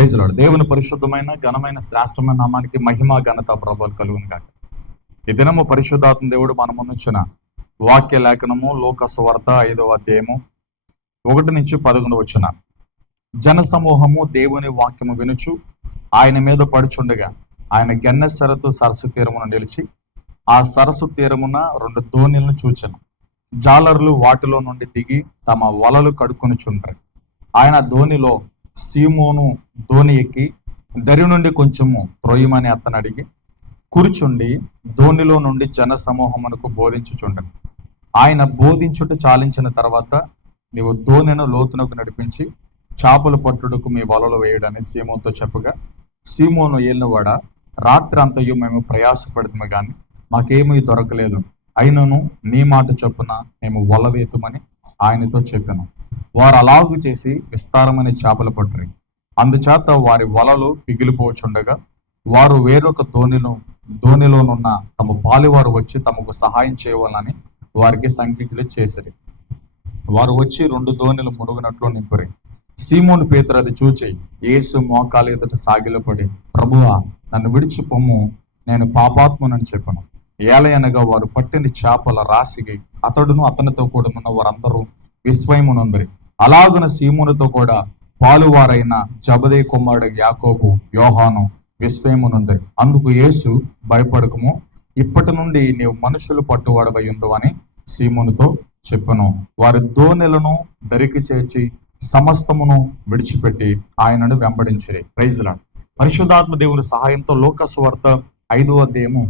Praise lord. దేవుని పరిశుద్ధమైన ఘనమైన శ్రేష్టమైన నామానికి మహిమ ఘనత ప్రభావాలు కలుగును గాక. ఈ దినము పరిశుద్ధాత్మ దేవుడు మన ముందుంచిన వాక్య లేఖనము లోక సువార్త 5వ అధ్యాయము 1-11 జన సమూహము దేవుని వాక్యము వినుచు ఆయన మీద పడుచుండగా ఆయన గెన్నెసరతు సరస్సు తీరమున నిలిచి ఆ సరస్సు తీరమున 2 దోణిలను చూచెను. జాలరులు వాటిలో నుండి దిగి తమ వలలు కడుక్కొనుచుండ్రి. ఆయన ధోనిలో సీమోను ధోని ఎక్కి దరి నుండి కొంచెము త్రోయమని అతను అడిగి కూర్చుండి ధోనిలో నుండి జన సమూహమునకు బోధించుచుండెను. ఆయన బోధించుట చాలించిన తర్వాత, నీవు ధోనిను లోతునకు నడిపించి చేపలు పట్టుటకు మీ వలలు వేయడని సీమోనుతో చెప్పగా, సీమోను ఏలినవాడ, రాత్రి అంతయు మేము ప్రయాసపడుతుమే కానీ మాకేమీ దొరకలేదు, అయినను నీ మాట చొప్పున మేము వల వేతుమని ఆయనతో చెప్పాను. వారు అలాగు చేసి విస్తారమైన చేపలు పట్టరి. అందుచేత వారి వలలు పిగిలిపోచుండగా వారు వేరొక ధోనిలోనున్న తమ పాలివారు వచ్చి తమకు సహాయం చేయవాలని వారికి సంజ్ఞలు చేసిరి. వారు వచ్చి 2 దోణిలు మునుగునట్లు నింపిరి. సీమోను పేతురు అది చూచి యేసు మోకాల ఎదుట సాగిలపడి, ప్రభువా, నన్ను విడిచి పొమ్ము, నేను పాపాత్మునని చెప్పను. ఏలయనగా వారు పట్టిన చేపల రాశికి అతడును అతనితో కూడా ఉన్న వారందరూ విస్మయమునందరి. అలాగున సీమోనుతో కూడా పాలువారైన జబదే కుమారుడు యాకోబు, యోహాను విస్మయమునందరి. అందుకు యేసు, భయపడకము, ఇప్పటి నుండి నీవు మనుషులు పట్టువాడవై ఉందో అని సీమోనుతో చెప్పను. వారి దోణెలను దరికి చేర్చి సమస్తమును విడిచిపెట్టి ఆయనను వెంబడించిరి. Praise the lord. పరిశుద్ధాత్మ దేవుని సహాయంతో లోక సువార్త 5వ అధ్యాయము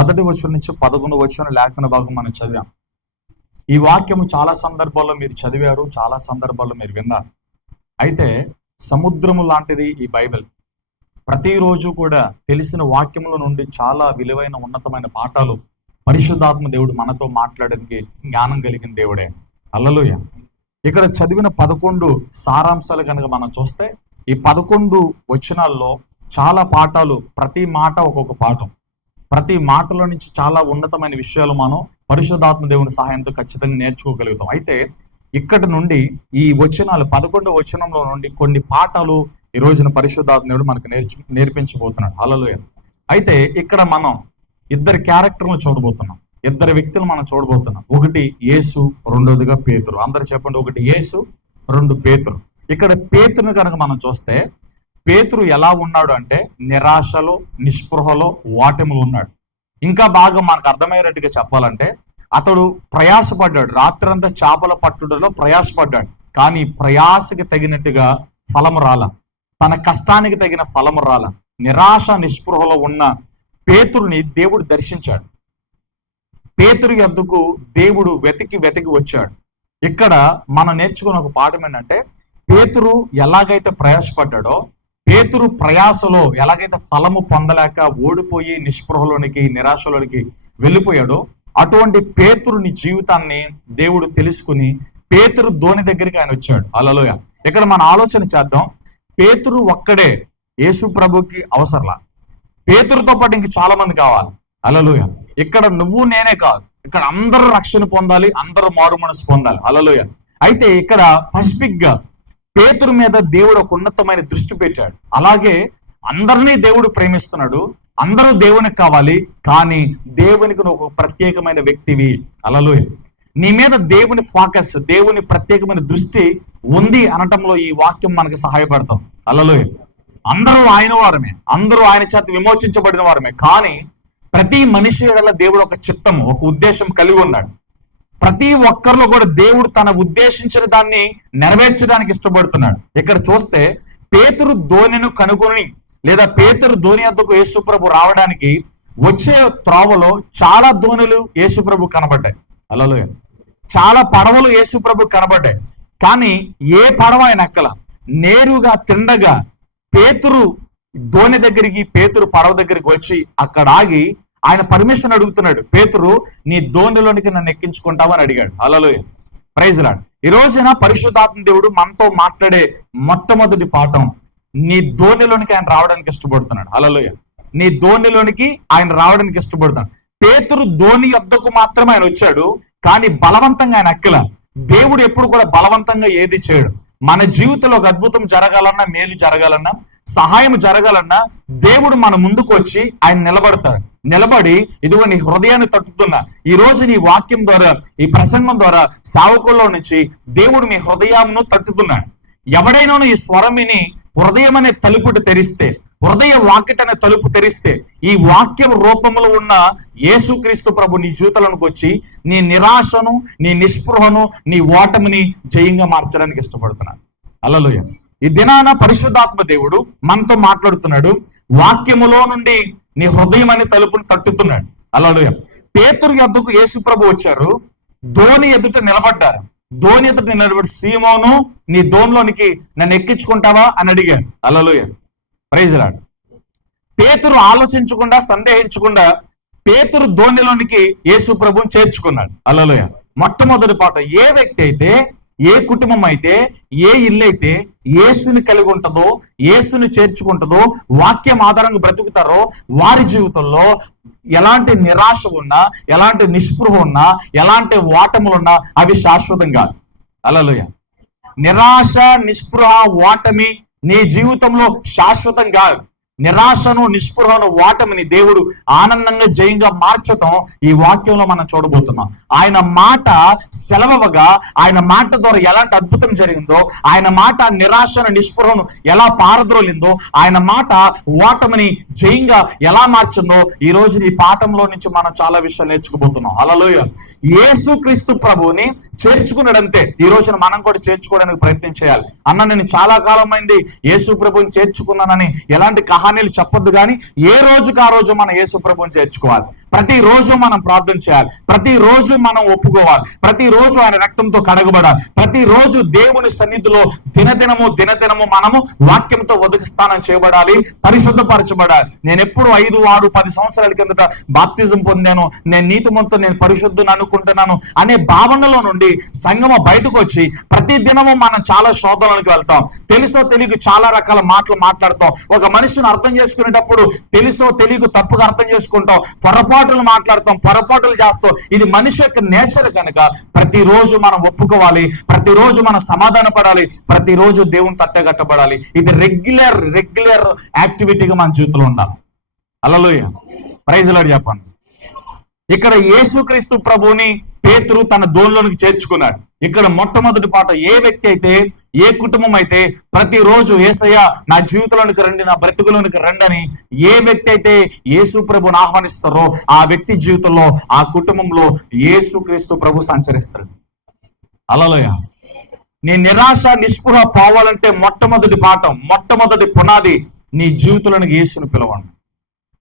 1-11 లేఖన భాగం మనం చదివాం. ఈ వాక్యము చాలా సందర్భాల్లో మీరు చదివారు, చాలా సందర్భాల్లో మీరు విన్నారు. అయితే సముద్రము లాంటిది ఈ బైబిల్. ప్రతిరోజు కూడా తెలిసిన వాక్యముల నుండి చాలా విలువైన ఉన్నతమైన పాఠాలు పరిశుద్ధాత్మ దేవుడు మనతో మాట్లాడడానికి జ్ఞానం కలిగిన దేవుడే. హల్లెలూయా. ఇక్కడ చదివిన 11 సారాంశాలు కనుక మనం చూస్తే, ఈ 11 వచనాల్లో చాలా పాఠాలు, ప్రతి మాట ఒక్కొక్క పాఠం. ప్రతి మాటలో నుంచి చాలా ఉన్నతమైన విషయాలు మనం పరిశుద్ధాత్మ దేవుని సహాయంతో ఖచ్చితంగా నేర్చుకోగలుగుతాం. అయితే ఇక్కడి నుండి ఈ వచనాలు 11వ వచనంలో నుండి కొన్ని పాఠాలు ఈ రోజున పరిశుద్ధాత్మ దేవుడు మనకు నేర్పించబోతున్నాడు. హల్లెలూయా. అయితే ఇక్కడ మనం 2 క్యారెక్టర్లు చూడబోతున్నాం, 2 వ్యక్తులు మనం చూడబోతున్నాం. ఒకటి యేసు, రెండోదిగా పేతురు. అందరు చెప్పండి, ఒకటి యేసు, 2 పేతురు. ఇక్కడ పేతురుని కనుక మనం చూస్తే, పేతురు ఎలా ఉన్నాడు అంటే నిరాశలో, నిస్పృహలో, ఓటమిలో ఉన్నాడు. ఇంకా బాగా మనకు అర్థమయ్యేటట్టుగా చెప్పాలంటే, అతడు ప్రయాసపడ్డాడు. రాత్రంతా చేపల పట్టుదలలో ప్రయాసపడ్డాడు. కానీ ప్రయాసకి తగినట్టుగా ఫలము రాల, తన కష్టానికి తగిన ఫలము రాల. నిరాశ నిస్పృహలో ఉన్న పేతురుని దేవుడు దర్శించాడు. పేతురు యొద్దకు దేవుడు వెతికి వచ్చాడు. ఇక్కడ మనం నేర్చుకున్న ఒక పాఠం ఏంటంటే, పేతురు ఎలాగైతే ప్రయాసపడ్డాడో, పేతురు ప్రయాసలో ఎలాగైతే ఫలము పొందలేక ఓడిపోయి నిస్పృహలోనికి, నిరాశలోనికి వెళ్ళిపోయాడో, అటువంటి పేతురుని జీవితాన్ని దేవుడు తెలుసుకుని పేతురు ధోని దగ్గరికి ఆయన వచ్చాడు. హల్లెలూయా. ఇక్కడ మన ఆలోచన చేద్దాం. పేతురు ఒక్కడే యేసు ప్రభుకి అవసరంలా, పేతురుతో పాటు ఇంక చాలా మంది కావాలి. హల్లెలూయా. ఇక్కడ నువ్వు నేనే కాదు, ఇక్కడ అందరూ రక్షణ పొందాలి, అందరూ మారు మనసు పొందాలి. హల్లెలూయా. అయితే ఇక్కడ పసిఫిక్ గా పేతురు మీద దేవుడు ఒక ఉన్నతమైన దృష్టి పెట్టాడు. అలాగే అందరినీ దేవుడు ప్రేమిస్తున్నాడు, అందరూ దేవునికి కావాలి, కానీ దేవునికి ఒక ప్రత్యేకమైన వ్యక్తివి. హల్లెలూయా. నీ మీద దేవుని ఫోకస్, దేవుని ప్రత్యేకమైన దృష్టి ఉంది అనటంలో ఈ వాక్యం మనకు సహాయపడతాం. హల్లెలూయా. అందరూ ఆయన వారమే, అందరూ ఆయన చేత విమోచించబడిన వారమే, కానీ ప్రతి మనిషి ఎడల దేవుడు ఒక చిత్తము, ఒక ఉద్దేశం కలిగి ఉన్నాడు. ప్రతి ఒక్కరిలో కూడా దేవుడు తన ఉద్దేశించిన దాన్ని నెరవేర్చడానికి ఇష్టపడుతున్నాడు. ఇక్కడ చూస్తే పేతురు ధోనిను కనుగొని, లేదా పేతురు ధోని వద్దకు యేసుప్రభు రావడానికి వచ్చే త్రోవలో చాలా ధోనులు యేసుప్రభు కనబడ్డాయి. హల్లెలూయా. చాలా పడవలు యేసుప్రభు కనబడ్డాయి. కానీ ఏ పడవ ఆయన ఎక్కల. నేరుగా తిండగా పేతురు ధోని దగ్గరికి, పేతురు పడవ దగ్గరికి వచ్చి అక్కడ ఆగి ఆయన పర్మిషన్ అడుగుతున్నాడు. పేతురు, నీ ధోనిలోనికి నన్ను ఎక్కించుకుంటావు అని అడిగాడు. హల్లెలూయా. Praise Lord. ఈ రోజున పరిశుద్ధాత్మ దేవుడు మనతో మాట్లాడే మొట్టమొదటి పాఠం, నీ ధోనిలోనికి ఆయన రావడానికి ఇష్టపడుతున్నాడు. హల్లెలూయా. నీ ధోనిలోనికి ఆయన రావడానికి ఇష్టపడుతున్నాడు. పేతురు ధోని యొద్దకు మాత్రమే ఆయన వచ్చాడు, కానీ బలవంతంగా ఆయన ఎక్కల. దేవుడు ఎప్పుడు కూడా బలవంతంగా ఏది చేయడు. మన జీవితంలో ఒక అద్భుతం జరగాలన్నా, మేలు జరగాలన్నా, సహాయం జరగాలన్నా దేవుడు మన ముందుకు వచ్చి ఆయన నిలబడతాడు. నిలబడి ఇదిగో నీ హృదయాన్ని తట్టుతున్నా, ఈ రోజు నీ వాక్యం ద్వారా, ఈ ప్రసంగం ద్వారా సేవకుల్లో నుంచి దేవుడు మీ హృదయంను తట్టుతున్నాడు. ఎవడైనా ఈ స్వరం విని హృదయం అనే తలుపుడు తెరిస్తే, హృదయ వాకిట అనే తలుపు తెరిస్తే, ఈ వాక్యం రూపంలో ఉన్న యేసుక్రీస్తు ప్రభు నీ జీవితంలోకి వచ్చి నీ నిరాశను, నీ నిస్పృహను, నీ ఓటమిని జయంగా మార్చడానికి ఇష్టపడుతున్నాడు. హల్లెలూయా. ఈ దినాన పరిశుద్ధాత్మ దేవుడు మనతో మాట్లాడుతున్నాడు. వాక్యములో నుండి నీ హృదయం అనే తలుపుని తట్టుతున్నాడు. హల్లెలూయా. పేతురు యొద్దకు యేసు ప్రభు వచ్చారు, ధోని ఎదుట నిలబడ్డారు. ధోని ఎదుట నిలబడి, సీమోను నీ ధోనిలోనికి నన్ను ఎక్కించుకుంటావా అని అడిగాను. హల్లెలూయా. Praise Lord. పేతురు ఆలోచించకుండా, సందేహించకుండా పేతురు ధోనిలోనికి యేసు ప్రభుని చేర్చుకున్నాడు. హల్లెలూయా. మొట్టమొదటి పాట, ఏ వ్యక్తి అయితే, ఏ కుటుంబం అయితే, ఏ ఇల్లు అయితే యేసుని కలిగి ఉంటుందో, యేసుని చేర్చుకుంటుందో, వాక్యం ఆధారంగా బ్రతుకుతారో, వారి జీవితంలో ఎలాంటి నిరాశ ఉన్నా, ఎలాంటి నిస్పృహ ఉన్నా, ఎలాంటి ఓటములున్నా అవి శాశ్వతం కాదు. హల్లెలూయా. నిరాశ, నిస్పృహ, ఓటమి నీ జీవితంలో శాశ్వతం కాదు. నిరాశను, నిస్పృహను, ఓటమిని దేవుడు ఆనందంగా, జయంగా మార్చటం ఈ వాక్యంలో మనం చూడబోతున్నాం. ఆయన మాట సెలవగా, ఆయన మాట ద్వారా ఎలాంటి అద్భుతం జరిగిందో, ఆయన మాట నిరాశను, నిస్పృహను ఎలా పారద్రోలిందో, ఆయన మాట ఓటమిని జయంగా ఎలా మార్చిందో ఈ రోజు ఈ పాఠంలో నుంచి మనం చాలా విషయాలు నేర్చుకోబోతున్నాం. హల్లెలూయా. యేసుక్రీస్తు ప్రభువుని చేర్చుకున్నాడంతే ఈ రోజున మనం కూడా చేర్చుకోవడానికి ప్రయత్నం చేయాలి. అన్న, నేను చాలా కాలం అయింది యేసు ప్రభుని చేర్చుకున్నానని ఎలాంటి కహానీలు చెప్పొద్దు, కానీ ఏ రోజుకి ఆ రోజు మనం యేసు ప్రభుని చేర్చుకోవాలి. ప్రతిరోజు మనం ప్రార్థన చేయాలి, ప్రతిరోజు మనం ఒప్పుకోవాలి, ప్రతిరోజు ఆయన రక్తంతో కడగబడాలి, ప్రతిరోజు దేవుని సన్నిధిలో దినదినము మనము వాక్యంతో ఉదకస్థానం చేయబడాలి, పరిశుద్ధపరచబడాలి. నేను ఎప్పుడు 5, 6, 10 సంవత్సరాల కిందట బాప్తిజం పొందాను, నేను నీతిమంతుడు, నేను పరిశుద్ధుని అనుకుంటున్నాను అనే భావనలో నుండి సంఘము బయటకు వచ్చి ప్రతి దినము మనం చాలా శోధనలకు వెళ్తాం. తెలుసో తెలియక చాలా రకాల మాటలు మాట్లాడతాం. ఒక మనిషిని అర్థం చేసుకునేటప్పుడు తెలుసో తెలియక తప్పుగా అర్థం చేసుకుంటాం, పొరపాటులు మాట్లాడతాం, పొరపాటులు చేస్తాం. ఇది మనిషి యొక్క నేచర్ కనుక ప్రతిరోజు మనం ఒప్పుకోవాలి, ప్రతిరోజు మనం సమాధాన పడాలి, ప్రతిరోజు దేవుని తట్టగట్టబడాలి. ఇది రెగ్యులర్ యాక్టివిటీగా మన జీవితంలో ఉండాలి. హల్లెలూయా. ప్రైజ్ లార్డ్ చెప్పండి. ఇక్కడ యేసుక్రీస్తు ప్రభుని పేతురు తన ధోనిలోనికి చేర్చుకున్నాడు. ఇక్కడ మొట్టమొదటి పాట, ఏ వ్యక్తి అయితే, ఏ కుటుంబం అయితే ప్రతిరోజు యేసయ్య నా జీవితంలోనికి రండి, నా బ్రతుకులోనికి రండి అని ఏ వ్యక్తి అయితే యేసు ప్రభుని ఆహ్వానిస్తారో ఆ వ్యక్తి జీవితంలో, ఆ కుటుంబంలో యేసుక్రీస్తు ప్రభు సంచరిస్తాడు. హల్లెలూయా. నీ నిరాశ, నిస్పృహ పోవాలంటే మొట్టమొదటి పాఠం, మొట్టమొదటి పునాది, నీ జీవితంలోనికి యేసుని పిలవండి.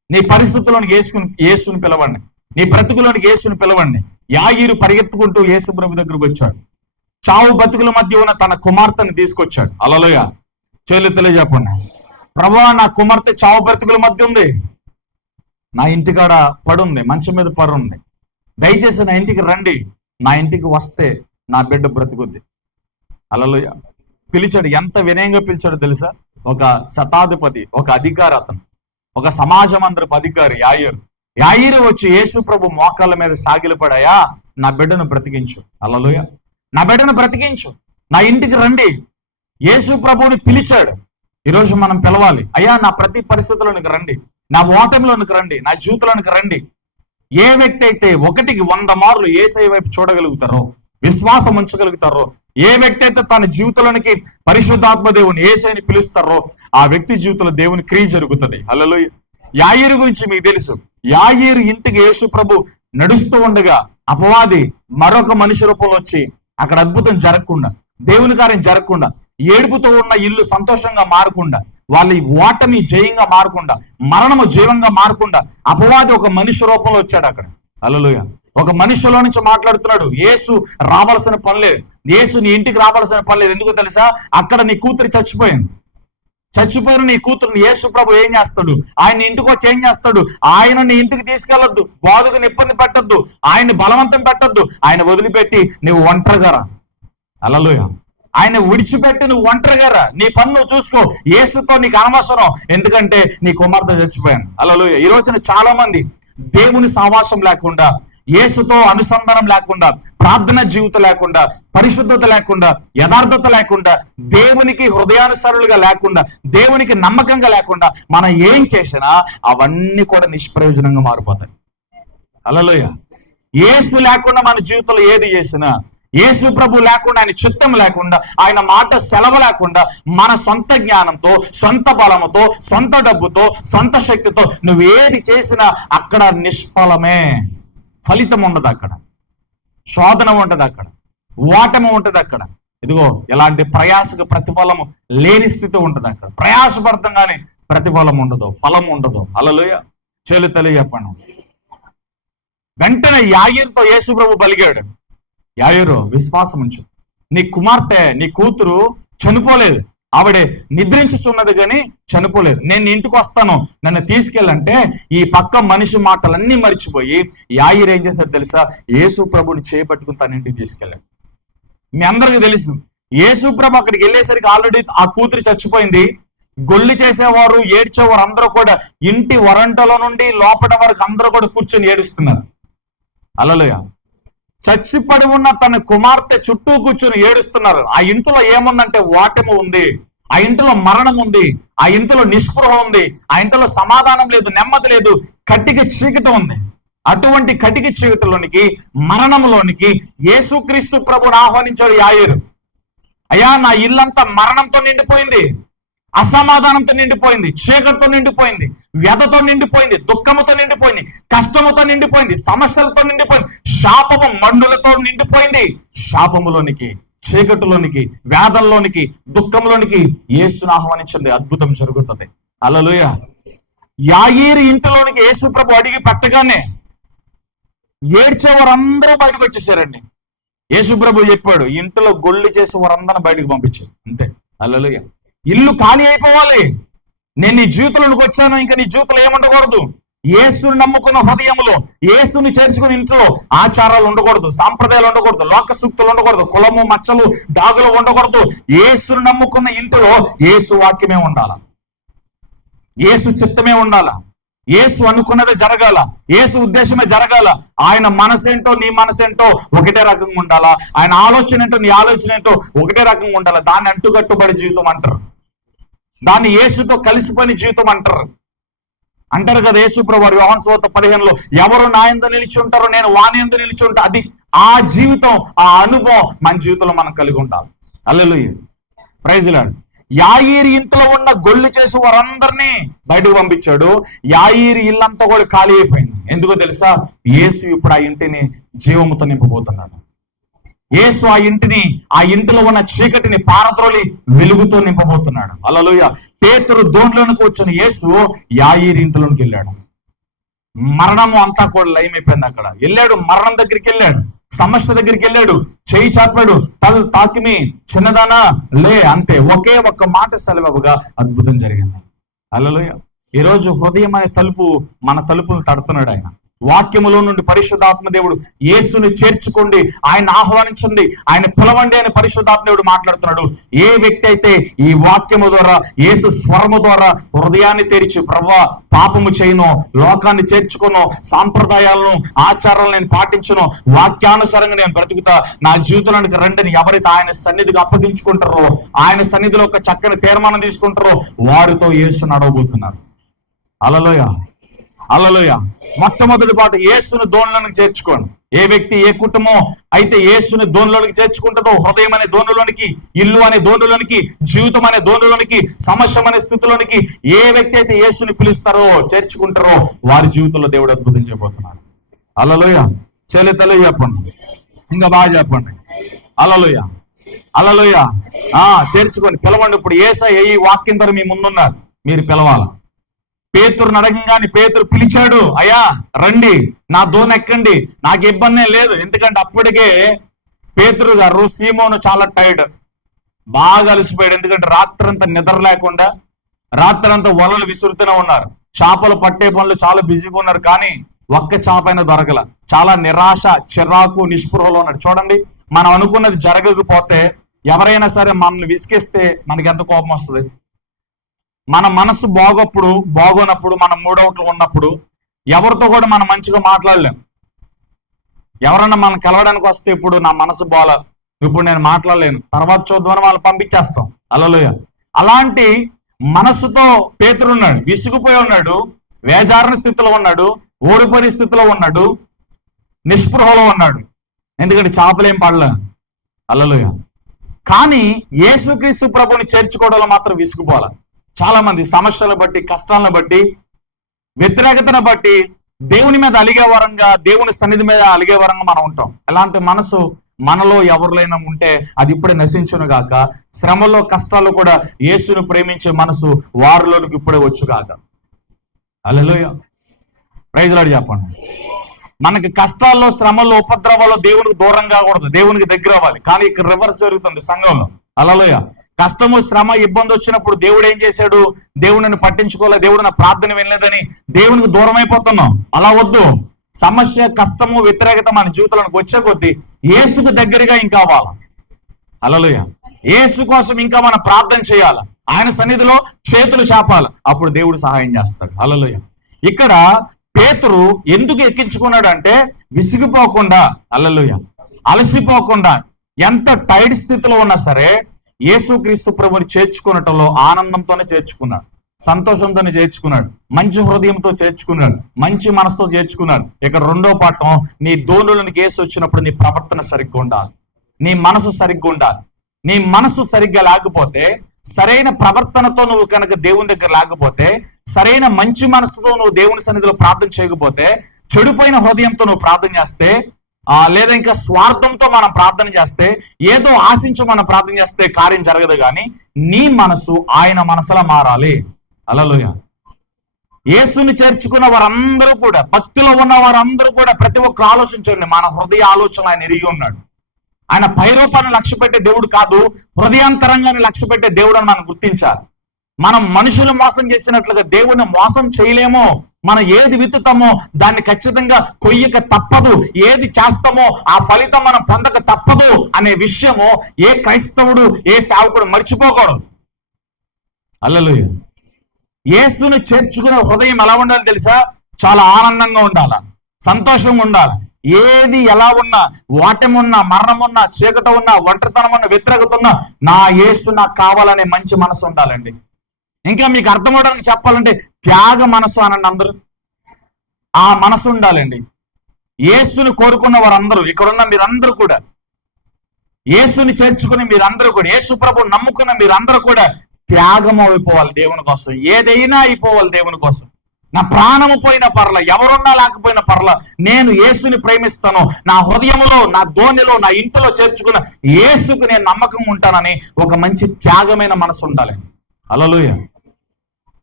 నీ పరిస్థితుల్లోనికి యేసుని పిలవండి. నీ బ్రతుకులోనికి యేసుని పిలవండి. యాయీరు పరిగెత్తుకుంటూ యేసు ప్రభు దగ్గరకు వచ్చాడు. చావు బతుకుల మధ్య ఉన్న తన కుమార్తెను తీసుకొచ్చాడు. హల్లెలూయా. చేతులు చెప్పండి. ప్రభువా, నా కుమార్తె చావు బ్రతుకుల మధ్య ఉంది, నా ఇంటికాడ పడుంది, మంచం మీద పడుంది, దయచేసి నా ఇంటికి రండి, నా ఇంటికి వస్తే నా బిడ్డ బ్రతుకుద్ది. హల్లెలూయా. పిలిచాడు. ఎంత వినయంగా పిలిచాడో తెలుసా? ఒక శతాధిపతి, ఒక అధికారి, అతను ఒక సమాజం అందరపు అధికారి యాయీరు వచ్చి యేసు ప్రభు మోకాళ్ళ మీద సాగిలపడాయా, నా బిడ్డను బ్రతికించు. హల్లెలూయా. నా బిడ్డను బ్రతికించు, నా ఇంటికి రండి. యేసు ప్రభువుని పిలిచాడు. ఈరోజు మనం పిలవాలి. అయ్యా, నా ప్రతి పరిస్థితుల్లోనికి రండి, నా ఓటమిలోనికి రండి, నా జీవితంలోనికి రండి. ఏ వ్యక్తి అయితే 1కి 100 మార్లు యేసయ్య వైపు చూడగలుగుతారో, విశ్వాసం ఉంచగలుగుతారో, ఏ వ్యక్తి అయితే తన జీవితంలోనికి పరిశుద్ధాత్మ దేవుని యేసయ్యని పిలుస్తారో ఆ వ్యక్తి జీవితంలో దేవుని క్రియ జరుగుతుంది. హల్లెలూయా. యాయీరు గురించి మీకు తెలుసు. యాయీరు ఇంటికి యేసు ప్రభు నడుస్తూ ఉండగా అపవాది మరొక మనిషి రూపంలో వచ్చి అక్కడ అద్భుతం జరగకుండా, దేవుని కార్యం జరగకుండా, ఏడుపుతో ఉన్న ఇల్లు సంతోషంగా మారకుండా, వాళ్ళ ఓటమి జయంగా మారకుండా, మరణము జీవంగా మారకుండా అపవాది ఒక మనిషి రూపంలో వచ్చాడు అక్కడ. హల్లెలూయా. ఒక మనిషిలో నుంచి మాట్లాడుతున్నాడు. యేసు రావాల్సిన పని లేదు, యేసు నీ ఇంటికి రావాల్సిన పని లేదు. ఎందుకో తెలుసా? అక్కడ నీ కూతురు చచ్చిపోయిన నీ కూతురుని యేసు ప్రభు ఏం చేస్తాడు? ఆయన ఇంటికి వచ్చి ఏం చేస్తాడు? ఆయన నీ ఇంటికి తీసుకెళ్లొద్దు, బాధకు ఇబ్బంది పెట్టద్దు, ఆయన్ని బలవంతం పెట్టద్దు, ఆయన వదిలిపెట్టి నువ్వు ఒంటరిగా రా. హల్లెలూయా. ఆయన విడిచిపెట్టి నువ్వు ఒంటరిగా రా, నీ పని నువ్వు చూసుకో, యేసుతో నీకు అనవసరం, ఎందుకంటే నీ కుమార్తె చచ్చిపోయాను. హల్లెలూయా. ఈ రోజున చాలా మంది దేవుని సావాసం లేకుండా, యేసుతో అనుసంధానం లేకుండా, ప్రార్థన జీవితం లేకుండా, పరిశుద్ధత లేకుండా, యథార్థత లేకుండా, దేవునికి హృదయానుసారులుగా లేకుండా, దేవునికి నమ్మకంగా లేకుండా మనం ఏం చేసినా అవన్నీ కూడా నిష్ప్రయోజనంగా మారిపోతాయి. హల్లెలూయా. యేసు లేకుండా మన జీవితంలో ఏది చేసినా, యేసు ప్రభు లేకుండా, ఆయన చిత్తం లేకుండా, ఆయన మాట సెలవు లేకుండా, మన సొంత జ్ఞానంతో, సొంత బలముతో, సొంత డబ్బుతో, సొంత శక్తితో నువ్వు ఏది చేసినా అక్కడ నిష్ఫలమే. ఫలితం ఉండదు అక్కడ, శోధన ఉంటుంది అక్కడ, ఓటమి ఉంటుంది అక్కడ. ఇదిగో ఇలాంటి ప్రయాసకు ప్రతిఫలము లేని స్థితి ఉంటుంది అక్కడ. ప్రయాసపడతాం కానీ ప్రతిఫలం ఉండదు, ఫలం ఉండదు. హల్లెలూయా. చెల్లి తల్లి చెప్పండి. వెంటనే యాయీరుతో యేసు ప్రభు పలికాడు, యాయీరు విశ్వాసం ఉంచు, నీ కుమార్తె, నీ కూతురు చనిపోలేదు, ఆవిడ నిద్రించుచున్నది కానీ చనిపోలేదు. నేను ఇంటికి వస్తాను, నన్ను తీసుకెళ్ళంటే ఈ పక్క మనిషి మాటలన్నీ మర్చిపోయి యాయీరు ఏం చేశారు తెలుసా? యేసు ప్రభుని చేపట్టుకుని తన ఇంటికి తీసుకెళ్ళాడు. మీ అందరికీ తెలుసు, యేసు ప్రభు అక్కడికి వెళ్ళేసరికి ఆల్రెడీ ఆ కూతురు చచ్చిపోయింది. గొల్లి చేసేవారు, ఏడ్చేవారు అందరూ కూడా ఇంటి వరంటలో నుండి లోపల వరకు అందరూ కూడా కూర్చొని ఏడుస్తున్నారు. హల్లెలూయా. చచ్చిపడి ఉన్న తన కుమార్తె చుట్టూ కూర్చొని ఏడుస్తున్నారు. ఆ ఇంట్లో ఏముందంటే ఓటమి ఉంది, ఆ ఇంట్లో మరణం ఉంది, ఆ ఇంట్లో నిస్పృహ ఉంది, ఆ ఇంట్లో సమాధానం లేదు, నెమ్మది లేదు, కటిక చీకటి ఉంది. అటువంటి కటిక చీకటిలోనికి, మరణంలోనికి యేసుక్రీస్తు ప్రభుని ఆహ్వానించాడు యాయీరు. అయ్యా, నా ఇల్లంతా మరణంతో నిండిపోయింది, అసమాధానంతో నిండిపోయింది, చీకటితో నిండిపోయింది, వ్యధతో నిండిపోయింది, దుఃఖముతో నిండిపోయింది, కష్టముతో నిండిపోయింది, సమస్యలతో నిండిపోయింది, శాపము మండులతో నిండిపోయింది. శాపములోనికి, చీకటిలోనికి, వేదంలోనికి, దుఃఖంలోనికి యేసును ఆహ్వానించండి, అద్భుతం జరుగుతుంది. హల్లెలూయా. యాయీరు ఇంటిలోనికి యేసు ప్రభు అడిగి పెట్టగానే ఏడ్చే వారందరూ బయటకు వచ్చేసారండి. యేసు ప్రభు చెప్పాడు, ఇంట్లో గొల్లి చేసే వారందరూ బయటకు పంపించాడు, అంతే. హల్లెలూయా. ఇల్లు ఖాళీ అయిపోవాలి. నేను నీ జీవితంలోకి వచ్చాను, ఇంకా నీ జీవితంలో ఏముండకూడదు? యేసుని నమ్ముకున్న హృదయంలో, యేసుని చేర్చుకుని ఇంట్లో ఆచారాలు ఉండకూడదు, సాంప్రదాయాలు ఉండకూడదు, లోక సూక్తులు ఉండకూడదు, కులము మచ్చలు డాగులు ఉండకూడదు. యేసుని నమ్ముకున్న ఇంట్లో యేసు వాక్యమే ఉండాల, యేసు చిత్తమే ఉండాల, యేసు అనుకున్నదే జరగాల, యేసు ఉద్దేశమే జరగాల. ఆయన మనసేంటో నీ మనసేంటో ఒకటే రకంగా ఉండాలా, ఆయన ఆలోచన ఏంటో నీ ఆలోచన ఏంటో ఒకటే రకంగా ఉండాలా. దాన్ని అంటుకట్టుబడి జీవితం అంటారు, దాన్ని యేసుతో కలిసిపోయిన జీవితం అంటారు కదా. యేసు ప్రభువు యోహాను సువార్త 15లో ఎవరు నా యందు నిలిచి ఉంటారో నేను వాని యందు నిలిచి ఉంటా. అది ఆ జీవితం, ఆ అనుభవం మన జీవితంలో మనం కలిగి ఉండాలి. హల్లెలూయా. Praise lord. యాయీరు ఇంట్లో ఉన్న గొల్లు చేసి వారందరినీ బయటకు పంపించాడు. యాయీరు ఇల్లంతా కూడా ఖాళీ అయిపోయింది. ఎందుకో తెలుసా? యేసు ఇప్పుడు ఆ ఇంటిని జీవముతో నింపబోతున్నాడు. యేసు ఆ ఇంటిలో ఉన్న చీకటిని పారద్రోలి వెలుగుతో నింపబోతున్నాడు. హల్లెలూయా. పేతురు దోణిలోకి కూర్చొని యేసు యాయీరు ఇంటిలోకి వెళ్ళాడు. మరణము అంతా కూడా లయమైపోయింది. అక్కడ వెళ్ళాడు, మరణం దగ్గరికి వెళ్ళాడు, సమస్య దగ్గరికి వెళ్ళాడు, చేయి చాపాడు, తల తాకిమి, చిన్నదానా లే, అంతే. ఒకే ఒక్క మాట సెలవుగా అద్భుతం జరిగింది. హల్లెలూయా. ఈరోజు హృదయం అనే తలుపు, మన తలుపులు తడుతున్నాడు ఆయన. వాక్యములో నుండి పరిశుద్ధాత్మ దేవుడు యేసుని చేర్చుకోండి, ఆయన ఆహ్వానించండి, ఆయన పిలవండి అని పరిశుద్ధాత్మ దేవుడు మాట్లాడుతున్నాడు. ఏ వ్యక్తి అయితే ఈ వాక్యము ద్వారా, యేసు స్వరము ద్వారా హృదయాన్ని తెరిచి, ప్రభువా పాపము చేయను, లోకాన్ని చేర్చుకోను, సాంప్రదాయాలను, ఆచారాలను నేను పాటించును, వాక్యానుసారంగా నేను బ్రతుకుతా, నా జీవితానికి రండిని ఎవరైతే ఆయన సన్నిధికి అప్పగించుకుంటారో, ఆయన సన్నిధిలో ఒక చక్కని తీర్మానం తీసుకుంటారో వారితో యేసు నడవబోతున్నారు. హల్లెలూయా. హల్లెలూయా. మొట్టమొదటి పాట యేసుని దోణిలోనికి చేర్చుకోండి. ఏ వ్యక్తి, ఏ కుటుంబం అయితే యేసుని దోణిలోనికి చేర్చుకుంటుందో, హృదయం అనే దోణిలోనికి, ఇల్లు అనే దోణిలోనికి, జీవితం అనే దోణిలోనికి, సమస్య అనే స్థితిలోనికి ఏ వ్యక్తి అయితే యేసుని పిలుస్తారో, చేర్చుకుంటారో వారి జీవితంలో దేవుడు అద్భుతం చేయబోతున్నాడు. హల్లెలూయా. చెల్లితలు చెప్పండి, ఇంకా బాగా చెప్పండి. హల్లెలూయా. హల్లెలూయా. చేర్చుకోండి, పిలవండి. ఇప్పుడు యేసయ్య ఈ వాక్యం ద్వారా మీ ముందున్నారు, మీరు పిలవాలా. పేతురుని అడగంగానే పేతురు పిలిచాడు, అయ్యా రండి, నా దోణి ఎక్కండి, నాకు ఇబ్బంది లేదు. ఎందుకంటే అప్పటికే పేతురు గారు, సీమోను చాలా టైర్డ్, బాగా అలసిపోయాడు. ఎందుకంటే రాత్రంతా నిద్ర లేకుండా, రాత్రంతా వలలు విసురుతూనే ఉన్నారు, చేపలు పట్టే పనులు చాలా బిజీగా ఉన్నారు. కానీ ఒక్క చేపైనా దొరకల. చాలా నిరాశ, చిరాకు, నిస్పృహలో ఉన్నాడు. చూడండి, మనం అనుకున్నది జరగకపోతే, ఎవరైనా సరే మనల్ని విసిగిస్తే మనకి ఎంత కోపం వస్తుంది. మన మనసు బాగోనప్పుడు, మన మూడవుట్లు ఉన్నప్పుడు ఎవరితో కూడా మనం మంచిగా మాట్లాడలేం. ఎవరన్నా మనం కలవడానికి వస్తే ఇప్పుడు నా మనసు బాల, ఇప్పుడు నేను మాట్లాడలేను, తర్వాత చూద్దామని వాళ్ళు పంపించేస్తాం. హల్లెలూయా. అలాంటి మనసుతో పేతురు ఉన్నాడు, విసిగిపోయి ఉన్నాడు, వేజారిన స్థితిలో ఉన్నాడు, ఓడిపోయిన స్థితిలో ఉన్నాడు, నిస్పృహలో ఉన్నాడు. ఎందుకంటే చేపలేం పడలే. హల్లెలూయా. కానీ యేసుక్రీస్తు ప్రభుని చేర్చుకోవడంలో మాత్రం విసుగుపోవాలి. చాలా మంది సమస్యలను బట్టి, కష్టాలను బట్టి, వ్యతిరేకతను బట్టి దేవుని మీద అలిగే వరంగా, దేవుని సన్నిధి మీద అలిగే వరంగా మనం ఉంటాం. ఎలాంటి మనసు మనలో ఎవరిలైనా ఉంటే అది ఇప్పుడే నశించును గాక. శ్రమలో కష్టాలు కూడా యేసును ప్రేమించే మనసు వారిలోనికి ఇప్పుడే వచ్చు గాక. హల్లెలూయా. ప్రైజ్ లార్డ్ చెప్పండి. మనకి కష్టాల్లో, శ్రమల్లో, ఉపద్రవాల్లో దేవునికి దూరం కాకూడదు, దేవునికి దగ్గర అవ్వాలి. కానీ ఇక్కడ రివర్స్ జరుగుతుంది సంఘంలో. హల్లెలూయా. కష్టము, శ్రమ, ఇబ్బంది వచ్చినప్పుడు దేవుడు ఏం చేశాడు? దేవుడిని పట్టించుకోలే, దేవుడు నా ప్రార్థన వినలేదని దేవునికి దూరం అయిపోతున్నాం. అలా వద్దు. సమస్య, కష్టము, వ్యతిరేకత మన జీవితంలోకి వచ్చే కొద్దీ యేసుకు దగ్గరగా ఇంకా అవ్వాలి. హల్లెలూయా. యేసు కోసం ఇంకా మనం ప్రార్థన చేయాలి, ఆయన సన్నిధిలో చేతులు చాపాలి, అప్పుడు దేవుడు సహాయం చేస్తాడు. హల్లెలూయా. ఇక్కడ పేతురు ఎందుకు ఎక్కించుకున్నాడు అంటే విసిగిపోకుండా, హల్లెలూయా, అలసిపోకుండా, ఎంత టైర్డ్ స్థితిలో ఉన్నా సరే యేసుక్రీస్తు ప్రభుని చేర్చుకున్నటంలో ఆనందంతోనే చేర్చుకున్నాడు, సంతోషంతోనే చేర్చుకున్నాడు, మంచి హృదయంతో చేర్చుకున్నాడు, మంచి మనసుతో చేర్చుకున్నాడు. ఇక రెండో పాఠం, నీ దోనులకు యేసు వచ్చినప్పుడు నీ ప్రవర్తన సరిగ్గా ఉండాలి, నీ మనసు సరిగ్గా ఉండాలి. నీ మనసు సరిగ్గా లేకపోతే, సరైన ప్రవర్తనతో నువ్వు కనుక దేవుని దగ్గర లేకపోతే, సరైన మంచి మనసుతో నువ్వు దేవుని సన్నిధిలో ప్రార్థన చేయకపోతే, చెడిపోయిన హృదయంతో నువ్వు ప్రార్థన చేస్తే, లేదా ఇంకా స్వార్థంతో మనం ప్రార్థన చేస్తే, ఏదో ఆశించి మనం ప్రార్థన చేస్తే కార్యం జరగదు. కానీ నీ మనసు ఆయన మనసులా మారాలి. హల్లెలూయా. యేసుని చేర్చుకున్న వారందరూ కూడా, భక్తిలో ఉన్న వారందరూ కూడా ప్రతి ఒక్క ఆలోచించండి, మన హృదయ ఆలోచన ఆయన ఎరిగి ఉన్నాడు. ఆయన పైరూపాన్ని లక్ష్య పెట్టే దేవుడు కాదు, హృదయాంతరంగాన్ని లక్ష్య పెట్టే దేవుడు అని మనం గుర్తించాలి. మనం మనుషులు మోసం చేసినట్లుగా దేవుని మోసం చేయలేమో. మనం ఏది విత్తుతామో దాన్ని ఖచ్చితంగా కొయ్యక తప్పదు, ఏది చేస్తామో ఆ ఫలితం మనం పొందక తప్పదు అనే విషయము ఏ క్రైస్తవుడు, ఏ సేవకుడు మర్చిపోకూడదు. హల్లెలూయా. యేసుని చేర్చుకునే హృదయం ఎలా ఉండాలి తెలుసా? చాలా ఆనందంగా ఉండాలి, సంతోషంగా ఉండాలి. ఏది ఎలా ఉన్నా, ఓటమి ఉన్నా, మరణం ఉన్నా, చీకట ఉన్నా, ఒంటరితనం ఉన్నా, వ్యతిరేకత ఉన్నా, నా యేసు నాకు కావాలనే మంచి మనసు ఉండాలండి. ఇంకా మీకు అర్థమవడానికి చెప్పాలంటే త్యాగ మనసు అనండి అందరూ. ఆ మనసు ఉండాలండి. యేసుని కోరుకున్న వారందరూ, ఇక్కడున్న మీరందరూ కూడా, యేసుని చేర్చుకుని మీరందరూ కూడా, యేసు ప్రభువు నమ్ముకున్న మీరందరూ కూడా త్యాగం అయిపోవాలి దేవుని కోసం. ఏదైనా అయిపోవాలి దేవుని కోసం. నా ప్రాణము పోయిన పర్ల, ఎవరున్నా లేకపోయిన పర్ల, నేను యేసుని ప్రేమిస్తాను, నా హృదయంలో, నా ధోనిలో, నా ఇంటిలో చేర్చుకున్న యేసుకు నేను నమ్మకం ఉంటానని ఒక మంచి త్యాగమైన మనసు ఉండాలి. హల్లెలూయా.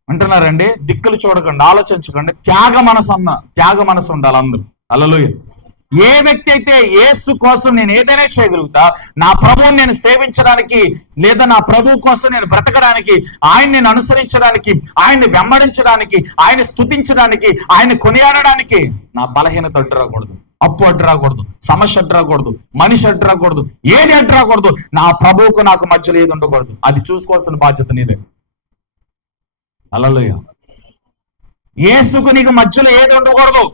అంటున్నారండి. దిక్కులు చూడకండి, ఆలోచించకండి, త్యాగ మనసు ఉండాలి అందరూ. హల్లెలూయా. ఏ వ్యక్తి అయితే యేసు కోసం నేను ఏదైనా చేయగలుగుతా, నా ప్రభువుని నేను సేవించడానికి, లేదా నా ప్రభువు కోసం నేను బ్రతకడానికి, ఆయన్ని నేను అనుసరించడానికి, ఆయన్ని వెంబడించడానికి, ఆయన్ని స్తుతించడానికి, ఆయన్ని కొనియాడడానికి నా బలహీనత అడ్డు రాకూడదు, అప్పు అడ్డు రాకూడదు, సమస్య అడ్డు రాకూడదు, మనిషి అడ్డు రాకూడదు, ఏది అడ్డు రాకూడదు. నా ప్రభువుకు నాకు మధ్యలో ఏది ఉండకూడదు. అది చూసుకోవాల్సిన బాధ్యత నీదే. హల్లెలూయా. యేసుకు నీకు మధ్యలో ఏది ఉండకూడదు.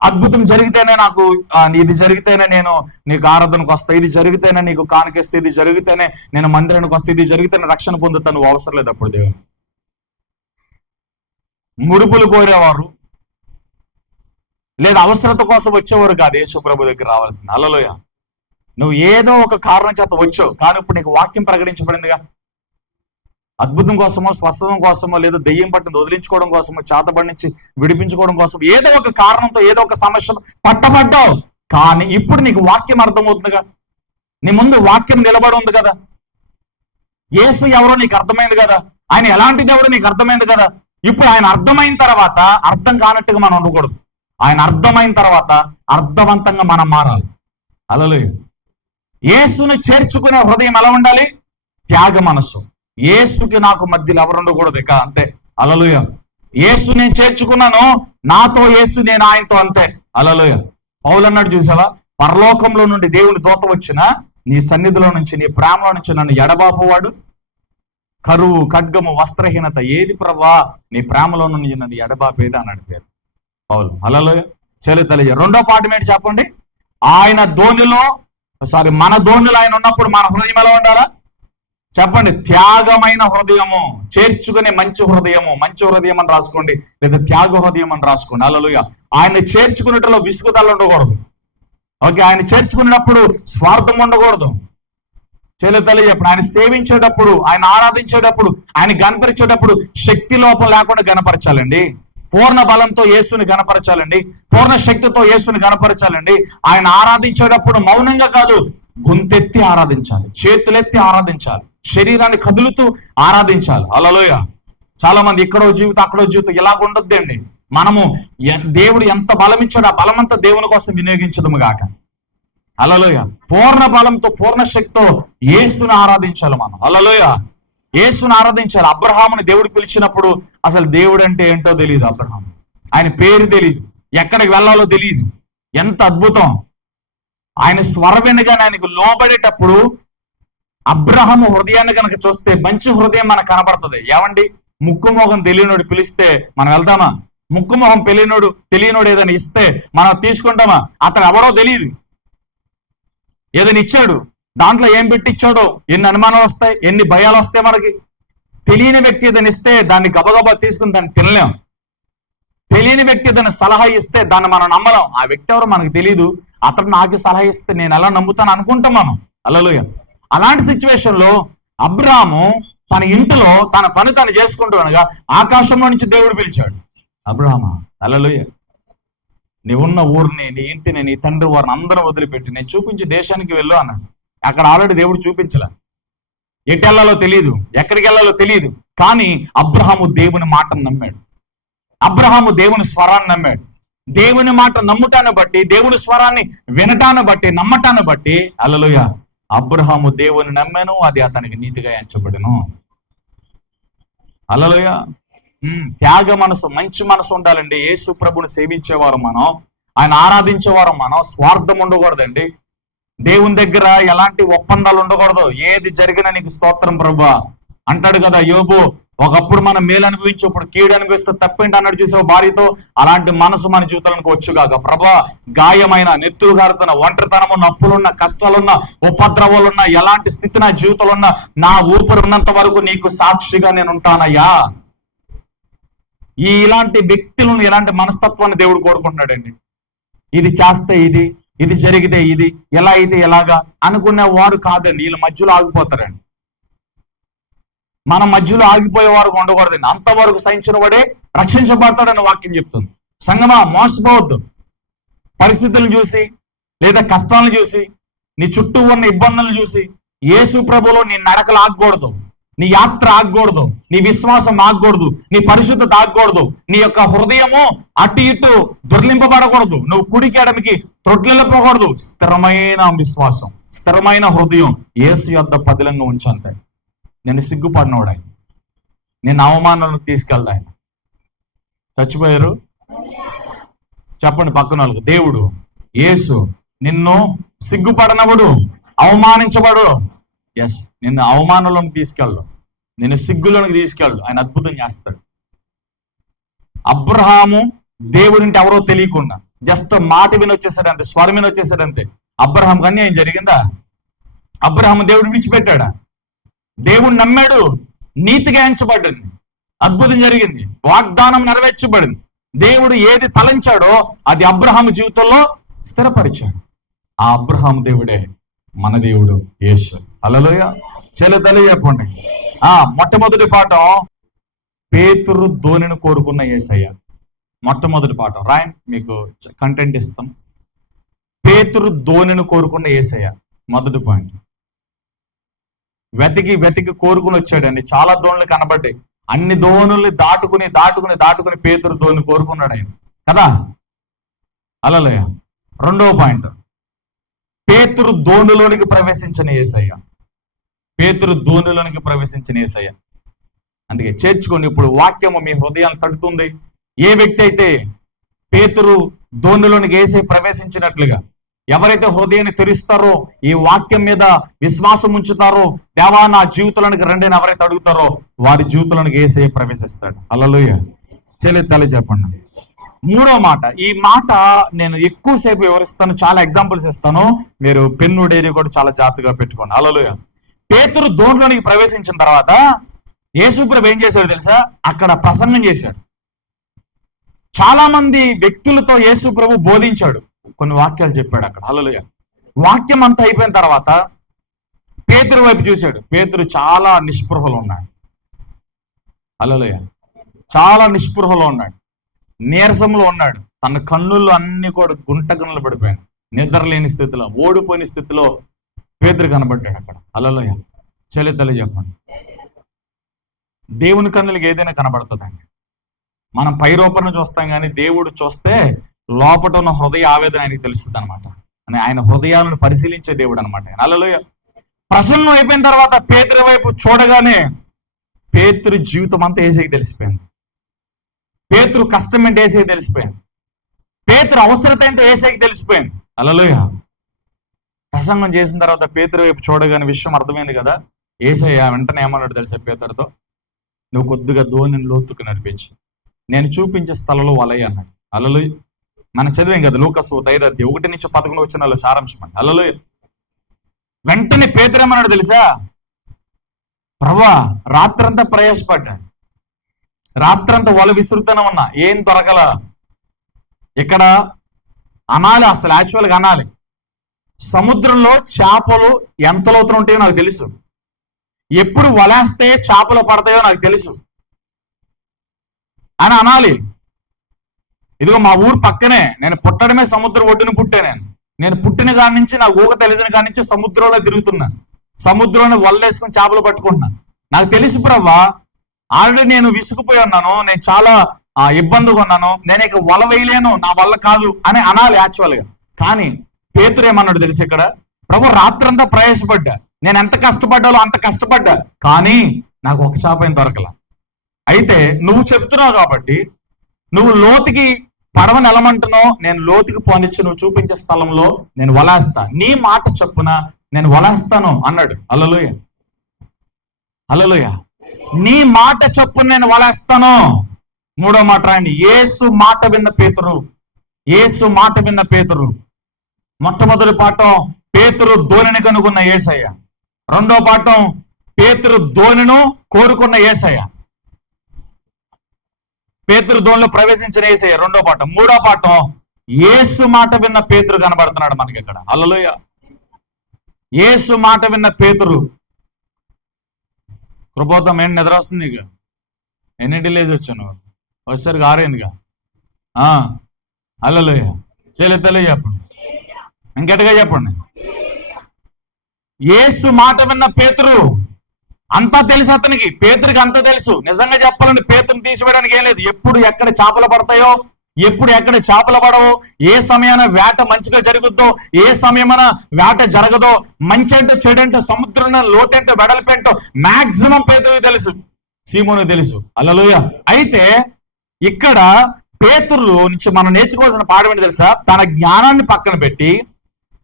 అద్భుతం జరిగితేనే నాకు, ఇది జరిగితేనే నేను నీకు ఆరాధనకు వస్తా, ఇది జరిగితేనే నీకు కానుకేస్తే, ఇది జరిగితేనే నేను మందిరానికి వస్తే, ఇది జరిగితేనే రక్షణ పొందుతాను. నువ్వు అవసరం లేదు అప్పుడు దేవుని. ముడుపులు కోరేవారు లేదా అవసరత కోసం వచ్చేవారు కాదు యేసు ప్రభు దగ్గర రావాల్సింది. హల్లెలూయా. నువ్వు ఏదో ఒక కారణం చేత వచ్చావు, కానీ ఇప్పుడు నీకు వాక్యం ప్రకటించబడిందిగా. అద్భుతం కోసమో, స్వస్థత కోసమో, లేదా దెయ్యం పట్టింది వదిలించుకోవడం కోసమో, చేతబడి నుంచి విడిపించుకోవడం కోసం, ఏదో ఒక కారణంతో ఏదో ఒక సమస్య పట్టబడ్డావు. కానీ ఇప్పుడు నీకు వాక్యం అర్థమవుతుందిగా, నీ ముందు వాక్యం నిలబడి ఉంది కదా. యేసు ఎవరో నీకు అర్థమైంది కదా, ఆయన ఎలాంటి దేవుడో నీకు అర్థమైంది కదా. ఇప్పుడు ఆయన అర్థమైన తర్వాత అర్థం కానట్టుగా మనం ఉండకూడదు. ఆయన అర్థమైన తర్వాత అర్థవంతంగా మనం మారాలి. హల్లెలూయా. యేసును చేర్చుకునే హృదయం ఎలా ఉండాలి? త్యాగ మనసు. యేసుకి నాకు మధ్యలో ఎవరు ఉండకూడదు ఇక, అంతే. హల్లెలూయా. యేసు నేను చేర్చుకున్నాను, నాతో యేసు, నేను ఆయనతో, అంతే. హల్లెలూయా. పౌలు అన్నాడు చూసావా, పరలోకంలో నుండి దేవుని దూత వచ్చిన నీ సన్నిధిలో నుంచి, నీ ప్రేమలో నుంచి నన్ను ఎడబాపువాడు కరువు, ఖడ్గము, వస్త్రహీనత ఏది ప్రభువా, నీ ప్రేమలో నుండి నన్ను ఎడబాపేది అన్నాడు పేరు పౌలు. హల్లెలూయా. చలి తల్లి. రెండో పాఠం ఏంటి చెప్పండి? ఆయన ధోనిలో మన ధోనిలో ఆయన ఉన్నప్పుడు మన హృదయం ఎలా ఉండాలా చెప్పండి? త్యాగమైన హృదయము, చేర్చుకునే మంచి హృదయం అని రాసుకోండి, లేదా త్యాగ హృదయం అని రాసుకోండి. హల్లెలూయా. ఆయన చేర్చుకునేటలో విసుగుదల ఉండకూడదు. ఓకే, ఆయన చేర్చుకునేటప్పుడు స్వార్థం ఉండకూడదు. చెల్లితల్లి చెప్పండి, ఆయన సేవించేటప్పుడు, ఆయన ఆరాధించేటప్పుడు, ఆయన గణపరిచేటప్పుడు శక్తి లోపం లేకుండా గణపరచాలండి. పూర్ణ బలంతో యేసుని గణపరచాలండి, పూర్ణ శక్తితో యేసుని గణపరచాలండి. ఆయన ఆరాధించేటప్పుడు మౌనంగా కాదు, గొంతెత్తి ఆరాధించాలి, చేతులెత్తి ఆరాధించాలి, శరీరాన్ని కదులుతూ ఆరాధించాలి. హల్లెలూయా. చాలా మంది ఇక్కడో జీవితం అక్కడో జీవితం ఇలాగ ఉండొద్దండి. మనము దేవుడు ఎంత బలం ఇచ్చాడో ఆ బలమంతా దేవుని కోసం వినియోగించడము గాక. హల్లెలూయా. పూర్ణ బలంతో పూర్ణ శక్తితో యేసుని ఆరాధించాలి మనం. హల్లెలూయా. యేసుని ఆరాధించాలి. అబ్రహాముని దేవుడు పిలిచినప్పుడు అసలు దేవుడు అంటే ఏంటో తెలియదు. అబ్రహాము ఆయన పేరు తెలియదు, ఎక్కడికి వెళ్ళాలో తెలియదు. ఎంత అద్భుతం! ఆయన స్వరవినగానే ఆయనకు లోబడేటప్పుడు అబ్రహాము హృదయాన్ని కనుక చూస్తే మంచి హృదయం మనకు కనబడుతుంది. ఏమండి, ముక్కు మొహం తెలియనోడు పిలిస్తే మనం వెళ్తామా? ముక్కు మొహం తెలియనోడు ఏదైనా ఇస్తే మనం తీసుకుంటామా? అతను ఎవరో తెలియదు, ఏదైనా ఇచ్చాడు, దాంట్లో ఏం పెట్టిచ్చాడో ఎన్ని అనుమానాలు వస్తాయి, ఎన్ని భయాలు వస్తాయి. మనకి తెలియని వ్యక్తి ఏదైనా ఇస్తే దాన్ని గబగబా తీసుకుని దాన్ని తినలేం. తెలియని వ్యక్తి ఏదైనా సలహా ఇస్తే దాన్ని మనం నమ్మలేం. ఆ వ్యక్తి ఎవరో మనకు తెలియదు, అతను నాకు సలహా ఇస్తే నేను ఎలా నమ్ముతాను అనుకుంటాం మనం. హల్లెలూయా. అలాంటి సిచ్యువేషన్ లో అబ్రాహాము తన ఇంటిలో తన పని తను చేసుకుంటూ అనగా ఆకాశంలో నుంచి దేవుడు పిలిచాడు, అబ్రాహామా, హల్లెలూయా, నీవున్న ఊరిని, నీ ఇంటిని, నీ తండ్రి వారిని అందరూ వదిలిపెట్టి నేను చూపించి దేశానికి వెళ్ళు అన్నాడు. అక్కడ ఆల్రెడీ దేవుడు చూపించలే, ఎటు వెళ్ళాలో తెలియదు, ఎక్కడికి వెళ్ళాలో తెలియదు. కానీ అబ్రహాము దేవుని మాటను నమ్మాడు, అబ్రహాము దేవుని స్వరాన్ని నమ్మాడు. దేవుని మాట నమ్ముటాన్ని బట్టి, దేవుని స్వరాన్ని వినటాన్ని బట్టి, నమ్మటాన్ని బట్టి, హల్లెలూయా, అబ్రహాము దేవుని నమ్మాను, అది అతనికి నీతిగా ఎంచబడెను. హల్లెలూయా. త్యాగ మనసు, మంచి మనసు ఉండాలండి. యేసు ప్రభుని సేవించేవారు మనం, ఆయన ఆరాధించేవారు మనం. స్వార్థం ఉండకూడదండి. దేవుని దగ్గర ఎలాంటి ఒప్పందాలు ఉండకూడదు. ఏది జరిగినా నీకు స్తోత్రం ప్రభువా అంటాడు కదా యోబు. ఒకప్పుడు మనం మేలు అనుభవించి ఇప్పుడు కీడు అనుభవిస్తూ తప్పేంటి అన్నాడు చూసావు భార్యతో. అలాంటి మనసు మన జీవితాలకు వచ్చుగాక ప్రభువా. గాయమైన, నెత్తురు గారుతున్న, ఒంటరితనము, నొప్పులున్న, కష్టాలున్న, ఉపద్రవాలున్న, ఎలాంటి స్థితి నా జీవితంలో ఉన్న, నా ఊపిరి ఉన్నంత వరకు నీకు సాక్షిగా నేను ఉంటానయ్యా. ఇలాంటి వ్యక్తులను, ఇలాంటి మనస్తత్వాన్ని దేవుడు కోరుకుంటున్నాడండి. ఇది చేస్తే ఇది, ఇది జరిగితే ఇది, ఎలా అయితే ఎలాగా అనుకునే వారు కాదండి. వీళ్ళ మధ్యలో ఆగిపోతారండి. మన మధ్యలో ఆగిపోయేవారు ఉండకూడదండి. అంతవరకు సహించిన వాడే రక్షించబడతాడని వాక్యం చెప్తుంది. సంగమా, మోసపోవద్దు. పరిస్థితులను చూసి లేదా కష్టాలను చూసి, నీ చుట్టూ ఉన్న ఇబ్బందులను చూసి యేసు ప్రభువులో నీ నడకలు ఆగకూడదు, నీ యాత్ర ఆగకూడదు, నీ విశ్వాసం ఆగకూడదు, నీ పరిశుద్ధత ఆగకూడదు, నీ యొక్క హృదయము అటు ఇటు దొర్లింపబడకూడదు, నువ్వు కుడికి ఎడమికి త్రొట్లిపోకూడదు. స్థిరమైన విశ్వాసం, స్థిరమైన హృదయం యేసు యొద్ద పదిలంగా ఉంచంతే. నేను సిగ్గుపడినవాడు ఆయన, నేను అవమానాలను తీసుకెళ్ళాను. ఆయన చచ్చిపోయారు చెప్పండి పక్కన వాళ్ళకు. దేవుడు యేసు నిన్ను సిగ్గుపడనవుడు, అవమానించబడు. ఎస్, నిన్ను అవమానంలోకి తీసుకెళ్ళు, నిన్ను సిగ్గులోనికి తీసుకెళ్ళు. ఆయన అద్భుతం చేస్తాడు. అబ్రహాము దేవుడింటి ఎవరో తెలియకుండా జస్ట్ మాట విని వచ్చేసాడంటే, స్వరం విని వచ్చేసాడంటే. అబ్రహాం కానీ ఆయన జరిగిందా? అబ్రహాము దేవుడు విడిచిపెట్టాడా? దేవుడు నమ్మాడు, నీతిగా ఎంచబడింది, అద్భుతం జరిగింది, వాగ్దానం నెరవేర్చబడింది. దేవుడు ఏది తలంచాడో అది అబ్రహాము జీవితంలో స్థిరపరిచాడు. ఆ అబ్రహాము దేవుడే మన దేవుడు యేసు. హల్లెలూయా. చెల్లెతల్లి చెప్పండి. మొట్టమొదటి పాఠం, పేతురు ధోనిని కోరుకున్న యేసయ్య. మొట్టమొదటి పాఠం రాయండి, మీకు కంటెంట్ ఇస్తాం. పేతురు ధోనిని కోరుకున్న యేసయ్య. మొదటి పాయింట్. వెతికి వెతికి కోరుకుని వచ్చాడండి. చాలా ధోనులు కనబడ్డాయి. అన్ని ధోనుల్ని దాటుకుని దాటుకుని దాటుకుని పేతురు ధోని కోరుకున్నాడు ఆయన కదా. హల్లెలూయా. రెండవ పాయింట్, పేతురు ధోనిలోనికి ప్రవేశించిన యేసయ్య. పేతురు ధోనిలోనికి ప్రవేశించిన యేసయ్య. అందుకే చేర్చుకోండి. ఇప్పుడు వాక్యము మీ హృదయాన్ని తడుతుంది. ఏ వ్యక్తి అయితే పేతురు ధోనిలోనికి యేసయ్య ప్రవేశించినట్లుగా, ఎవరైతే హృదయాన్ని తెరుస్తారో, ఈ వాక్యం మీద విశ్వాసం ఉంచుతారో, దేవా నా జీవితంలోనికి రండి అని ఎవరైతే అడుగుతారో వారి జీవితంలోనికి యేసయ్య ప్రవేశిస్తాడు. హల్లెలూయా. చెల్లి తల్లి చెప్పండి. మూడో మాట, ఈ మాట నేను ఎక్కువసేపు వివరిస్తాను, చాలా ఎగ్జాంపుల్స్ ఇస్తాను. మీరు పెన్ను డైరీ కూడా చాలా జాగ్రత్తగా పెట్టుకోండి. హల్లెలూయా. పేతురు దోణిలోనికి ప్రవేశించిన తర్వాత యేసుప్రభు ఏం చేశాడు తెలుసా? అక్కడ ప్రసంగం చేశాడు. చాలా మంది వ్యక్తులతో యేసుప్రభు బోధించాడు, కొన్ని వాక్యాలు చెప్పాడు అక్కడ. హల్లెలూయా. వాక్యం అంతా అయిపోయిన తర్వాత పేతురు వైపు చూశాడు. పేతురు చాలా నిస్పృహలో ఉన్నాడు. హల్లెలూయా. చాలా నిస్పృహలో ఉన్నాడు, నీరసంలో ఉన్నాడు. తన కన్నులు అన్ని కూడా గుంట కన్నులు పడిపోయాడు. నిద్ర లేని స్థితిలో, ఓడిపోయిన స్థితిలో పేతురు కనబడ్డాడు అక్కడ. హల్లెలూయా. చెల్లి చెప్పండి, దేవుని కన్నులకి ఏదైనా కనబడుతుందండి. మనం పై రూపాన్ని చూస్తాం, కానీ దేవుడు చూస్తే లోపట ఉన్న హృదయ ఆవేదన ఆయనకి తెలుస్తుంది అనమాట. అని ఆయన హృదయాలను పరిశీలించే దేవుడు అనమాట. హల్లెలూయా. ప్రసన్నం అయిపోయిన తర్వాత పేతురు వైపు చూడగానే పేతురు జీవితం అంతా ఏసైకి తెలిసిపోయింది. పేతురు కష్టం ఏంటో ఏసైకి తెలిసిపోయింది. పేతురు అవసరత ఏంటో ఏసైకి తెలిసిపోయింది. హల్లెలూయా. ప్రసంగం చేసిన తర్వాత పేతురు వైపు చూడగానే విషయం అర్థమైంది కదా. ఏసయ్య వెంటనే ఏమన్నాడు తెలుసా పేతురుతో? నువ్వు కొద్దిగా ధోనిని లోతుకు నడిపించి నేను చూపించే స్థలంలో వలయ్య అన్నాడు. హల్లెలూయా. మనం చదివాం కదా లూకాసు 5:1-11 వచ్చిన సారాంశం అండి. హల్లెలూయా. వెంటనే పేతురు ఏమన్నాడు తెలుసా? ప్రభువా, రాత్రంతా ప్రయాసపడ్డా, రాత్రంతా వల విసురుతూనే ఉన్నా, ఏం దొరకల. ఇక్కడ అనాలి, అసలు యాక్చువల్గా అనాలి, సముద్రంలో చేపలు ఎంత లోతున ఉంటాయో నాకు తెలుసు, ఎప్పుడు వలేస్తే చేపలు పడతాయో నాకు తెలుసు అని అనాలి. ఇదిగో మా ఊరు పక్కనే, నేను పుట్టడమే సముద్రం ఒడ్డున పుట్టే. నేను పుట్టిన కాడి నుంచి, నా ఊహ తెలిసిన కాడి నుంచి సముద్రంలో తిరుగుతున్నాను, సముద్రంలో వల్లేసుకుని చేపలు పట్టుకుంటున్నాను. నాకు తెలుసు ప్రభువా, ఆల్రెడీ నేను విసుకుపోయి ఉన్నాను, నేను చాలా ఇబ్బందిగా ఉన్నాను, నేను ఇక వల వేయలేను, నా వల్ల కాదు అని అనాలి యాక్చువల్గా. కానీ పేతురు ఏమన్నాడు తెలుసు ఇక్కడ? ప్రభు, రాత్రంతా ప్రయాసపడ్డా, నేను ఎంత కష్టపడ్డాలో అంత కష్టపడ్డా, కానీ నాకు ఒక చేప ఏం దొరకల. అయితే నువ్వు చెప్తున్నావు కాబట్టి, నువ్వు లోతుకి పడవని ఎలమంటున్నావు, నేను లోతుకి పోనిచ్చి నువ్వు చూపించే స్థలంలో నేను వలేస్తా, నీ మాట చొప్పున నేను వలేస్తాను అన్నాడు. హల్లెలూయా. హల్లెలూయా. నీ మాట చొప్పున నేను వలేస్తాను. మూడో మాట రాయండి, యేసు మాట విన్న పేతురు. యేసు మాట విన్న పేతురు. మొట్టమొదటి పాఠం, పేతురు ధోనిని కనుగొన్న యేసయ్య. రెండో పాఠం, పేతురు ధోనిను కోరుకున్న యేసయ్య. పేతురు ధోనిలో ప్రవేశించిన యేసయ్య రెండో పాఠం. మూడో పాఠం, యేసు మాట విన్న పేతురు కనబడుతున్నాడు మనకి ఇక్కడ. హల్లెలూయా. యేసు మాట విన్న పేతురు. కృపోతం ఏంటి నిద్ర వస్తుంది నీకు? ఎన్నింటి లేచి వచ్చాను? వచ్చేసరికి 6 హల్లెలూయా. చెప్పండి, ఇంకెటగా చెప్పండి. యేసు మాట విన్న పేతురు. అంతా తెలుసు అతనికి, పేతురికి అంతా తెలుసు. నిజంగా చెప్పాలంటే పేతురుని తీసివేయడానికి ఏం లేదు. ఎప్పుడు ఎక్కడ చేపలు పడతాయో, ఎప్పుడు ఎక్కడ చేపలు పడవో, ఏ సమయాన వేట మంచిగా జరుగుద్దో, ఏ సమయమైన వేట జరగదో, మంచి అంటే చెడంటో, సముద్రంలో లోతేంటో వెడల్పేంటో మాక్సిమం పేతురుకి తెలుసు, సీమోనుకు తెలుసు. హల్లెలూయా. అయితే ఇక్కడ పేతురు నుంచి మనం నేర్చుకోవాల్సిన పాఠం ఏంటి తెలుసా? తన జ్ఞానాన్ని పక్కన పెట్టి,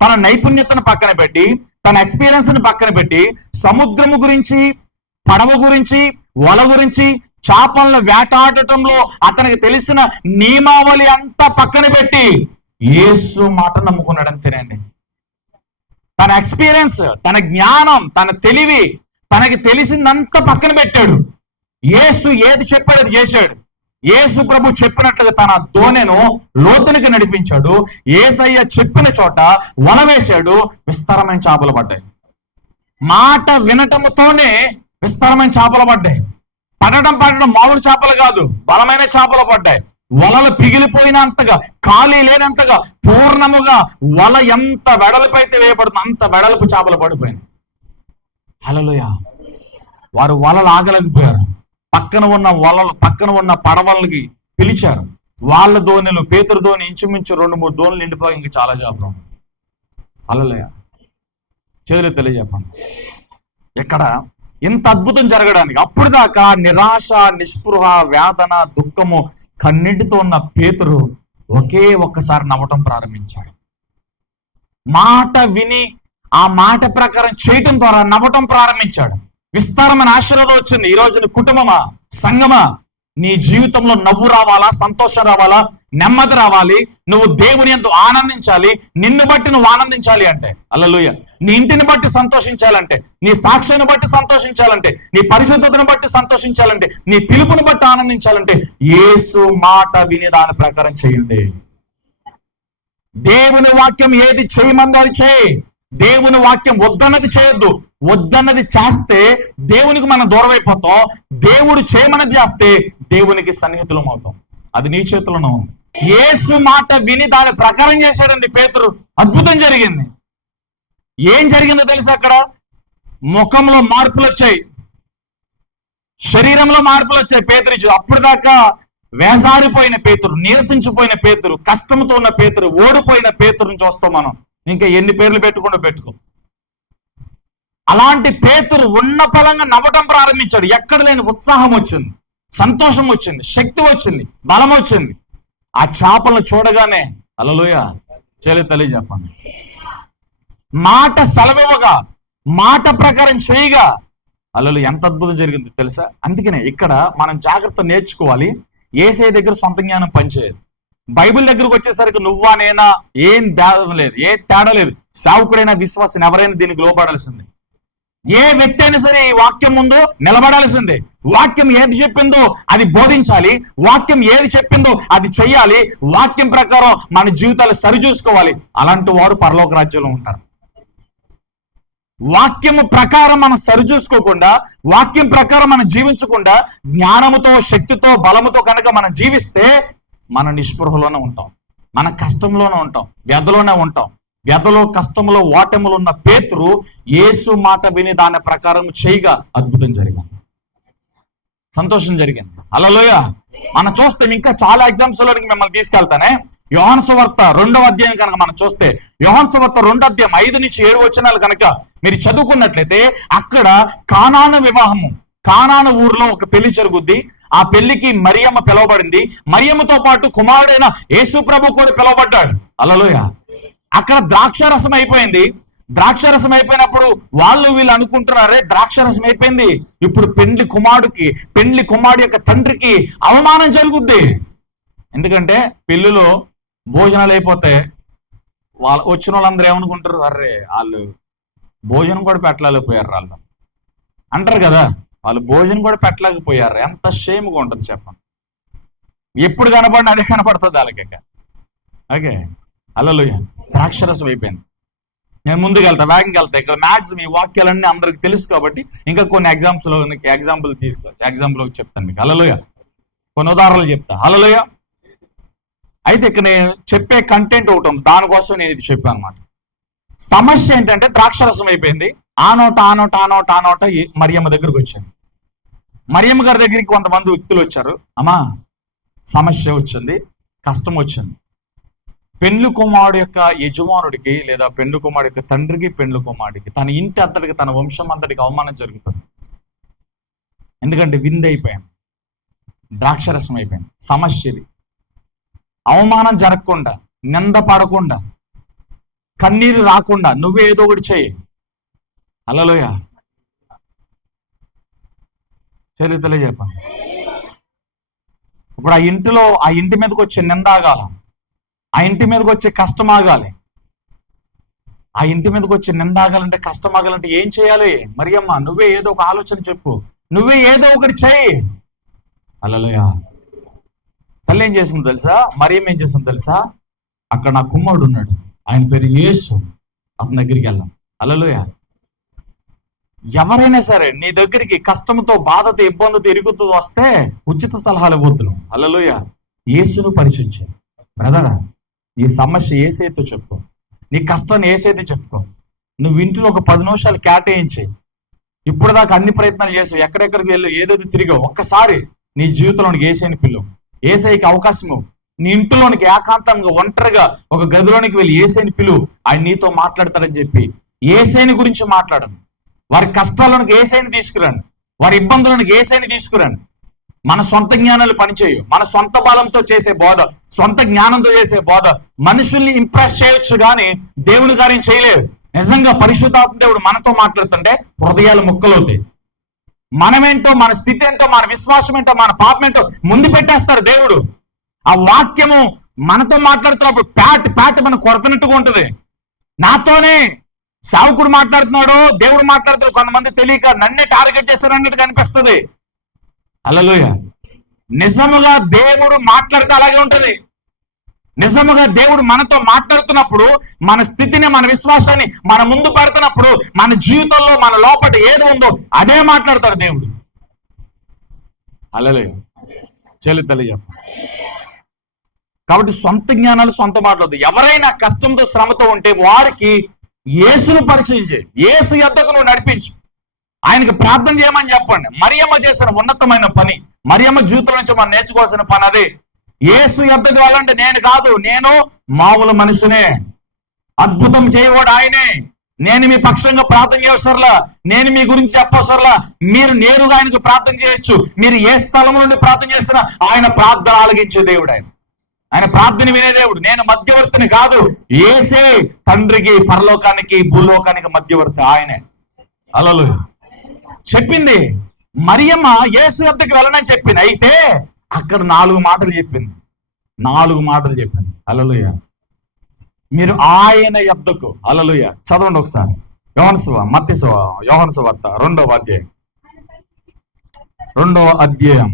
తన నైపుణ్యతను పక్కన పెట్టి, తన ఎక్స్పీరియన్స్ ని పక్కన పెట్టి, సముద్రము గురించి, పడవ గురించి, వల గురించి, చేపలను వేటాడటంలో అతనికి తెలిసిన నియమావళి అంతా పక్కన పెట్టి యేసు మాట నమ్ముకున్నాడు అంతేనండి. తన ఎక్స్పీరియన్స్, తన జ్ఞానం, తన తెలివి, తనకి తెలిసిందంతా పక్కన పెట్టాడు. యేసు ఏది చెప్పాడు అది చేశాడు. యేసు ప్రభు చెప్పినట్లుగా తన ధోనిను లోతునికి నడిపించాడు. యేసయ్య చెప్పిన చోట వల వేశాడు, విస్తారమైన చేపలు పడ్డాయి. మాట వినటముతోనే విస్తారమైన చేపలు పడ్డాయి. పడటం మామూలు చేపలు కాదు, బలమైన చేపలు పడ్డాయి. వలలు పిగిలిపోయినంతగా, ఖాళీ లేనంతగా, పూర్ణముగా వల ఎంత వెడల్పైతే వేయబడుతుంది అంత వెడల్పు చేపలు పడిపోయినాయి. హల్లెలూయా. వారు వలలు ఆగలేకపోయారు. పక్కన ఉన్న పడవలకి పిలిచారు. వాళ్ళ ధోనిలు, పేతురు ధోని ఇంచుమించు 2-3 ధోనులు నిండిపోయి ఇంక చాలా చేపలు. హల్లెలూయా. తెలియజెప్పండి. ఇక్కడ ఇంత అద్భుతం జరగడానికి అప్పుడు దాకా నిరాశ, నిస్పృహ, వేదన, దుఃఖము కన్నింటితో ఉన్న పేతురు ఒకే ఒక్కసారి నవ్వటం ప్రారంభించాడు. మాట విని ఆ మాట ప్రకారం చేయటం ద్వారా నవ్వటం ప్రారంభించాడు. విస్తారమైన ఆశీర్వాదం వచ్చింది. ఈ రోజు కుటుంబమా, సంఘమా, నీ జీవితంలో నవ్వు రావాలా, సంతోషం రావాలా, నెమ్మది రావాలి, నువ్వు దేవుని యందు ఆనందించాలి, నిన్ను బట్టి నువ్వు ఆనందించాలి అంటే, హల్లెలూయా, నీ ఇంటిని బట్టి సంతోషించాలంటే, నీ సాక్ష్యాన్ని బట్టి సంతోషించాలంటే, నీ పరిశుద్ధతను బట్టి సంతోషించాలంటే, నీ పిలుపుని బట్టి ఆనందించాలంటే యేసు మాట విని దాని ప్రకారం చేయండి. దేవుని వాక్యం ఏది చేయమందో అది చేయి. దేవుని వాక్యం వద్దన్నది చేయొద్దు. వద్దన్నది చేస్తే దేవునికి మనం దూరం అయిపోతాం. దేవుడు చేయమన్నది చేస్తే దేవునికి సన్నిహితులం అవుతాం. అది నీ చేతిలోనే ఉంది. యేసు మాట విని దాని ప్రకారం చేశాడండి పేతురు. అద్భుతం జరిగింది. ఏం జరిగిందో తెలుసా? అక్కడ ముఖంలో మార్పులు వచ్చాయి, శరీరంలో మార్పులు వచ్చాయి. పేతురు అప్పుడు దాకా వేసారిపోయిన పేతురు, నీరసించిపోయిన పేతురు, కష్టంతో ఉన్న పేతురు, ఓడిపోయిన పేతురుని చూస్తాం మనం. ఇంకా ఎన్ని పేర్లు పెట్టుకో. అలాంటి పేతురు ఉన్న పలంగా నవ్వటం ప్రారంభించాడు. ఎక్కడ లేని ఉత్సాహం వచ్చింది, సంతోషం వచ్చింది, శక్తి వచ్చింది, బలం వచ్చింది. ఆ చేపలను చూడగానే హల్లెలూయా తెలియజెప్పండి. మాట సెలవివ్వగా, మాట ప్రకారం చేయగా హల్లెలూయా ఎంత అద్భుతం జరిగింది తెలుసా? అందుకనే ఇక్కడ మనం జాగ్రత్త నేర్చుకోవాలి. యేసయ్య దగ్గర సొంత జ్ఞానం పనిచేయదు. బైబిల్ దగ్గరకు వచ్చేసరికి నువ్వా నేనా ఏం తేడా లేదు. సావుకుడైనా విశ్వాసం ఎవరైనా దీనికి లోపడాల్సిందే. ఏ వ్యక్తి అయినా సరే ఈ వాక్యం ముందు నిలబడాల్సిందే. వాక్యం ఏది చెప్పిందో అది బోధించాలి, వాక్యం ఏది చెప్పిందో అది చెయ్యాలి, వాక్యం ప్రకారం మన జీవితాలు సరిచూసుకోవాలి. అలాంటి వారు పరలోక రాజ్యంలో ఉంటారు. వాక్యము ప్రకారం మనం సరిచూసుకోకుండా, వాక్యం ప్రకారం మనం జీవించకుండా, జ్ఞానముతో, శక్తితో, బలముతో కనుక మనం జీవిస్తే మన నిస్పృహలోనే ఉంటాం, మన కష్టంలోనే ఉంటాం, వ్యధలోనే ఉంటాం. వ్యధలో, కష్టంలో, ఓటములు ఉన్న పేతురు యేసు మాట విని దాని ప్రకారం చేయగా అద్భుతం జరిగింది, సంతోషం జరిగింది. హల్లెలూయా. మనం చూస్తే ఇంకా చాలా ఎగ్జామ్స్ లోనికి మిమ్మల్ని తీసుకెళ్తానే. యోహాను సువార్త 2వ అధ్యాయం కనుక మనం చూస్తే, యోహాను సువార్త 2వ అధ్యాయం 5-7 వచనాలు కనుక మీరు చదువుకున్నట్లయితే, అక్కడ కానాను వివాహము, కానాను ఊర్లో ఒక పెళ్లి జరుగుద్ది. ఆ పెళ్లికి మరియమ్మ పిలువబడింది. మరియమ్మతో పాటు కుమారుడైన యేసు ప్రభు కూడా పిలువబడ్డాడు. హల్లెలూయా. అక్కడ ద్రాక్షారసం అయిపోయింది. ద్రాక్షారసం అయిపోయినప్పుడు వీళ్ళు అనుకుంటున్నారే ద్రాక్షారసం అయిపోయింది, ఇప్పుడు పెండ్లి కుమారుడు యొక్క తండ్రికి అవమానం జరుగుద్ది. ఎందుకంటే పెళ్లిలో భోజనాలు అయిపోతే వచ్చిన వాళ్ళందరూ ఏమనుకుంటారు, అర్రే వాళ్ళు భోజనం కూడా పెట్టలేకపోయారు వాళ్ళు అంటారు కదా. వాళ్ళు భోజనం కూడా పెట్టలేకపోయారు. ఎంత షేమ్గా ఉంటుంది చెప్పండి. ఎప్పుడు కనపడినా అదే కనపడుతుంది వాళ్ళకి. ఓకే, హల్లెలూయా. ద్రాక్షరసం అయిపోయింది. నేను ముందుకు వేగంగా వెళ్తా. ఇక్కడ మ్యాక్సిమం ఈ వాక్యాలన్నీ అందరికి తెలుసు కాబట్టి ఇంకా కొన్ని ఎగ్జాంపుల్ చెప్తాను మీకు. హల్లెలూయా. కొన్ని ఉదాహరణలు చెప్తా. హల్లెలూయా. అయితే ఇక్కడ నేను చెప్పే కంటెంట్ ఒకటి ఉంది, దానికోసం నేను ఇది చెప్పాను అనమాట. సమస్య ఏంటంటే ద్రాక్షరసం అయిపోయింది. ఆ నోట మరియమ్మ దగ్గరకు వచ్చాను. మరియమ్మ గారి దగ్గరికి కొంతమంది వ్యక్తులు వచ్చారు. అమ్మా, సమస్య వచ్చింది, కష్టం వచ్చింది. పెండ్లి కుమారుడు యొక్క యజమానుడికి లేదా పెండ్లి కుమారుడు యొక్క తండ్రికి, పెండ్లి కుమారుడికి, తన ఇంటి అంతటికి, తన వంశం అంతటికి అవమానం జరుగుతుంది. ఎందుకంటే విందు అయిపోయాను, ద్రాక్షరసం అయిపోయింది. సమస్య ఇది. అవమానం జరగకుండా, నింద పడకుండా, కన్నీరు రాకుండా నువ్వే ఏదో ఒకటి చేయి. హల్లెలూయా. తెలియజెప్పండి. ఇప్పుడు ఆ ఇంటి మీదకి వచ్చే నింద ఆగాల, ఆ ఇంటి మీదకి వచ్చే కష్టం ఆగాలి. ఆ ఇంటి మీదకి వచ్చే నింద ఆగాలంటే, కష్టం ఆగాలంటే ఏం చేయాలి? మరియమ్మ, నువ్వే ఏదో ఒక ఆలోచన చెప్పు, నువ్వే ఏదో ఒకటి చేయి. హల్లెలూయా. తల్లి ఏం చేసిందో తెలుసా? మరియమ్మ ఏం చేసిందో తెలుసా? అక్కడ నా కుమారుడు ఉన్నాడు, ఆయన పేరు యేసు, అతని దగ్గరికి వెళ్ళాం. హల్లెలూయా. ఎవరైనా సరే నీ దగ్గరికి కష్టంతో, బాధతో, ఇబ్బందితో, ఇరుగుతూ వస్తే ఉచిత సలహాలు ఇవ్వద్దు. హల్లెలూయా. యేసును పరిచయం చేయి. బ్రదర్, ఈ సమస్య యేసయ్యతో చెప్పుకో, నీ కష్టాన్ని యేసయ్యతో చెప్పుకో. నువ్వు ఇంట్లో ఒక 10 నిమిషాలు కేటాయించి, ఇప్పుడు దాకా అన్ని ప్రయత్నాలు చేసావు, ఎక్కడెక్కడికి వెళ్ళు, ఏదైతే తిరిగావు, ఒక్కసారి నీ జీవితంలోనికి యేసయ్యని పిలువు. యేసయ్యకి అవకాశం. నీ ఇంట్లోనికి ఏకాంతంగా, ఒంటరిగా ఒక గదిలోనికి వెళ్ళి యేసయ్యని పిలువు. ఆయన నీతో మాట్లాడతాడని చెప్పి యేసయ్యని గురించి మాట్లాడండి. వారి కష్టాలకు యేసయ్యని తీసుకురండి, వారి ఇబ్బందులకు యేసయ్యని తీసుకురండి. మన సొంత జ్ఞానాలు పనిచేయు. మన సొంత బలంతో చేసే బోధ, సొంత జ్ఞానంతో చేసే బోధ మనుషుల్ని ఇంప్రెస్ చేయొచ్చు, కానీ దేవుని కార్యం చేయలేదు. నిజంగా పరిశుద్ధాత్మ దేవుడు మనతో మాట్లాడుతుంటే హృదయాలు ముక్కలవుతాయి. మనమేంటో, మన స్థితి ఏంటో, మన విశ్వాసం ఏంటో, మన పాపం ఏంటో ముందు పెట్టేస్తారు దేవుడు. ఆ వాక్యము మనతో మాట్లాడుతున్నప్పుడు ప్యాట్ మనం కొడుతున్నట్టుగా ఉంటుంది. నాతోనే సేవకుడు మాట్లాడుతున్నాడు, దేవుడు మాట్లాడుతున్నాడు, కొంతమంది తెలియక నన్నే టార్గెట్ చేశారు అన్నట్టు కనిపిస్తుంది. హల్లెలూయా. నిజముగా దేవుడు మాట్లాడితే అలాగే ఉంటది. నిజముగా దేవుడు మనతో మాట్లాడుతున్నప్పుడు మన స్థితిని, మన విశ్వాసాన్ని మన ముందు పెడుతున్నప్పుడు మన జీవితంలో మన లోపల ఏది ఉందో అదే మాట్లాడతాడు దేవుడు. హల్లెలూయా. చెల్లి తెలియ. కాబట్టి సొంత జ్ఞానాలు, సొంత మాటలు. ఎవరైనా కష్టంతో, శ్రమతో ఉంటే వారికి యేసును పరిచయం చేయి. యేసు యొద్దకు నువ్వు నడిపించు. ఆయనకి ప్రార్థన చేయమని చెప్పండి. మరియమ్మ చేసిన ఉన్నతమైన పని, మరియమ్మ జీవితం నుంచి మనం నేర్చుకోవాల్సిన పని అదే. యేసు యొద్దకు వెళ్ళండి. నేను కాదు, నేను మామూలు మనిషినే. అద్భుతం చేయవాడు ఆయనే. నేను మీ పక్షంగా ప్రార్థన చేయవసరలా, నేను మీ గురించి చెప్పవసరలా. మీరు నేరుగా ఆయనకు ప్రార్థన చేయొచ్చు. మీరు ఏ స్థలం నుండి ప్రార్థన చేసినా ఆయన ప్రార్థన ఆలగించే దేవుడు. ఆయన ప్రార్థన వినే దేవుడు. నేను మధ్యవర్తిని కాదు, యేసే తండ్రికి, పరలోకానికి, భూలోకానికి మధ్యవర్తి ఆయనే. హల్లెలూయా. చెప్పింది మరియమ్మ యేసు యొద్దకు వెళ్ళనని చెప్పింది. అయితే అక్కడ 4 మాటలు చెప్పింది. 4 మాటలు చెప్పింది. హల్లెలూయా. మీరు ఆయన యొద్దకు, హల్లెలూయా, చదవండి ఒకసారి. యోహాను సువార్త 2వ అధ్యాయం. 2వ అధ్యాయం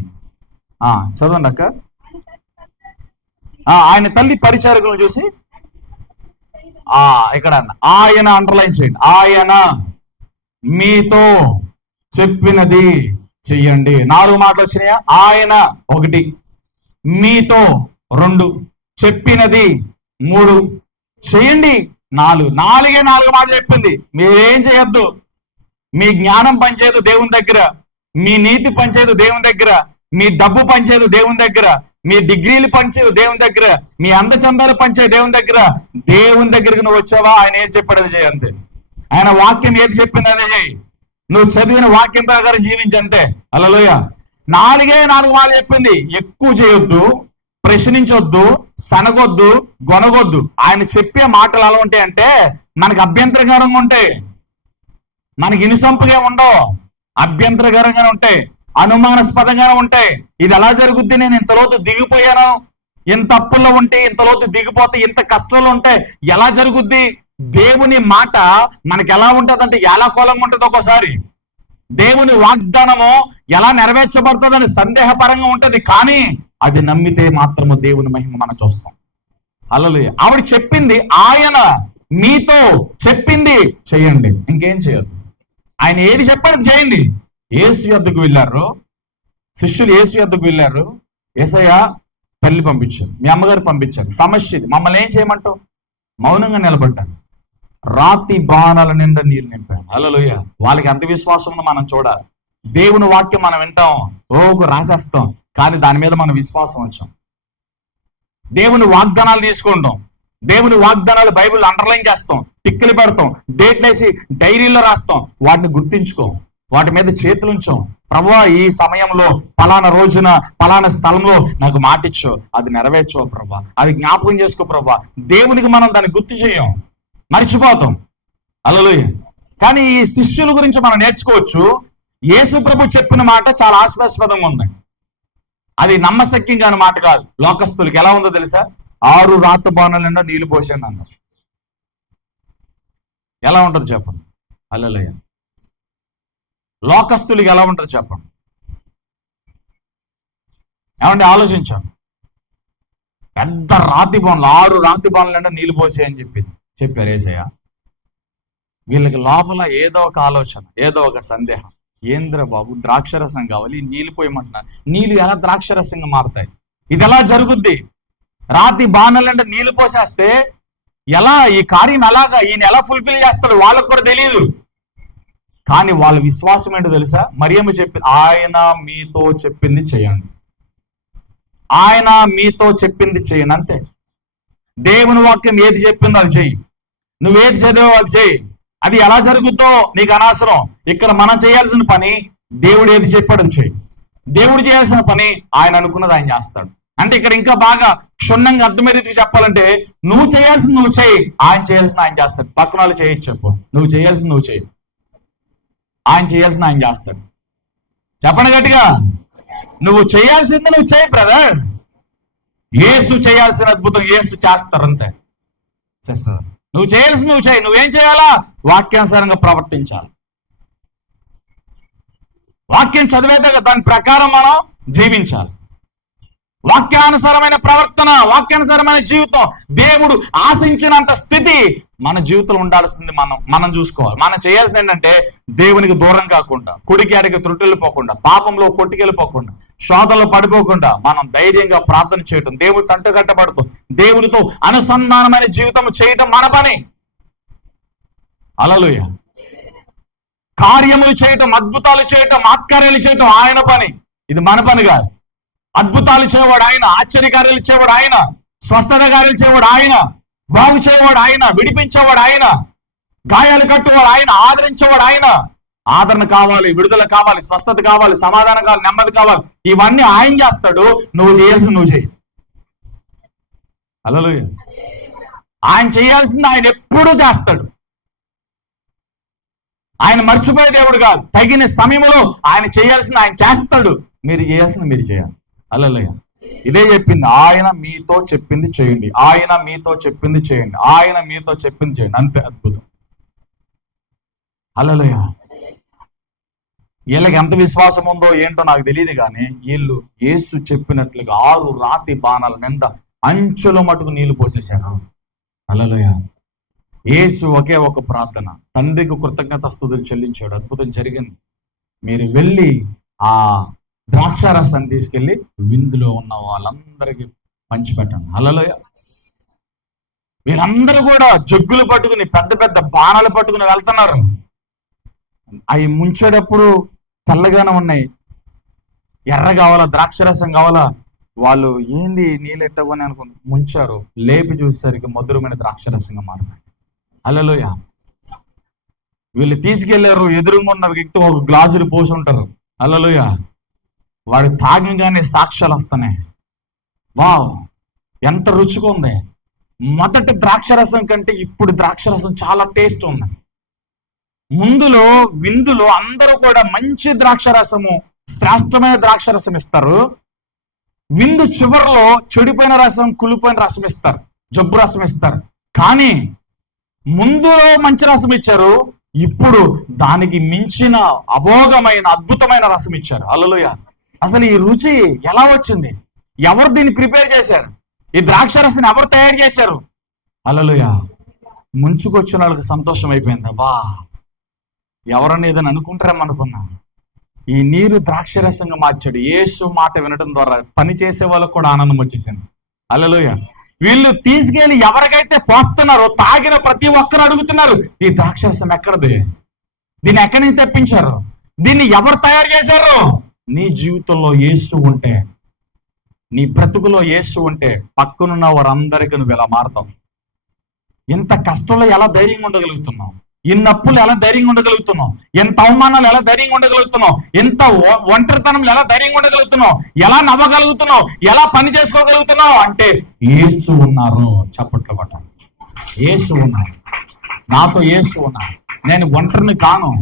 చదవండి అక్క. ఆయన తల్లి పరిచారకులను చూసి ఇక్కడ ఆయన అండర్లైన్ చేయండి. ఆయన మీతో చెప్పినది చెయ్యండి. 4 మాటలు వచ్చినాయా? ఆయన 1, మీతో 2, చెప్పినది 3, చెయ్యండి 4. 4 మాటలు చెప్పింది. మీరేం చేయొద్దు. మీ జ్ఞానం పనిచేయదు దేవుని దగ్గర, మీ నీతి పనిచేయదు దేవుని దగ్గర, మీ డబ్బు పనిచేయదు దేవుని దగ్గర, మీ డిగ్రీలు పనిచేయదు దేవుని దగ్గర, మీ అందచందాలు పనిచేయదు దేవుని దగ్గర. దేవుని దగ్గరికి నువ్వు వచ్చావా, ఆయన ఏం చెప్పాడు అది చేయి అంతే. ఆయన వాక్యం ఏది చెప్పింది అదే చేయి. నువ్వు చదివిన వాక్యం ప్రకారం జీవించంతే. హల్లెలూయా. 4 మాటలు చెప్పింది. ఎక్కువ చేయొద్దు, ప్రశ్నించొద్దు, సనగొద్దు, గొనగొద్దు. ఆయన చెప్పే మాటలు ఎలా ఉంటాయంటే మనకు అభ్యంతరకరంగా ఉంటాయి, మనకి ఇనుసంపుగా ఉండవు, అభ్యంతరకరంగానే ఉంటాయి, అనుమానాస్పదంగానే ఉంటాయి. ఇది ఎలా జరుగుద్ది, నేను ఇంతలోతు దిగిపోయాను, ఇంత అప్పుల్లో ఉంటే, ఇంతలోతు దిగిపోతే, ఇంత కష్టంలో ఉంటే ఎలా జరుగుద్ది? దేవుని మాట మనకి ఎలా ఉంటుందంటే ఎలా కోలంగా ఉంటుంది. ఒక్కోసారి దేవుని వాగ్దానము ఎలా నెరవేర్చబడుతుందని సందేహపరంగా ఉంటది. కానీ అది నమ్మితే మాత్రము దేవుని మహిమ మనం చూస్తాం. హల్లెలూయా. ఆవిడ చెప్పింది, ఆయన మీతో చెప్పింది చెయ్యండి, ఇంకేం చేయొద్దు. ఆయన ఏది చెప్పాడు చేయండి. యేసు యొద్దకు వెళ్ళారు, శిష్యులు యేసు యొద్దకు వెళ్ళారు. యేసయ్య తల్లి పంపించారు, మీ అమ్మగారు పంపించారు. సమస్య ఇది. మమ్మల్ని ఏం చేయమంటావు? మౌనంగా నిలబడ్డాను. రాతి బాణాల నిండా నీరు నింపాను. హల్లెలూయా. వాళ్ళకి అంత విశ్వాసం మనం చూడాలి. దేవుని వాక్యం మనం వింటాం, రాసేస్తాం, కానీ దాని మీద మనం విశ్వాసం వచ్చాం. దేవుని వాగ్దానాలు తీసుకుంటాం, దేవుని వాగ్దానాలు బైబిల్ అండర్లైన్ చేస్తాం, టిక్కులు పెడతాం, డేట్లు వేసి డైరీలో రాస్తాం. వాటిని గుర్తించుకోం, వాటి మీద చేతులు ఉంచాం. ప్రభువా, ఈ సమయంలో పలానా రోజున పలానా స్థలంలో నాకు మాటిచ్చు, అది నెరవేర్చు ప్రభా, అది జ్ఞాపకం చేసుకో ప్రభా. దేవునికి మనం దాన్ని గుర్తు చేయం, మర్చిపోతాం. హల్లెలూయా. కానీ ఈ శిష్యుల గురించి మనం నేర్చుకోవచ్చు. యేసు ప్రభు చెప్పిన మాట చాలా ఆశాస్పదంగా ఉంది. అది నమ్మశక్యం కాని మాట కాదు. లోకస్తులకి ఎలా ఉందో తెలుసా? 6 రాతి బాణాల నిండా నీళ్లు పోసాను అన్నారు. ఎలా ఉంటుంది చెప్పండి? హల్లెలూయా. లోకస్తులకి ఎలా ఉంటుంది చెప్పండి? ఏమంటే ఆలోచించాను. పెద్ద రాతి బాణాలు, 6 రాతి బాణాల నిండా నీళ్లు పోసాయని చెప్పారు యేసయ్య. వీళ్ళకి లోపల ఏదో ఒక ఆలోచన, ఏదో ఒక సందేహం. ఏంద్ర బాబు, ద్రాక్షరసం కావాలి, నీళ్ళు పోయమంటున్నారు. నీళ్ళు ఎలా ద్రాక్షరసంగా మారుతాయి? ఇది ఎలా జరుగుద్ది? రాతి బాణాలు అంటే నీళ్లు పోసేస్తే ఎలా ఈ కార్యం ఎలాగా ఈయన ఎలా ఫుల్ఫిల్ చేస్తాడు వాళ్ళకు కూడా తెలియదు. కానీ వాళ్ళ విశ్వాసం ఏంటో తెలుసా? మరియమ్మ చెప్పింది, ఆయన మీతో చెప్పింది చేయండి, ఆయన మీతో చెప్పింది చేయండి, అంతే. దేవుని వాక్యం ఏది చెప్పిందో అది చెయ్యి, నువ్వేది చదివో అది చెయ్యి. అది ఎలా జరుగుద్దో నీకు అనవసరం. ఇక్కడ మనం చేయాల్సిన పని దేవుడు ఏది చెప్పాడు చెయ్యి. దేవుడు చేయాల్సిన పని ఆయన అనుకున్నది ఆయన చేస్తాడు. అంటే ఇక్కడ ఇంకా బాగా క్షుణ్ణంగా అర్థమయ్యే రీతికి చెప్పాలంటే, నువ్వు చేయాల్సింది నువ్వు చేయి, ఆయన చేయాల్సింది ఆయన చేస్తాడు. పక్కన వాళ్ళు చేయొచ్చు చెప్పు, నువ్వు చేయాల్సింది నువ్వు చేయి, ఆయన చేయాల్సింది ఆయన చేస్తాడు. చెప్పండి గట్టిగా. నువ్వు చేయాల్సింది నువ్వు చేయి బ్రదర్. యేసు చేయాల్సిన అద్భుతం యేసు చేస్తారు, అంతే చేస్తారు. నువ్వు చేయాల్సింది నువ్వు చేయి. నువ్వేం చేయాలా? వాక్యానుసారంగా ప్రవర్తించాలి. వాక్యం చదివేదే దాని ప్రకారం మనం జీవించాలి. వాక్యానుసారమైన ప్రవర్తన, వాక్యానుసారమైన జీవితం, దేవుడు ఆశించినంత స్థితి మన జీవితంలో ఉండాల్సింది మనం చూసుకోవాలి. మనం చేయాల్సింది ఏంటంటే దేవునికి దూరం కాకుండా, కుడికి అడిగి త్రుటిల్లిపోకుండా, పాపంలో కొట్టుకెళ్ళిపోకుండా, శోధనలో పడిపోకుండా మనం ధైర్యంగా ప్రార్థన చేయటం, దేవుడు తంటగట్టబడుతూ దేవునితో అనుసంధానమైన జీవితం చేయటం మన పని. హల్లెలూయా. కార్యములు చేయటం, అద్భుతాలు చేయటం, ఆత్కార్యాలు చేయటం ఆయన పని, ఇది మన పని కాదు. అద్భుతాలు చేయవాడు ఆయన, ఆశ్చర్యకార్యాలు చేయవాడు ఆయన, స్వస్థత కార్యాలు చేయవాడు ఆయన, బాగు చేయవాడు ఆయన, విడిపించేవాడు ఆయన, గాయాలు కట్టువాడు ఆయన, ఆదరించేవాడు ఆయన. ఆదరణ కావాలి, విడుదల కావాలి, స్వస్థత కావాలి, సమాధానం కావాలి, నెమ్మది కావాలి, ఇవన్నీ ఆయన చేస్తాడు. నువ్వు చేయాల్సింది నువ్వు చేయి. హల్లెలూయా. ఆయన చేయాల్సింది ఆయన ఎప్పుడూ చేస్తాడు. ఆయన మర్చిపోయే దేవుడు కాదు. తగిన సమయంలో ఆయన చేయాల్సింది ఆయన చేస్తాడు. మీరు చేయాల్సింది మీరు చేయాలి. హల్లెలూయా. ఇదే చెప్పింది, ఆయన మీతో చెప్పింది చేయండి, ఆయన మీతో చెప్పింది చేయండి, ఆయన మీతో చెప్పింది చేయండి, అంతే. అద్భుతం. హల్లెలూయా. వీళ్ళకి ఎంత విశ్వాసం ఉందో ఏంటో నాకు తెలియదు, కానీ వీళ్ళు యేసు చెప్పినట్లుగా 6 రాతి బాణాల నిండా అంచుల మటుకు నీళ్లు పోసేశారు. హల్లెలూయా. యేసు ఒకే ఒక ప్రార్థన, తండ్రికి కృతజ్ఞతాస్తుతులు చెల్లించాడు. అద్భుతం జరిగింది. మీరు వెళ్ళి ఆ ద్రాక్షారసాన్ని తీసుకెళ్లి విందులో ఉన్న వాళ్ళందరికీ పంచిపెట్టండి. హల్లెలూయా. వీళ్ళందరూ కూడా జగ్గులు పట్టుకుని, పెద్ద పెద్ద బాణాలు పట్టుకుని వెళ్తున్నారు. అవి ముంచేటప్పుడు తెల్లగానే ఉన్నాయి. ఎర్ర కావాలా, ద్రాక్షరసం కావాలా, వాళ్ళు ఏంది నీళ్ళు ఎట్టకొని అనుకుని ముంచారు. లేపి చూసేసరికి మధురమైన ద్రాక్షరసంగా మారిపోయింది. హల్లెలూయా. వీళ్ళు తీసుకెళ్లారు. ఎదురుగా ఉన్న వ్యక్తి ఒక గ్లాసులు పోసి ఉంటారు. హల్లెలూయా. వాడు తాగంగానే సాక్ష్యాలు వస్తున్నాయి. వావ్, ఎంత రుచిగా ఉంది. మొదటి ద్రాక్షరసం కంటే ఇప్పుడు ద్రాక్షరసం చాలా టేస్ట్ ఉంది. ముందులో విందులో అందరూ కూడా మంచి ద్రాక్షరసము, శ్రేష్టమైన ద్రాక్షరసం ఇస్తారు. విందు చివరిలో చెడిపోయిన రసం, కులిపోయిన రసం ఇస్తారు, జబ్బు రసం ఇస్తారు. కానీ ముందులో మంచి రసం ఇచ్చారు, ఇప్పుడు దానికి మించిన అమోఘమైన అద్భుతమైన రసం ఇచ్చారు. హల్లెలూయా. అసలు ఈ రుచి ఎలా వచ్చింది? ఎవరు దీన్ని ప్రిపేర్ చేశారు? ఈ ద్రాక్షరసాన్ని ఎవరు తయారు చేశారు? హల్లెలూయా. ముంచుకొచ్చిన వాళ్ళకి సంతోషం అయిపోయింది. బా, ఎవరన్నా ఏదని అనుకుంటారేమనుకున్నా, ఈ నీరు ద్రాక్షరసంగా మార్చాడు. యేసు మాట వినడం ద్వారా పని చేసే వాళ్ళకు కూడా ఆనందం వచ్చేసింది. హల్లెలూయా. వీళ్ళు తీసుకెళ్లి ఎవరికైతే పోస్తున్నారో తాగిన ప్రతి ఒక్కరు అడుగుతున్నారు, ఈ ద్రాక్షరసం ఎక్కడది? దీన్ని ఎక్కడి నుంచి తెప్పించారు? దీన్ని ఎవరు తయారు చేశారు? నీ జీవితంలో యేసు ఉంటే, నీ బ్రతుకులో యేసు ఉంటే పక్కనున్న వారందరికీ నువ్వు ఎలా మారుతావు? ఎంత కష్టంలో ఎలా ధైర్యంగా ఉండగలుగుతున్నావు? ఎన్ని అప్పులు ఎలా ధైర్యంగా ఉండగలుగుతున్నావు? ఎంత అవమానాలు ఎలా ధైర్యంగా ఉండగలుగుతున్నావు? ఎంత ఒంటరితనంలో ఎలా ధైర్యంగా ఉండగలుగుతున్నావు? ఎలా నవ్వగలుగుతున్నావు? ఎలా పని చేసుకోగలుగుతున్నావు? అంటే యేసు ఉన్నారు. చప్పట్లు కొట్టాలి. యేసు ఉన్నారు. నాతో యేసు ఉన్నారు. నేను ఒంటరిని కాను.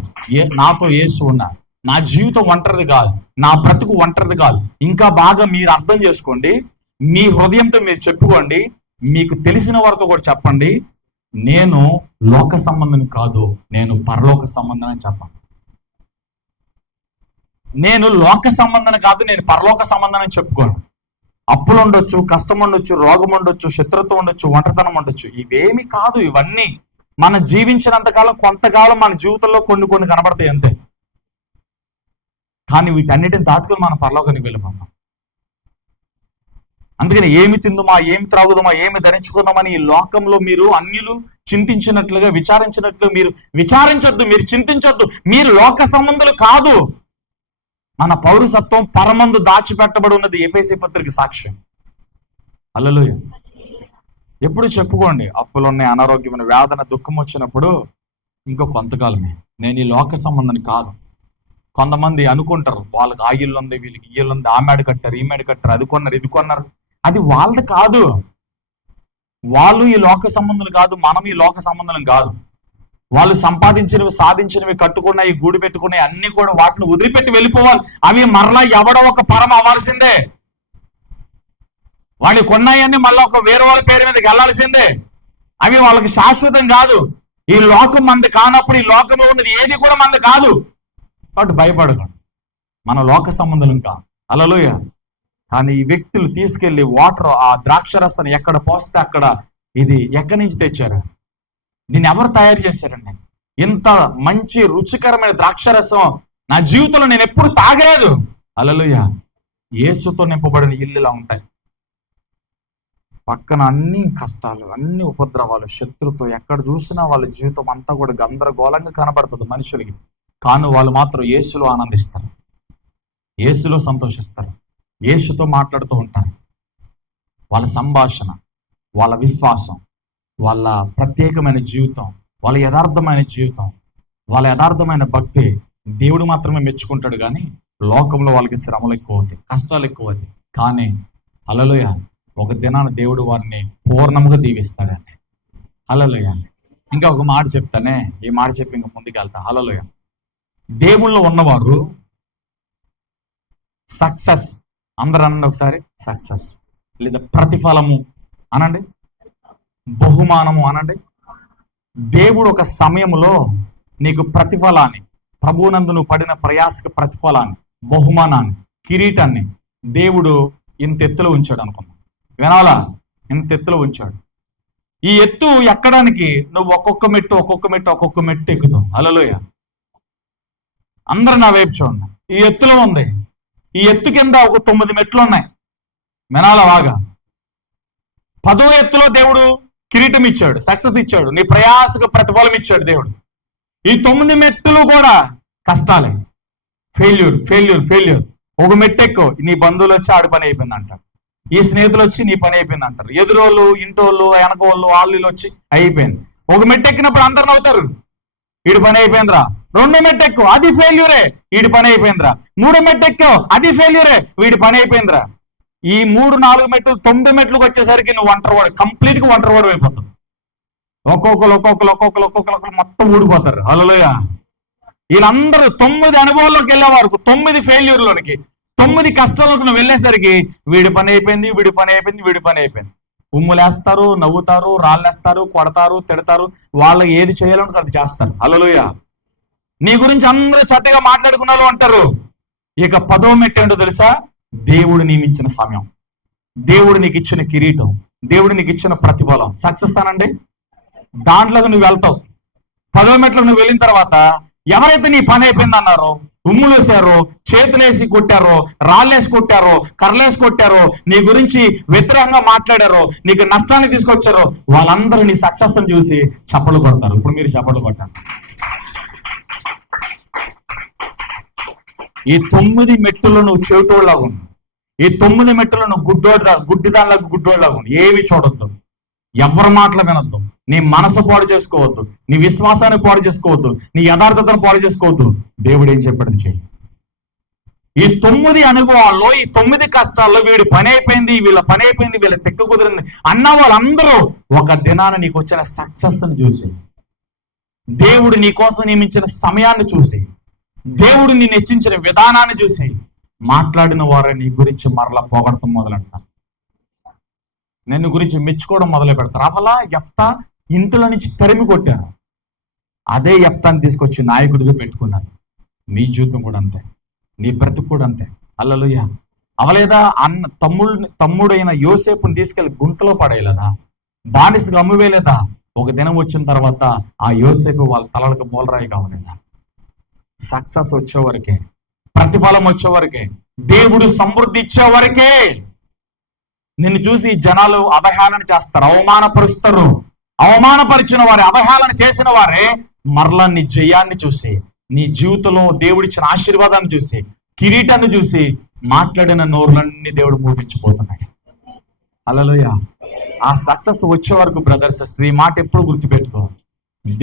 నాతో యేసు ఉన్నారు. నా జీవితం ఒంటరిది కాదు, నా బ్రతుకు ఒంటరిది కాదు. ఇంకా బాగా మీరు అర్థం చేసుకోండి. మీ హృదయంతో మీరు చెప్పుకోండి. మీకు తెలిసిన వారితో కూడా చెప్పండి, నేను లోక సంబంధం కాదు, నేను పరలోక సంబంధం అని చెప్పండి. నేను లోక సంబంధం కాదు, నేను పరలోక సంబంధం అని చెప్పుకోండి. అప్పులు ఉండొచ్చు, కష్టం ఉండొచ్చు, రోగం ఉండొచ్చు, శత్రుత్వం ఉండొచ్చు, ఒంటరితనం ఉండొచ్చు, ఇవేమి కాదు. ఇవన్నీ మనం జీవించినంతకాలం కొంతకాలం మన జీవితంలో కొన్ని కొన్ని కనబడతాయి అంతే. కానీ వీటన్నిటిని దాటుకొని మనం పరలోకానికి వెళ్ళిపోతాం. అందుకని ఏమి తిందుమా, ఏమి త్రాగుదామా, ఏమి ధరించుకుందామని ఈ లోకంలో మీరు అన్యులు చింతించినట్లుగా, విచారించినట్లు మీరు విచారించొద్దు, మీరు చింతించొద్దు. మీరు లోక సంబంధులు కాదు. మన పౌరసత్వం పరమందు దాచిపెట్టబడి ఉన్నది. ఎఫెసీ పత్రిక సాక్ష్యం. హల్లెలూయా. ఎప్పుడు చెప్పుకోండి, అప్పులు ఉన్నాయి, అనారోగ్యమైన వేదన, దుఃఖం వచ్చినప్పుడు ఇంకో కొంతకాలమే, నేను ఈ లోక సంబంధాన్ని కాదు. కొంతమంది అనుకుంటారు, వాళ్ళకి ఆ ఇల్లు ఉంది, వీళ్ళకి ఈ ఇల్లు ఉంది, ఆ మేడ కట్టారు, ఈ మేడ కట్టారు, అది కొన్నారు, ఇది కొన్నారు. అది వాళ్ళది కాదు. వాళ్ళు ఈ లోక సంబంధులు కాదు, మనం ఈ లోక సంబంధం కాదు. వాళ్ళు సంపాదించినవి, సాధించినవి, కట్టుకున్నాయి, గూడు పెట్టుకున్నాయి అన్ని కూడా వాటిని వదిలిపెట్టి వెళ్ళిపోవాలి. అవి మరలా ఎవడో ఒక పరం అవ్వాల్సిందే. వాడి కొన్నాయన్ని మళ్ళీ ఒక వేరే వాళ్ళ పేరు మీదకి వెళ్ళాల్సిందే. అవి వాళ్ళకి శాశ్వతం కాదు. ఈ లోకం మంది కానప్పుడు ఈ లోకంలో ఉన్నది ఏది కూడా మంది కాదు. కాబట్టి భయపడకండి, మన లోక సంబంధం కాదు. హల్లెలూయా. కానీ ఈ వ్యక్తులు తీసుకెళ్లి వాటర్, ఆ ద్రాక్షరసాన్ని ఎక్కడ పోస్తే అక్కడ, ఇది ఎక్కడి నుంచి తెచ్చారు? దీన్ని ఎవరు తయారు చేశారండి? ఇంత మంచి రుచికరమైన ద్రాక్షరసం నా జీవితంలో నేను ఎప్పుడు తాగలేదు. హల్లెలూయా. యేసుతో నింపబడిన ఇల్లులా ఉంటాయి. పక్కన అన్ని కష్టాలు, అన్ని ఉపద్రవాలు, శత్రుతో ఎక్కడ చూసినా వాళ్ళ జీవితం అంతా కూడా గందరగోళంగా కనబడుతుంది మనుషులకి. కానీ వాళ్ళు మాత్రం యేసులో ఆనందిస్తారు, యేసులో సంతోషిస్తారు, యేసుతో మాట్లాడుతూ ఉంటారు. వాళ్ళ సంభాషణ, వాళ్ళ విశ్వాసం, వాళ్ళ ప్రత్యేకమైన జీవితం, వాళ్ళ యథార్థమైన జీవితం, వాళ్ళ యథార్థమైన భక్తి దేవుడు మాత్రమే మెచ్చుకుంటాడు. కానీ లోకంలో వాళ్ళకి శ్రమలు ఎక్కువ అవుతాయి, కష్టాలు ఎక్కువ అవుతాయి. కానీ హల్లెలూయా, ఒక దినాన దేవుడు వారిని పూర్ణంగా దీవిస్తాడండి. హల్లెలూయా. ఇంకా ఒక మాట చెప్తానే, ఈ మాట చెప్పి ఇంకా ముందుకు వెళ్తా. హల్లెలూయా. దేవుళ్ళు ఉన్నవారు సక్సెస్, అందరూ అనండి ఒకసారి, సక్సెస్ లేదా ప్రతిఫలము అనండి, బహుమానము అనండి. దేవుడు ఒక సమయంలో నీకు ప్రతిఫలాన్ని, ప్రభువునందు నువ్వు పడిన ప్రయాసకి ప్రతిఫలాన్ని, బహుమానాన్ని, కిరీటాన్ని దేవుడు ఇంత ఎత్తులో ఉంచాడు అనుకున్నాం. వినాలా? ఇంత ఎత్తులో ఉంచాడు. ఈ ఎత్తు ఎక్కడానికి నువ్వు ఒక్కొక్క మెట్టు ఎక్కుతావు. హల్లెలూయా. అందరూ నా వైపు చూడండి. ఈ ఎత్తులో ఉంది, ఈ ఎత్తు కింద ఒక 9 మెట్లు ఉన్నాయి. వినాలా బాగా? 10వ ఎత్తులో దేవుడు కిరీటం ఇచ్చాడు, సక్సెస్ ఇచ్చాడు, నీ ప్రయాసకు ప్రతిఫలం ఇచ్చాడు దేవుడు. ఈ 9 మెట్లు కూడా కష్టాలే, ఫెయిల్యూర్. ఒక మెట్టు ఎక్కువ, నీ బంధువులు వచ్చి ఆడి పని అయిపోయింది అంటారు, ఈ స్నేహితులు వచ్చి నీ పని అయిపోయింది అంటారు, ఎదురోళ్ళు, ఇంటోళ్ళు, వెనకోళ్ళు, వాళ్ళు వచ్చి అయిపోయింది. ఒక మెట్టు ఎక్కినప్పుడు అందరు నవ్వుతారు, వీడి పని అయిపోయిందిరా. 2వ మెట్టు ఎక్కువ, అది ఫెయిల్యూరే, వీడి పని అయిపోయిందిరా. 3వ మెట్టు ఎక్కువ, అది ఫెయిల్యూరే, వీడి పని అయిపోయిందిరా. ఈ 3, 4 మెట్లు, 9 మెట్లకు వచ్చేసరికి నువ్వు ఒంటరివాడు, కంప్లీట్ గా ఒంటరివాడు అయిపోతావు. ఒక్కొక్కరు మొత్తం ఊడిపోతారు. హల్లెలూయా. వీళ్ళందరూ 9 అనుభవాల్లోకి వెళ్ళేవారు, 9 ఫెయిల్యూర్లోనికి, 9 కష్టాలకు నువ్వు వెళ్ళేసరికి వీడి పని అయిపోయింది. ఉమ్ములేస్తారు, నవ్వుతారు, రాళ్ళేస్తారు, కొడతారు, తిడతారు, వాళ్ళు ఏది చేయాలని అది చేస్తారు. హల్లెలూయా. నీ గురించి అందరూ చక్కగా మాట్లాడుకున్నారు అంటారు. ఇక 10వ మెట్టు ఏంటో తెలుసా? దేవుడు నియమించిన సమయం, దేవుడు నీకు ఇచ్చిన కిరీటం, దేవుడు నీకు ఇచ్చిన ప్రతిఫలం, సక్సెస్ అనండి. దాంట్లోకి నువ్వు వెళ్తావు. 10వ మెట్లకు నువ్వు వెళ్ళిన తర్వాత ఎవరైతే నీ పని అయిపోయింది అన్నారో, ఉమ్ములేసారో, చేతులేసి కొట్టారో, రాళ్ళేసి కొట్టారో, కర్రలేసి కొట్టారో, నీ గురించి వ్యతిరేకంగా మాట్లాడారో, నీకు నష్టాన్ని తీసుకొచ్చారో, వాళ్ళందరూ నీ సక్సెస్ అని చూసి చప్పట్లు కొడతారు. ఇప్పుడు మీరు చప్పట్లు కొట్టారు. ఈ 9 మెట్టులో నువ్వు చెవిటోళ్ళగా ఉండు, ఈ 9 మెట్టులో నువ్వు గుడ్డిదానిలాగా ఉండు. ఏవి చూడొద్దు, ఎవరి మాటలు వినొద్దు, నీ మనసు పాడు చేసుకోవద్దు, నీ విశ్వాసాన్ని పాడు చేసుకోవద్దు, నీ యథార్థతను పాడు చేసుకోవద్దు. దేవుడు ఏం చెప్పాడు చేయి. ఈ 9 అనుభవాల్లో, ఈ 9 కష్టాల్లో వీడి పని అయిపోయింది, వీళ్ళ పని అయిపోయింది, వీళ్ళ తెక్క కుదిరింది అన్న వాళ్ళందరూ ఒక దినాన నీకు వచ్చిన సక్సెస్ ని చూసి, దేవుడు నీ కోసం నియమించిన సమయాన్ని చూసి, దేవుడు నిన్ను హెచ్చించిన విధానాన్ని చూసి మాట్లాడిన వారు నీ గురించి మరలా పొగడతాం మొదలెడతారు, నిన్ను గురించి మెచ్చుకోవడం మొదలు పెడతారు. అవలా యెఫ్తా ఇంట్లో నుంచి తరిమి కొట్టారు, అదే యెఫ్తాని తీసుకొచ్చి నాయకుడిగా పెట్టుకున్నారు. నీ జీవితం కూడా అంతే, నీ బ్రతుకు కూడా అంతే. హల్లెలూయా. అవలేదా? తమ్ముడైన యోసేపుని తీసుకెళ్లి గుంటలో పడేయలేదా? బానిసగా అమ్మివేయలేదా? ఒక దినం వచ్చిన తర్వాత ఆ యోసేపు వాళ్ళ తలలకు మూలరాయి కావలేదా? సక్సెస్ వచ్చేవరకే, ప్రతిఫలం వచ్చేవరకే, దేవుడు సమృద్ధి ఇచ్చేవరకే నిన్ను చూసి జనాలు అవహేళన చేస్తారు, అవమానపరుస్తారు. అవమానపరిచిన వారే, అవహేళన చేసిన వారే మరలా నీ జయాన్ని చూసి, నీ జీవితంలో దేవుడిచ్చిన ఆశీర్వాదాన్ని చూసి, కిరీటాన్ని చూసి మాట్లాడిన నోరులన్నీ దేవుడు మూపించిపోతున్నాడు. హల్లెలూయా. ఆ సక్సెస్ వచ్చే వరకు బ్రదర్స్ సిస్టర్, ఈ మాట ఎప్పుడు గుర్తుపెట్టుకో.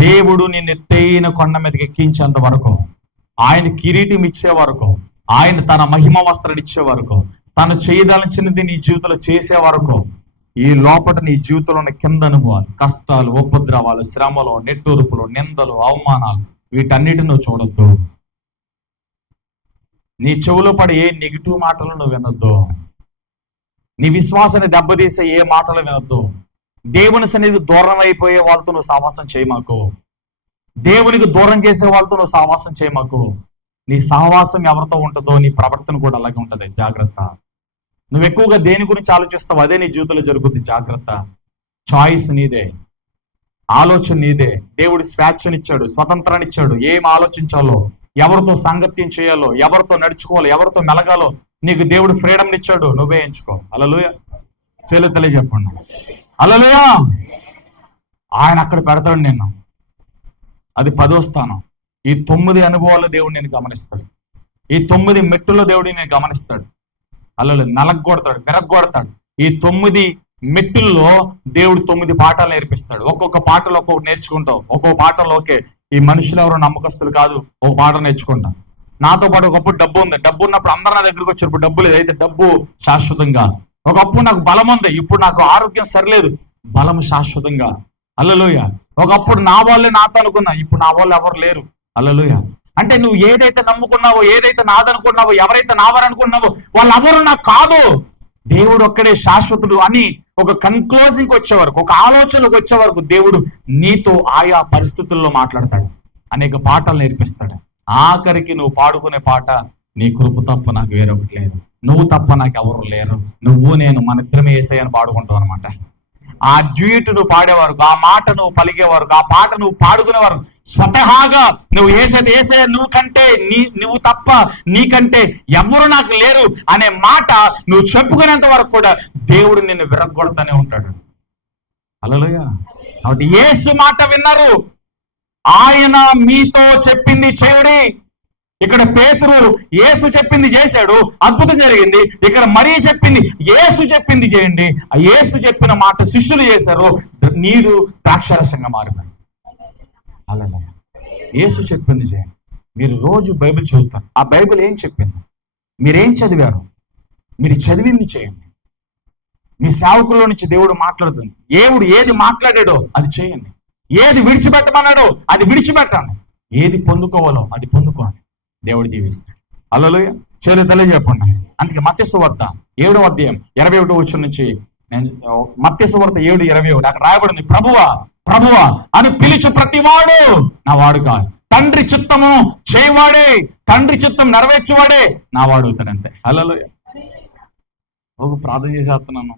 దేవుడు నిన్ను ఎత్తైన కొండ మీదకి ఎక్కించేంత వరకు, ఆయన కిరీటం ఇచ్చే వరకు, ఆయన తన మహిమ వస్త్రాన్ని ఇచ్చే వరకు, తను చేయదలిచినది నీ జీవితంలో చేసే వరకు ఈ లోపట నీ జీవితంలో ఉన్న కింద అనుభవాలు, కష్టాలు, ఉపద్రవాలు, శ్రమలు, నెట్టూర్పులు, నిందలు, అవమానాలు, వీటన్నిటిని నువ్వు చూడొద్దు. నీ చెవులో పడే ఏ నెగిటివ్ మాటలు నువ్వు వినొద్దు. నీ విశ్వాసాన్ని దెబ్బతీసే ఏ మాటలు వినొద్దు. దేవుని సన్నిధికి దూరం అయిపోయే వాళ్ళతో నువ్వు సావాసం చేయమాకు. దేవునికి దూరం చేసే వాళ్ళతో నువ్వు సావాసం చేయమాకు. నీ సహవాసం ఎవరితో ఉంటుందో నీ ప్రవర్తన కూడా అలాగే ఉంటుంది. జాగ్రత్త. నువ్వు ఎక్కువగా దేని గురించి ఆలోచిస్తావు అదే నీ జీవితంలో జరుగుద్ది. జాగ్రత్త. చాయిస్ నీదే, ఆలోచన నీదే. దేవుడు స్వేచ్ఛనిచ్చాడు, స్వతంత్రాన్ని ఇచ్చాడు. ఏం ఆలోచించాలో, ఎవరితో సాంగత్యం చేయాలో, ఎవరితో నడుచుకోవాలో, ఎవరితో మెలగాలో నీకు దేవుడు ఫ్రీడమ్ ఇచ్చాడు. నువ్వే ఎంచుకో. హల్లెలూయా. తెలియజెప్పండి. హల్లెలూయా. ఆయన అక్కడ పెడతాడు నిన్ను. అది 10వ స్థానం. ఈ 9 అనుభవాల్లో దేవుడు నేను గమనిస్తాడు. ఈ 9 మెట్టుల్లో దేవుడు నేను గమనిస్తాడు. అలా నలగొడతాడు, విరగొడతాడు. ఈ 9 మెట్టుల్లో దేవుడు 9 పాఠాలు నేర్పిస్తాడు. ఒక్కొక్క పాటలో ఒక్కొక్కటి నేర్చుకుంటావు. ఒక్కొక్క పాటలో ఓకే ఈ మనుషులు ఎవరు నమ్మకస్తులు కాదు, ఒక పాట నేర్చుకుంటాం. నాతో పాటు ఒకప్పుడు డబ్బు ఉంది. డబ్బు ఉన్నప్పుడు అందరూ నా దగ్గరికి వచ్చారు. డబ్బు లేదు, అయితే డబ్బు శాశ్వతంగా. ఒకప్పుడు నాకు బలం ఉంది, ఇప్పుడు నాకు ఆరోగ్యం సరిలేదు, బలం శాశ్వతంగా. హల్లెలూయా. ఒకప్పుడు నా వాళ్ళే నాతో అనుకున్నా, ఇప్పుడు నా వాళ్ళు ఎవరు లేరు. హల్లెలూయా. అంటే నువ్వు ఏదైతే నమ్ముకున్నావో, ఏదైతే నాదనుకున్నావో, ఎవరైతే నావారనుకున్నావో వాళ్ళెవరు నాకు కాదు. దేవుడు ఒక్కడే శాశ్వతుడు అని ఒక కన్క్లూజింగ్కి వచ్చే వరకు, ఒక ఆలోచనకు వచ్చే వరకు దేవుడు నీతో ఆయా పరిస్థితుల్లో మాట్లాడతాడు. అనేక పాటలు నేర్పిస్తాడు. ఆఖరికి నువ్వు పాడుకునే పాట, నీ కృప తప్ప నాకు వేరొకటి లేదు, నువ్వు తప్ప నాకు ఎవరు లేరు, నువ్వు నేను మన ఇద్దరమే యేసయ్యని పాడుకుంటావు అనమాట. ఆ డ్యూయట్ నువ్వు పాడేవారు, ఆ మాట నువ్వు పలికేవారు, ఆ పాట నువ్వు పాడుకునేవారు, స్వతహాగా నువ్వు ఏసే నువ్వు తప్ప నీకంటే ఎవరు నాకు లేరు అనే మాట నువ్వు చెప్పుకునేంత వరకు కూడా దేవుడు నిన్ను విరగొడతానే ఉంటాడు. హల్లెలూయా. కాబట్టి యేసు మాట విన్నారు, ఆయన మీతో చెప్పింది చేయుడి. ఇక్కడ పేతురు యేసు చెప్పింది చేశాడు, అద్భుతం జరిగింది. ఇక్కడ మరీ చెప్పింది, యేసు చెప్పింది చేయండి. ఆ యేసు చెప్పిన మాట శిష్యులు చేశారు, నీరు ద్రాక్షరసంగా మారిపోయింది. అలా యేసు చెప్పింది చేయండి. మీరు రోజు బైబిల్ చదువుతారు, ఆ బైబిల్ ఏం చెప్పింది, మీరేం చదివారు, మీరు చదివింది చేయండి. మీ సేవకుల్లో నుంచి దేవుడు మాట్లాడుతుంది. దేవుడు ఏది మాట్లాడాడో అది చేయండి. ఏది విడిచిపెట్టమన్నాడో అది విడిచిపెట్టండి. ఏది పొందుకోవాలో అది పొందుకోండి. దేవుడు దీవిస్తాడు. హల్లెలూయా. తెలియజెప్పండి. అందుకే మత్తయి సువార్త 7వ అధ్యాయం 21వ వచనం నుంచి, మత్తయి సువార్త 7:21 అక్కడ రాయబడింది, ప్రభువా ప్రభువా అని పిలిచి ప్రతివాడు నా వాడు కాదు, తండ్రి చిత్తము చేయవాడే, తండ్రి చిత్తం నెరవేర్చేవాడే నా వాడు అవుతాడంతే. హల్లెలూయా. ఒక ప్రార్థన చేసేస్తున్నాను,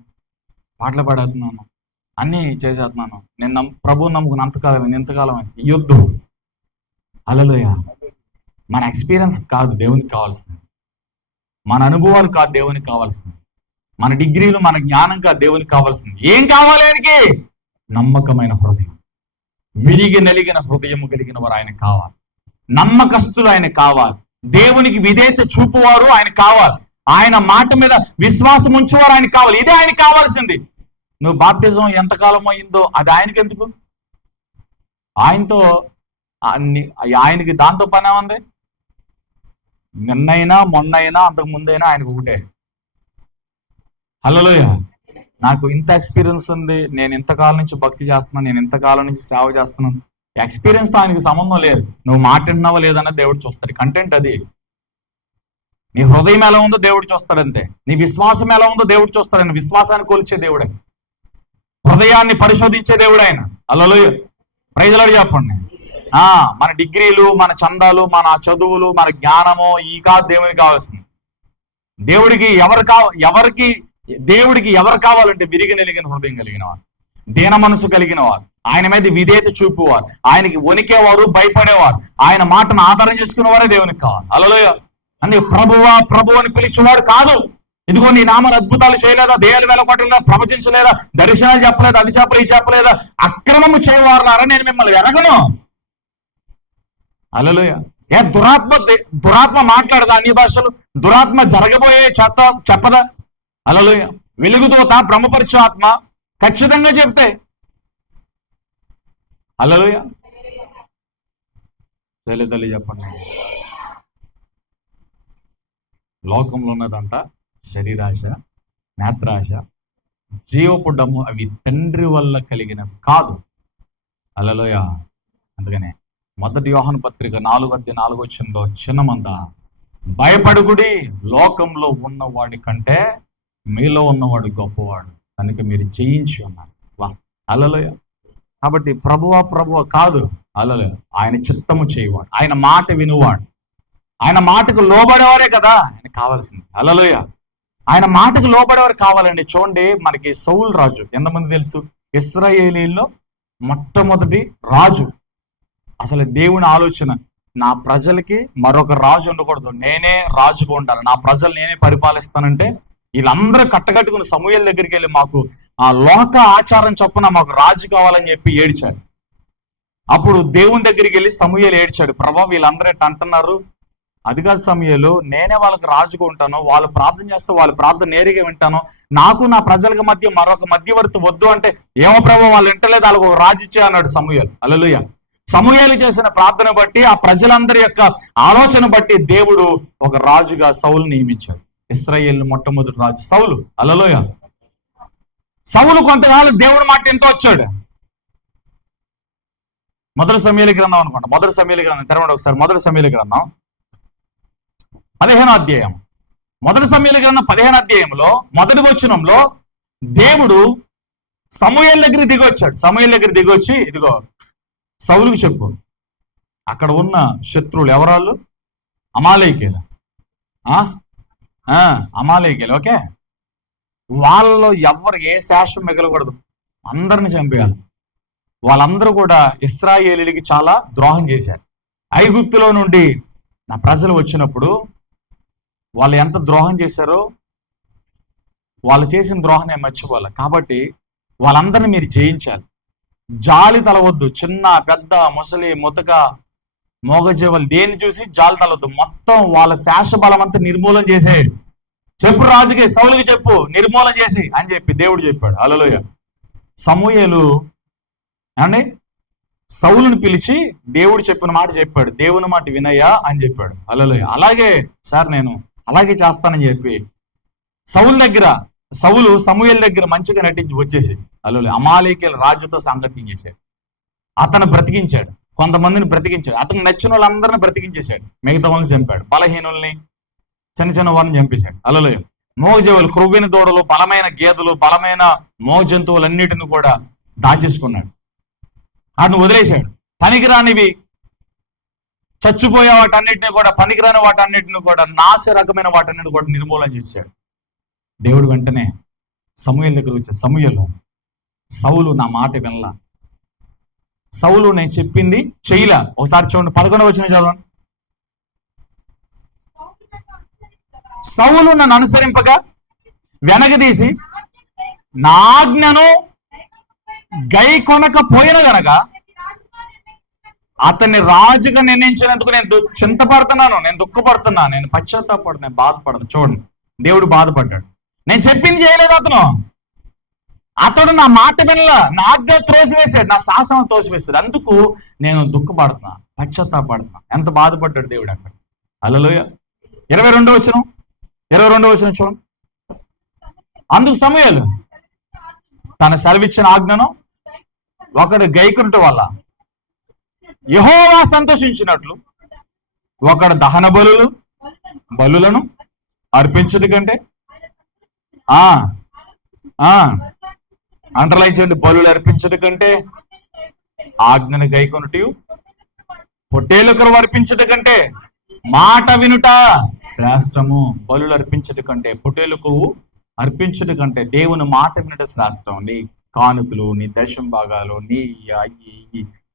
పాటలు పాడేస్తున్నాను, అన్నీ చేసేస్తున్నాను. నేను ప్రభువు నమ్ముకుని అంతకాలం ఇంతకాలం ఇయ్యొద్దు. హల్లెలూయా. మన ఎక్స్పీరియన్స్ కాదు దేవునికి కావాల్సింది, మన అనుభవాలు కాదు దేవునికి కావాల్సింది, మన డిగ్రీలు మన జ్ఞానం కాదు దేవునికి కావాల్సింది. ఏం కావాలి ఆయనకి? నమ్మకమైన హృదయం, విరిగి నలిగిన హృదయము కలిగిన వారు ఆయన కావాలి. నమ్మకస్తులు ఆయన కావాలి. దేవునికి విధేయత చూపువారు ఆయన కావాలి. ఆయన మాట మీద విశ్వాసం ఉంచేవారు ఆయన కావాలి. ఇదే ఆయనకి కావాల్సింది. నువ్వు బాప్టిజం ఎంతకాలం అయిందో అది ఆయనకి ఎందుకు? ఆయనతో ఆయనకి దాంతో పని ఏముంది? నిన్నైనా మొన్నైనా అంతకు ముందైనా ఆయనకు ఒకటే. హల్లెలూయా. నాకు ఇంత ఎక్స్పీరియన్స్ ఉంది, నేను ఇంతకాలం నుంచి భక్తి చేస్తున్నాను, నేను ఇంతకాలం నుంచి సేవ చేస్తున్నాను. ఎక్స్పీరియన్స్తో ఆయనకి సంబంధం లేదు. నువ్వు మాట్లాడినావా లేదన్నది దేవుడు చూస్తాడు. కంటెంట్ అది. నీ హృదయం ఎలా ఉందో దేవుడు చూస్తాడంతే. నీ విశ్వాసం ఎలా ఉందో దేవుడు చూస్తాడు. విశ్వాసాన్ని కొలిచే దేవుడే, హృదయాన్ని పరిశోధించే దేవుడు ఆయన. హల్లెలూయా. ప్రైజ్ లార్డ్ చెప్పండి. మన డిగ్రీలు, మన చందాలు, మన చదువులు, మన జ్ఞానము ఈ కాదు దేవునికి కావాల్సింది. దేవుడికి ఎవరు కావాలంటే విరిగి నెలిగిన హృదయం కలిగిన వారు, దీన మనసు కలిగిన వారు, ఆయన మీద విధేయత చూపేవారు, ఆయనకి వణికేవారు, భయపడేవారు, ఆయన మాటను ఆధారం చేసుకునేవారే దేవునికి కావాలి. హల్లెలూయా. అని ప్రభువా ప్రభు అని పిలిచేవాడు కాదు. ఇదిగో నీ నామను అద్భుతాలు చేయలేదా, దేయాలు వెలకొట్టలేదా, ప్రవచించలేదా, దర్శనాలు చెప్పలేదా, అది చెప్పలే ఇది చెప్పలేదా, అక్రమము చేయవారులారా నేను మిమ్మల్ని ఎరగను. హల్లెలూయా. దురాత్మ మాట్లాడదా అన్ని భాషలు? దురాత్మ జరగబోయే చెప్పదా? హల్లెలూయా. వెలుగుదూత బ్రహ్మపరిచే ఆత్మ ఖచ్చితంగా చెప్తే. హల్లెలూయా. తల్లి చెప్పండి. లోకంలో ఉన్నదంతా శరీరాశ, నేత్రాశ, జీవపు డమ్ము అవి తండ్రి వల్ల కలిగినవి కాదు. హల్లెలూయా. అందుకనే 1 యోహాను పత్రిక 4:4 చిన్నమంద భయపడుకుడి, లోకంలో ఉన్నవాడి కంటే మీలో ఉన్నవాడు గొప్పవాడు కనుక మీరు జయించి ఉన్నారు. వా హల్లెలూయా. కాబట్టి ప్రభువా కాదు, హల్లెలూయా, ఆయన చిత్తము చేయవాడు, ఆయన మాట వినువాడు, ఆయన మాటకు లోబడేవారే కదా ఆయన కావాల్సింది. హల్లెలూయా. ఆయన మాటకు లోబడేవారు కావాలండి. చూడండి, మనకి సౌలు రాజు ఎంతమంది తెలుసు? ఇశ్రాయేలీల్లో మొట్టమొదటి రాజు. అసలు దేవుని ఆలోచన, నా ప్రజలకి మరొక రాజు ఉండకూడదు, నేనే రాజుగా ఉండాలి, నా ప్రజలు నేనే పరిపాలిస్తానంటే వీళ్ళందరూ కట్టగట్టుకుని సమూయేలు దగ్గరికి వెళ్ళి మాకు ఆ లోక ఆచారం చొప్పున మాకు రాజు కావాలని చెప్పి ఏడ్చాడు. అప్పుడు దేవుని దగ్గరికి వెళ్ళి సమూయేలు ఏడ్చాడు, ప్రభా వీళ్ళందరూ అంటున్నారు, అది కాదు సమూయేలు, నేనే వాళ్ళకి రాజుగా ఉంటాను, వాళ్ళు ప్రార్థన చేస్తే వాళ్ళ ప్రార్థన నేరుగా వింటాను, నాకు నా ప్రజలకు మధ్య మరొక మధ్యవర్తి వద్దు అంటే, ఏమో ప్రభు వాళ్ళు వింటలేదు, వాళ్ళకు ఒక రాజు ఇచ్చే అన్నాడు సమూయేలు. హల్లెలూయా. సమూయేలు చేసిన ప్రార్థన బట్టి, ఆ ప్రజలందరి యొక్క ఆలోచన బట్టి దేవుడు ఒక రాజుగా సౌలు నియమించాడు. ఇశ్రాయేలు మొట్టమొదటి రాజు సౌలు. హల్లెలూయా. సౌలు కొంతకాలం దేవుడి మాట ఎంతో వచ్చాడు. 1 సమూయేలు గ్రంథం అనుకుంటా, 1 సమూయేలు గ్రంథం తెరవండి ఒకసారి. 1 సమూయేలు గ్రంథం 15వ అధ్యాయం. 1 సమూయేలు గ్రంథం 15వ అధ్యాయంలో 1వ వచనంలో దేవుడు సమూయేలు దగ్గర దిగొచ్చాడు. సమూయేలు దగ్గర దిగొచ్చి, ఇదిగో సౌలుకు చెప్పు, అక్కడ ఉన్న శత్రువులు ఎవరాళ్ళు? అమాలేకీయులు. అమాలేకీయులు. ఓకే, వాళ్ళలో ఎవరు ఏ శాసనం మిగలకూడదు, అందరిని చంపేయాలి. వాళ్ళందరూ కూడా ఇశ్రాయేలీయులకి చాలా ద్రోహం చేశారు. ఐగుప్తులో నుండి నా ప్రజలు వచ్చినప్పుడు వాళ్ళు ఎంత ద్రోహం చేశారో, వాళ్ళు చేసిన ద్రోహం నేను మర్చిపోవాలి. కాబట్టి వాళ్ళందరినీ మీరు జయించాలి. జాలి తలవద్దు, చిన్న పెద్ద ముసలి ముతక మోగజీవులు దేన్ని చూసి జాలి తలవద్దు, మొత్తం వాళ్ళ శాసబలం అంతా నిర్మూలన చేసేయండి. చెప్పు రాజుకి, సౌలుకి చెప్పు, నిర్మూలన చేసి అని చెప్పి దేవుడు చెప్పాడు. హల్లెలూయా. సమూయేలు అండి సౌలుని పిలిచి దేవుడు చెప్పిన మాట చెప్పాడు, దేవుని మాట వినయ్యా అని చెప్పాడు. హల్లెలూయా. అలాగే సార్ నేను అలాగే చేస్తానని చెప్పి సౌలు సమూయేలు దగ్గర మంచిగా నటించి వచ్చేసి హల్లెలూయా అమాలేకీయుల రాజుతో సంగతి చేశాడు. అతను బ్రతికించాడు, కొంతమందిని బ్రతికించాడు, అతను నచ్చిన వాళ్ళందరిని బ్రతికించేశాడు, మిగతా వాళ్ళని చంపాడు, బలహీనుల్ని చిన్న వారిని చంపేశాడు. హల్లెలూయా. మోగజీవులు, క్రొవ్విన దూడలు, బలమైన గేదెలు, బలమైన మోగ జంతువులన్నిటిని కూడా దాచేసుకున్నాడు, వాటిని వదిలేశాడు. పనికిరానివి, చచ్చిపోయే వాటన్నిటిని కూడా, పనికిరాని వాటన్నిటిని కూడా, నాశ రకమైన వాటన్నిటిని కూడా నిర్మూలన చేశాడు. దేవుడు వెంటనే సమూయేలు దగ్గర వచ్చే, సమూయేలు, సౌలు నా మాట వినలా, సౌలు నేను చెప్పింది చెయ్యలా. ఒకసారి చూడండి, 11వ వచనం చదవండి. సౌలు నన్ను అనుసరింపగా వెనకదీసి నా ఆజ్ఞను గై కొనకపోయిన గనక అతన్ని రాజుగా నిర్ణయించినందుకు నేను చింతపడుతున్నాను, నేను దుఃఖపడుతున్నా, నేను పశ్చాత్తాపడు, నేను బాధపడను. చూడండి, దేవుడు బాధపడ్డాడు. నేను చెప్పింది చేయలేదు అతడు నా మాట వినలా, నా ఆజ్ఞ త్రోసివేశాడు, నా శాసనం త్రోసివేశాడు, అందుకు నేను దుఃఖపడుతున్నా, పశ్చాత్తాపడుతున్నా. ఎంత బాధపడ్డాడు దేవుడు అక్కడ. హల్లెలూయా. 22వ వచనం చూడండి. అందుకు సమూయేలు తన సెలవిచ్చిన ఆజ్ఞను ఒకడు గైకొనుట వల్ల యెహోవా సంతోషించినట్లు ఒకడు దహన బలులను అర్పించుట కంటే, అండర్లైన్ చేయండి, బలులు అర్పించుట కంటే ఆజ్ఞను గైకొనుటయు, పొట్టేలుకరు అర్పించుట కంటే మాట వినుట శ్రేష్టము. బలులు అర్పించుట కంటే, పొట్టేలుకు అర్పించుట కంటే దేవుని మాట వినుట శ్రేష్టం. నీ కానుకలు, నీ దశం భాగాలు, నీ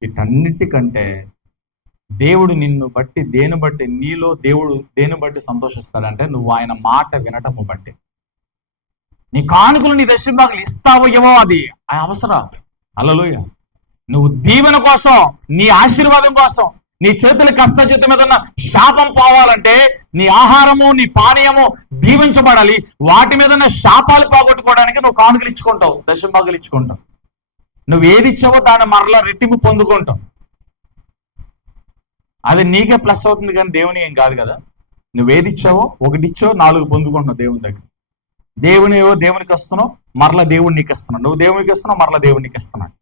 వీటన్నిటికంటే దేవుడు నిన్ను బట్టి, నీలో దేవుడు దేని బట్టి సంతోషిస్తాడంటే నువ్వు ఆయన మాట వినటము బట్టి. నీ కానుకలు, నీ దశం భాగాలు ఇస్తావో ఏవో అది అవసరం. హల్లెలూయా. నువ్వు దీవెన కోసం, నీ ఆశీర్వాదం కోసం, నీ చేతుల కష్టజీతం మీద ఉన్న శాపం పోవాలంటే నీ ఆహారము, నీ పానీయము దీవించబడాలి. వాటి మీద ఉన్న శాపాలు పోగొట్టుకోవడానికి నువ్వు కానుకలు ఇచ్చుకుంటావు, దశం భాగాలు ఇచ్చుకుంటావు. నువ్వు ఏది ఇచ్చావో దాన్ని మరలా రెట్టింపు పొందుకుంటావు. అది నీకే ప్లస్ అవుతుంది కానీ దేవుని ఏం కాదు కదా. నువ్వేది ఇచ్చావో, ఒకటి ఇచ్చావో 4 పొందుకుంటున్నావు దేవుని దగ్గర. దేవునికి ఇస్తున్నావు, మరలా దేవుడు నీకు ఇస్తున్నాడు. నువ్వు దేవునికి ఇస్తున్నావు, మరలా దేవుడు నీకు ఇస్తున్నాడు.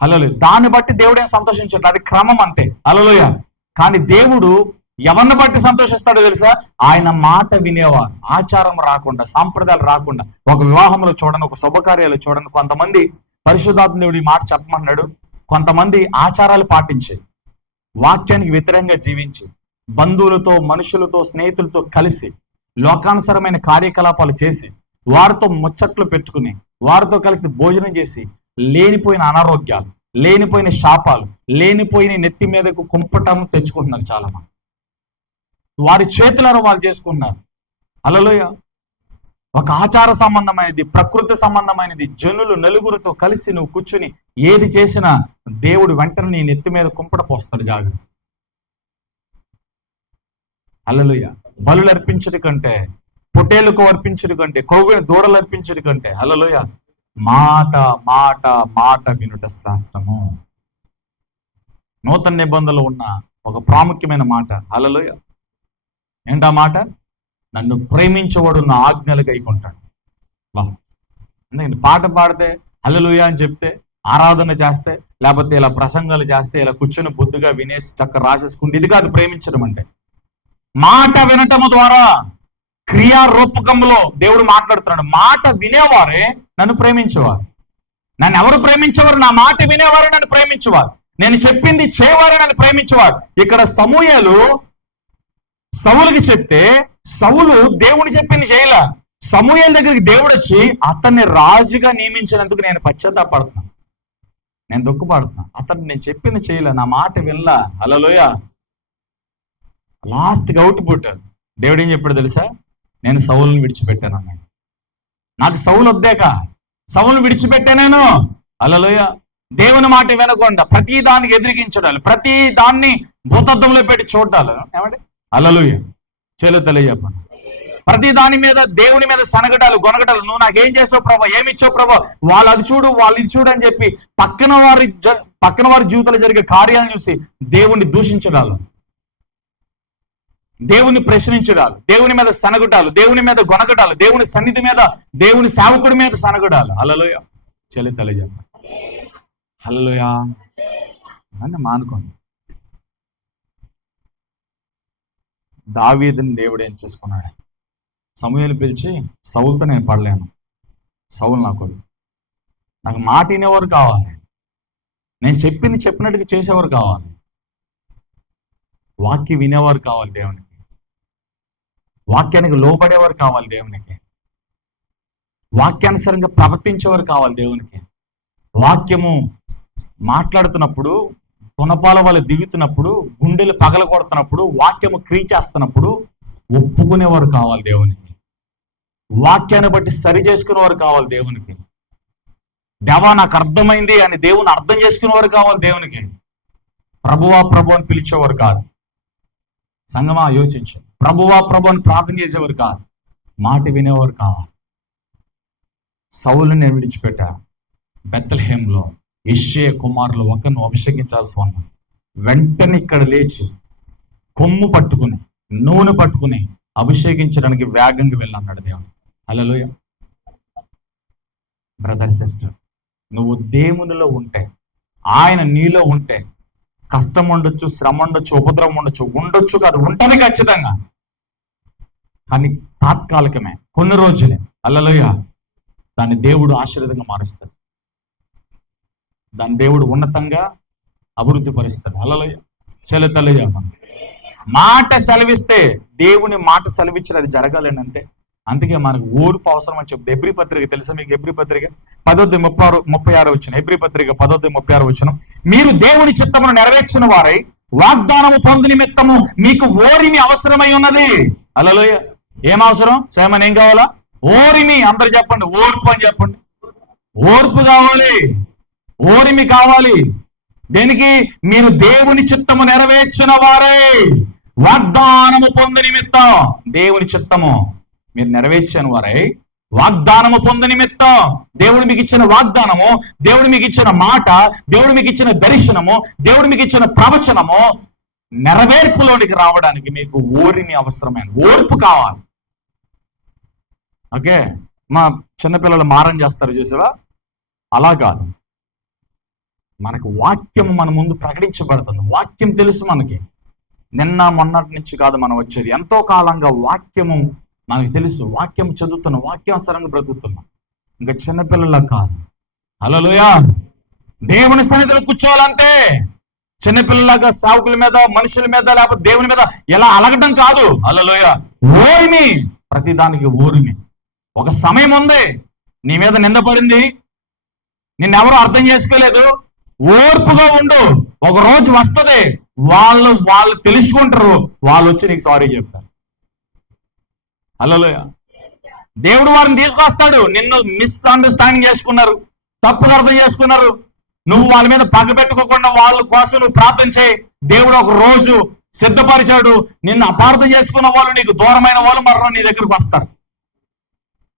హల్లెలూయా. దాన్ని బట్టి దేవుడే సంతోషించాడు, అది క్రమం అంతే. హల్లెలూయా. కానీ దేవుడు ఎవరిని బట్టి సంతోషిస్తాడో తెలుసా? ఆయన మాట వినేవారు, ఆచారం రాకుండా, సాంప్రదాయాలు రాకుండా. ఒక వివాహంలో చూడండి, ఒక శుభకార్యాలు చూడండి, కొంతమంది పరిశుద్ధాత్మ దేవుడు ఈ మాట చెప్పమన్నాడు. కొంతమంది ఆచారాలు పాటించి, వాక్యానికి వ్యతిరేకంగా జీవించి, బంధువులతో, మనుషులతో, స్నేహితులతో కలిసి లోకానుసరమైన కార్యకలాపాలు చేసి, వారితో ముచ్చట్లు పెట్టుకుని, వారితో కలిసి భోజనం చేసి, లేనిపోయిన అనారోగ్యాలు, లేనిపోయిన శాపాలు, లేనిపోయిన నెత్తి మీదకు కుంపటం తెచ్చుకుంటున్నారు చాలా మంది. వారి చేతులను వాళ్ళు చేసుకున్నారు. హల్లెలూయా. ఒక ఆచార సంబంధమైనది, ప్రకృతి సంబంధమైనది, జనులు నలుగురితో కలిసి నువ్వు కూర్చుని ఏది చేసినా దేవుడు వెంటనే నీ నెత్తి మీద కుంపట పోస్తాడు. జాగ్రత్త. హల్లెలూయా. బలులు అర్పించడు కంటే, పొట్టేలకు అర్పించడు కంటే, కొవ్విన దూడలు అర్పించడు కంటే, హల్లెలూయా, మాట మాట మాట వినుట శ్రేష్టము. నూతన నిబంధనలో ఉన్న ఒక ప్రాముఖ్యమైన మాట. హల్లెలూయా. ఏంటా మాట? నన్ను ప్రేమించేవాడు నా ఆజ్ఞలు గైకుంటాడు. పాట పాడితే, హల్లెలూయా అని చెప్తే, ఆరాధన చేస్తే, లేకపోతే ఇలా ప్రసంగాలు చేస్తే, ఇలా కూర్చొని బుద్ధిగా వినేసి చక్క రాసేసుకుంటే, ఇది కాదు ప్రేమించడం అంటే. మాట వినటము ద్వారా క్రియారూపకంలో దేవుడు మాట్లాడుతున్నాడు. మాట వినేవారే నన్ను ప్రేమించేవారు. నన్ను ఎవరు ప్రేమించేవారు? నా మాట వినేవారు నన్ను ప్రేమించేవారు. నేను చెప్పింది చేయవారు నన్ను ప్రేమించేవారు. ఇక్కడ సమూయేలు సౌలుకి చెప్తే, సౌలు దేవుని చెప్పింది చేయలే. సమూయేలు దగ్గరికి దేవుడు వచ్చి అతన్ని రాజుగా నియమించినందుకు నేను పశ్చాత్తాపడుతున్నా, నేను దుఃఖపడుతున్నా. అతను నేను చెప్పింది చేయలే, నా మాట వినలా. హల్లెలూయా. లాస్ట్ అవుట్పుట్ దేవుడు ఏం చెప్పాడు తెలుసా? నేను సౌలుని విడిచిపెట్టాను అన్నాడు. నాకు సౌలు వద్దాక సౌలుని విడిచిపెట్టా నేను. హల్లెలూయా. దేవుని మాట వినకుండా ప్రతి దానికి ఎదిరిగించడాలు, ప్రతి దాన్ని భూతద్దంలో పెట్టి చూడాలి. ఏమంటే హల్లెలూయా. చేలు తెలియజెప్పండి. ప్రతి దాని మీద దేవుని మీద సనగడాలు, గొనగడాలు. నువ్వు నాకేం చేసావు ప్రభా, ఏమిచ్చావు ప్రభా, వాళ్ళు అది చూడు, వాళ్ళు ఇది చూడు అని చెప్పి పక్కన వారి జీవితంలో జరిగే కార్యాలను చూసి దేవుణ్ణి దూషించడాలు, దేవుని ప్రశ్నించడాలు, దేవుని మీద సనగడాలు, దేవుని మీద గొనగడాలు, దేవుని సన్నిధి మీద, దేవుని సేవకుడి మీద సనగడాలు. హల్లెలూయా. చెల్లి తెలియజెప్పండి. హల్లెలూయా అని మానుకోండి. దావీదుని దేవుడు ఏం చేసుకున్నాడు? సమూయేలు పిలిచి, సౌలుతో నేను పడలేను, సౌలు నాకు మాట వినేవారు కావాలి, నేను చెప్పింది చెప్పినట్టుగా చేసేవారు కావాలి, వాక్యం వినేవారు కావాలి దేవునికి, వాక్యానికి లోబడేవారు కావాలి దేవునికి, వాక్యానుసారంగా ప్రవర్తించేవారు కావాలి దేవునికి. వాక్యము మాట్లాడుతున్నప్పుడు, గుణపాల వాళ్ళు దిగుతున్నప్పుడు, గుండెలు పగల కొడుతున్నప్పుడు, వాక్యము క్రియ చేస్తున్నప్పుడు ఒప్పుకునేవారు కావాలి దేవునికి. వాక్యాన్ని బట్టి సరి చేసుకునేవారు కావాలి దేవునికి. దేవా నాకు అర్థమైంది అని దేవుని అర్థం చేసుకునేవారు కావాలి దేవునికి. ప్రభువా ప్రభు అని పిలిచేవారు కాదు. సంగమా యోచించు. ప్రభువా ప్రభు అని ప్రార్థన చేసేవారు కాదు, మాట వినేవారు కావాలి. సౌలుని నేను విడిచిపెట్టా. బెత్లెహేంలో యెష్షయి కుమారులు ఒకరిని అభిషేకించాల్సి ఉన్నా. వెంటనే ఇక్కడ లేచి కొమ్ము పట్టుకుని, నూనె పట్టుకుని అభిషేకించడానికి వేగంగా వెళ్ళన్నాడు దేవుడు. హల్లెలూయా. బ్రదర్ సిస్టర్, నువ్వు దేవునిలో ఉంటే, ఆయన నీలో ఉంటే, కష్టం ఉండొచ్చు, శ్రమ ఉండొచ్చు, ఉపద్రవం ఉండొచ్చు కాదు, ఉంటది ఖచ్చితంగా. కానీ తాత్కాలికమే, కొన్ని రోజులే. హల్లెలూయా. దాన్ని దేవుడు ఆశీర్వాదంగా మారుస్తాడు, దాన్ని దేవుడు ఉన్నతంగా అభివృద్ధి పరుస్తాడు. హల్లెలూయా. చెల్లె మాట సెలవిస్తే, దేవుని మాట సెలవిచ్చిన అది జరగాలని అంతే. అందుకే మనకు ఓర్పు అవసరం అని చెప్తే హెబ్రీ పత్రిక తెలుసా మీకు? హెబ్రీ పత్రిక 10:36 వచ్చిన, హెబ్రీ పత్రిక 10:36 వచ్చిన, మీరు దేవుని చిత్తమును నెరవేర్చిన వారై వాగ్దానము పొందు నిమిత్తము మీకు ఓరిమి అవసరమై ఉన్నది. హల్లెలూయా. ఏం అవసరం? సేమన్ ఏం కావాలా? ఓరిమి. అందరు చెప్పండి, ఓర్పు అని చెప్పండి. ఓర్పు కావాలి, ఓరిమి కావాలి. దేనికి? మీరు దేవుని చిత్తము నెరవేర్చిన వారే వాగ్దానము పొందు నిమిత్తం. దేవుని చిత్తము మీరు నెరవేర్చిన వారై వాగ్దానము పొందు నిమిత్తం. దేవుడు మీకు ఇచ్చిన వాగ్దానము, దేవుడు మీకు ఇచ్చిన మాట, దేవుడు మీకు ఇచ్చిన దర్శనము, దేవుడు మీకు ఇచ్చిన ప్రవచనము నెరవేర్పులోనికి రావడానికి మీకు ఓరిమి అవసరమైన ఓర్పు కావాలి. ఓకే, మా చిన్నపిల్లలు మారం చేస్తారు చూసావా, అలా కాదు. మనకు వాక్యం మన ముందు ప్రకటించబడుతుంది. వాక్యం తెలుసు మనకి. నిన్న మొన్నటి నుంచి కాదు మనం వచ్చేది, ఎంతో కాలంగా వాక్యము మనకు తెలుసు. వాక్యం చదువుతున్నాం, వాక్యానుసారంగా బ్రతుకుతున్నాం. ఇంకా చిన్నపిల్లల కాదు. హల్లెలూయా. దేవుని సన్నిధిలో కూర్చోవాలంటే చిన్నపిల్లలాగా సావుకుల మీద, మనుషుల మీద, లేకపోతే దేవుని మీద ఎలా అలగడం కాదు. హల్లెలూయా. ఓరిమి, ప్రతిదానికి ఓరిమి. ఒక సమయం ఉంది, నీ మీద నిందపడింది, నిన్నెవరూ అర్థం చేసుకోలేదు, ఓర్పుగా ఉండు. ఒక రోజు వస్తుంది, వాళ్ళు తెలుసుకుంటారు, వాళ్ళు వచ్చి నీకు సారీ చెప్తారు. హల్లెలూయా. దేవుడు వారిని తీసుకొస్తాడు. నిన్ను మిస్అండర్స్టాండింగ్ చేసుకున్నారు, తప్పుగా అర్థం చేసుకున్నారు, నువ్వు వాళ్ళ మీద పగ పెట్టుకోకుండా వాళ్ళ కోసం నువ్వు ప్రార్థన చేయి. దేవుడు ఒక రోజు సిద్ధపరిచాడు. నిన్ను అపార్థం చేసుకున్న వాళ్ళు, నీకు దూరమైన వాళ్ళు మరో నీ దగ్గరకు వస్తారు.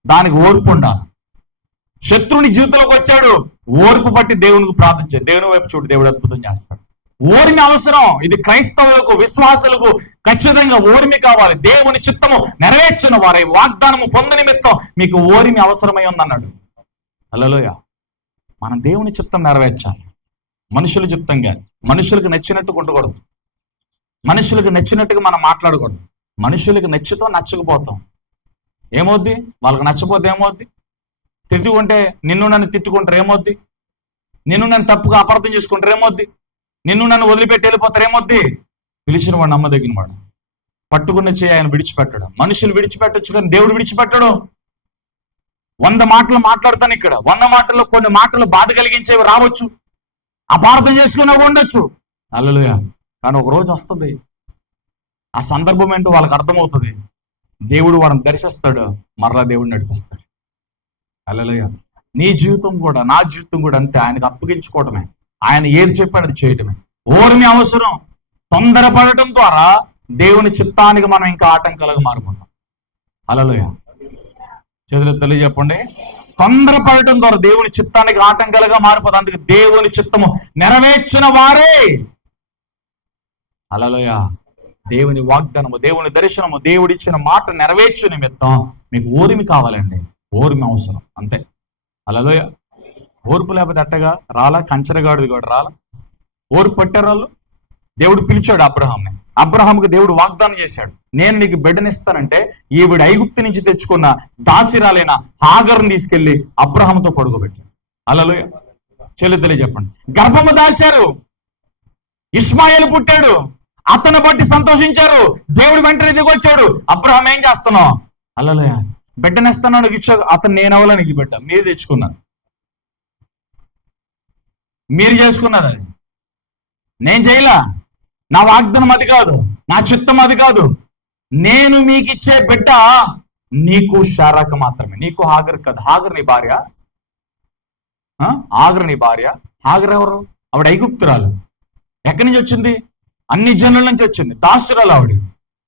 దానికి ఓర్పు ఉండాలి. శత్రుని జీవితంలోకి వచ్చాడు, ఓర్పు బట్టి దేవునికి ప్రార్థన చేయి. దేవుని వైపు చూడు, దేవుడు అద్భుతం చేస్తాడు. ఓర్మి అవసరం. ఇది క్రైస్తవులకు, విశ్వాసులకు ఖచ్చితంగా ఓర్మి కావాలి. దేవుని చిత్తము నెరవేర్చిన వారి వాగ్దానము పొందు నిమిత్తం మీకు ఓర్మి అవసరమై ఉందన్నాడు. హల్లెలూయా. మనం దేవుని చిత్తం నెరవేర్చాలి, మనుషుల చిత్తంగా. మనుషులకు నచ్చినట్టు ఉండకూడదు, మనుషులకు నచ్చినట్టుగా మనం మాట్లాడకూడదు. మనుషులకు నచ్చుతో నచ్చకపోతాం ఏమవుద్ది? వాళ్ళకి నచ్చపోతే ఏమవుద్ది? తిట్టుకుంటే నిన్ను నన్ను తిట్టుకుంటారు ఏమవుద్ది? నిన్ను నన్ను తప్పుగా అపార్థం చేసుకుంటారు ఏమవుద్ది? నిన్ను నన్ను వదిలిపెట్టి వెళ్ళిపోతారు ఏమవుద్ది? పిలిచిన వాడు నమ్మదగిన వాడు, పట్టుకున్న చేయి ఆయన విడిచిపెట్టడం. మనుషులు విడిచిపెట్టచ్చు కానీ దేవుడు విడిచిపెట్టడు. 100 మాటలు మాట్లాడతాను ఇక్కడ, 100 మాటల్లో కొన్ని మాటలు బాధ కలిగించేవి రావచ్చు, అపార్థం చేసుకునేవి ఉండొచ్చు. హల్లెలూయా. కానీ ఒక రోజు వస్తుంది, ఆ సందర్భం ఏంటో వాళ్ళకి అర్థమవుతుంది. దేవుడు వారిని దర్శిస్తాడు, మరలా దేవుడు నడిపిస్తాడు. హల్లెలూయా. నీ జీవితం కూడా, నా జీవితం కూడా అంతే. ఆయనకు అప్పగించుకోవటమే, ఆయన ఏది చెప్పాడు అది చేయటమే. ఓర్మి అవసరం. తొందరపడటం ద్వారా దేవుని చిత్తానికి మనం ఇంకా ఆటంకాలుగా మారిపోతాం. హల్లెలూయా. చేతులు తెలియజెప్పండి. తొందరపడటం ద్వారా దేవుని చిత్తానికి ఆటంకాలుగా మారిపోతాం. అందుకే దేవుని చిత్తము నెరవేర్చిన వారే. హల్లెలూయా. దేవుని వాగ్దానము, దేవుని దర్శనము, దేవుడిచ్చిన మాట నెరవేర్చు నిమిత్తం మీకు ఓర్మి కావాలండి. ఓర్మి అవసరం, అంతే. హల్లెలూయా. ఓర్పు లేకపోతే అట్టగా రాలా, కంచరగాడిది కూడా రాలా. ఓర్పు పట్టారు వాళ్ళు. దేవుడు పిలిచాడు అబ్రహాంని. అబ్రహాంకి దేవుడు వాగ్దానం చేశాడు, నేను నీకు బిడ్డనిస్తానంటే ఈవిడ ఐగుప్తు నుంచి తెచ్చుకున్న దాసిరాలైన హాగర్ని తీసుకెళ్లి అబ్రహాంతో పడుకోబెట్టాడు. హల్లెలూయా. చెల్లి చెప్పండి. గర్భము దాల్చారు, ఇష్మాయేలు పుట్టాడు, అతను బట్టి సంతోషించారు. దేవుడు వెంటనే దిగొచ్చాడు, అబ్రహాం ఏం చేస్తున్నావు? హల్లెలూయా. బిడ్డనిస్తాను ఇచ్చా, అతను నేనవలా నీకు బిడ్డ, మీరు తెచ్చుకున్నారు, మీరు చేసుకున్నారు, అది నేను చేయలా. నా వాగ్దానం అది కాదు, నా చిత్తం అది కాదు. నేను మీకు ఇచ్చే బిడ్డ నీకు శారాకు మాత్రమే, నీకు హాగర్ కాదు. హాగర్ నీ భార్య, హాగర్ నీ భార్య. హాగర్ ఎవరు? ఆవిడ ఐగుప్తురాలు. ఎక్కడి నుంచి వచ్చింది? అన్ని జనుల నుంచి వచ్చింది, దాసురాలు ఆవిడ.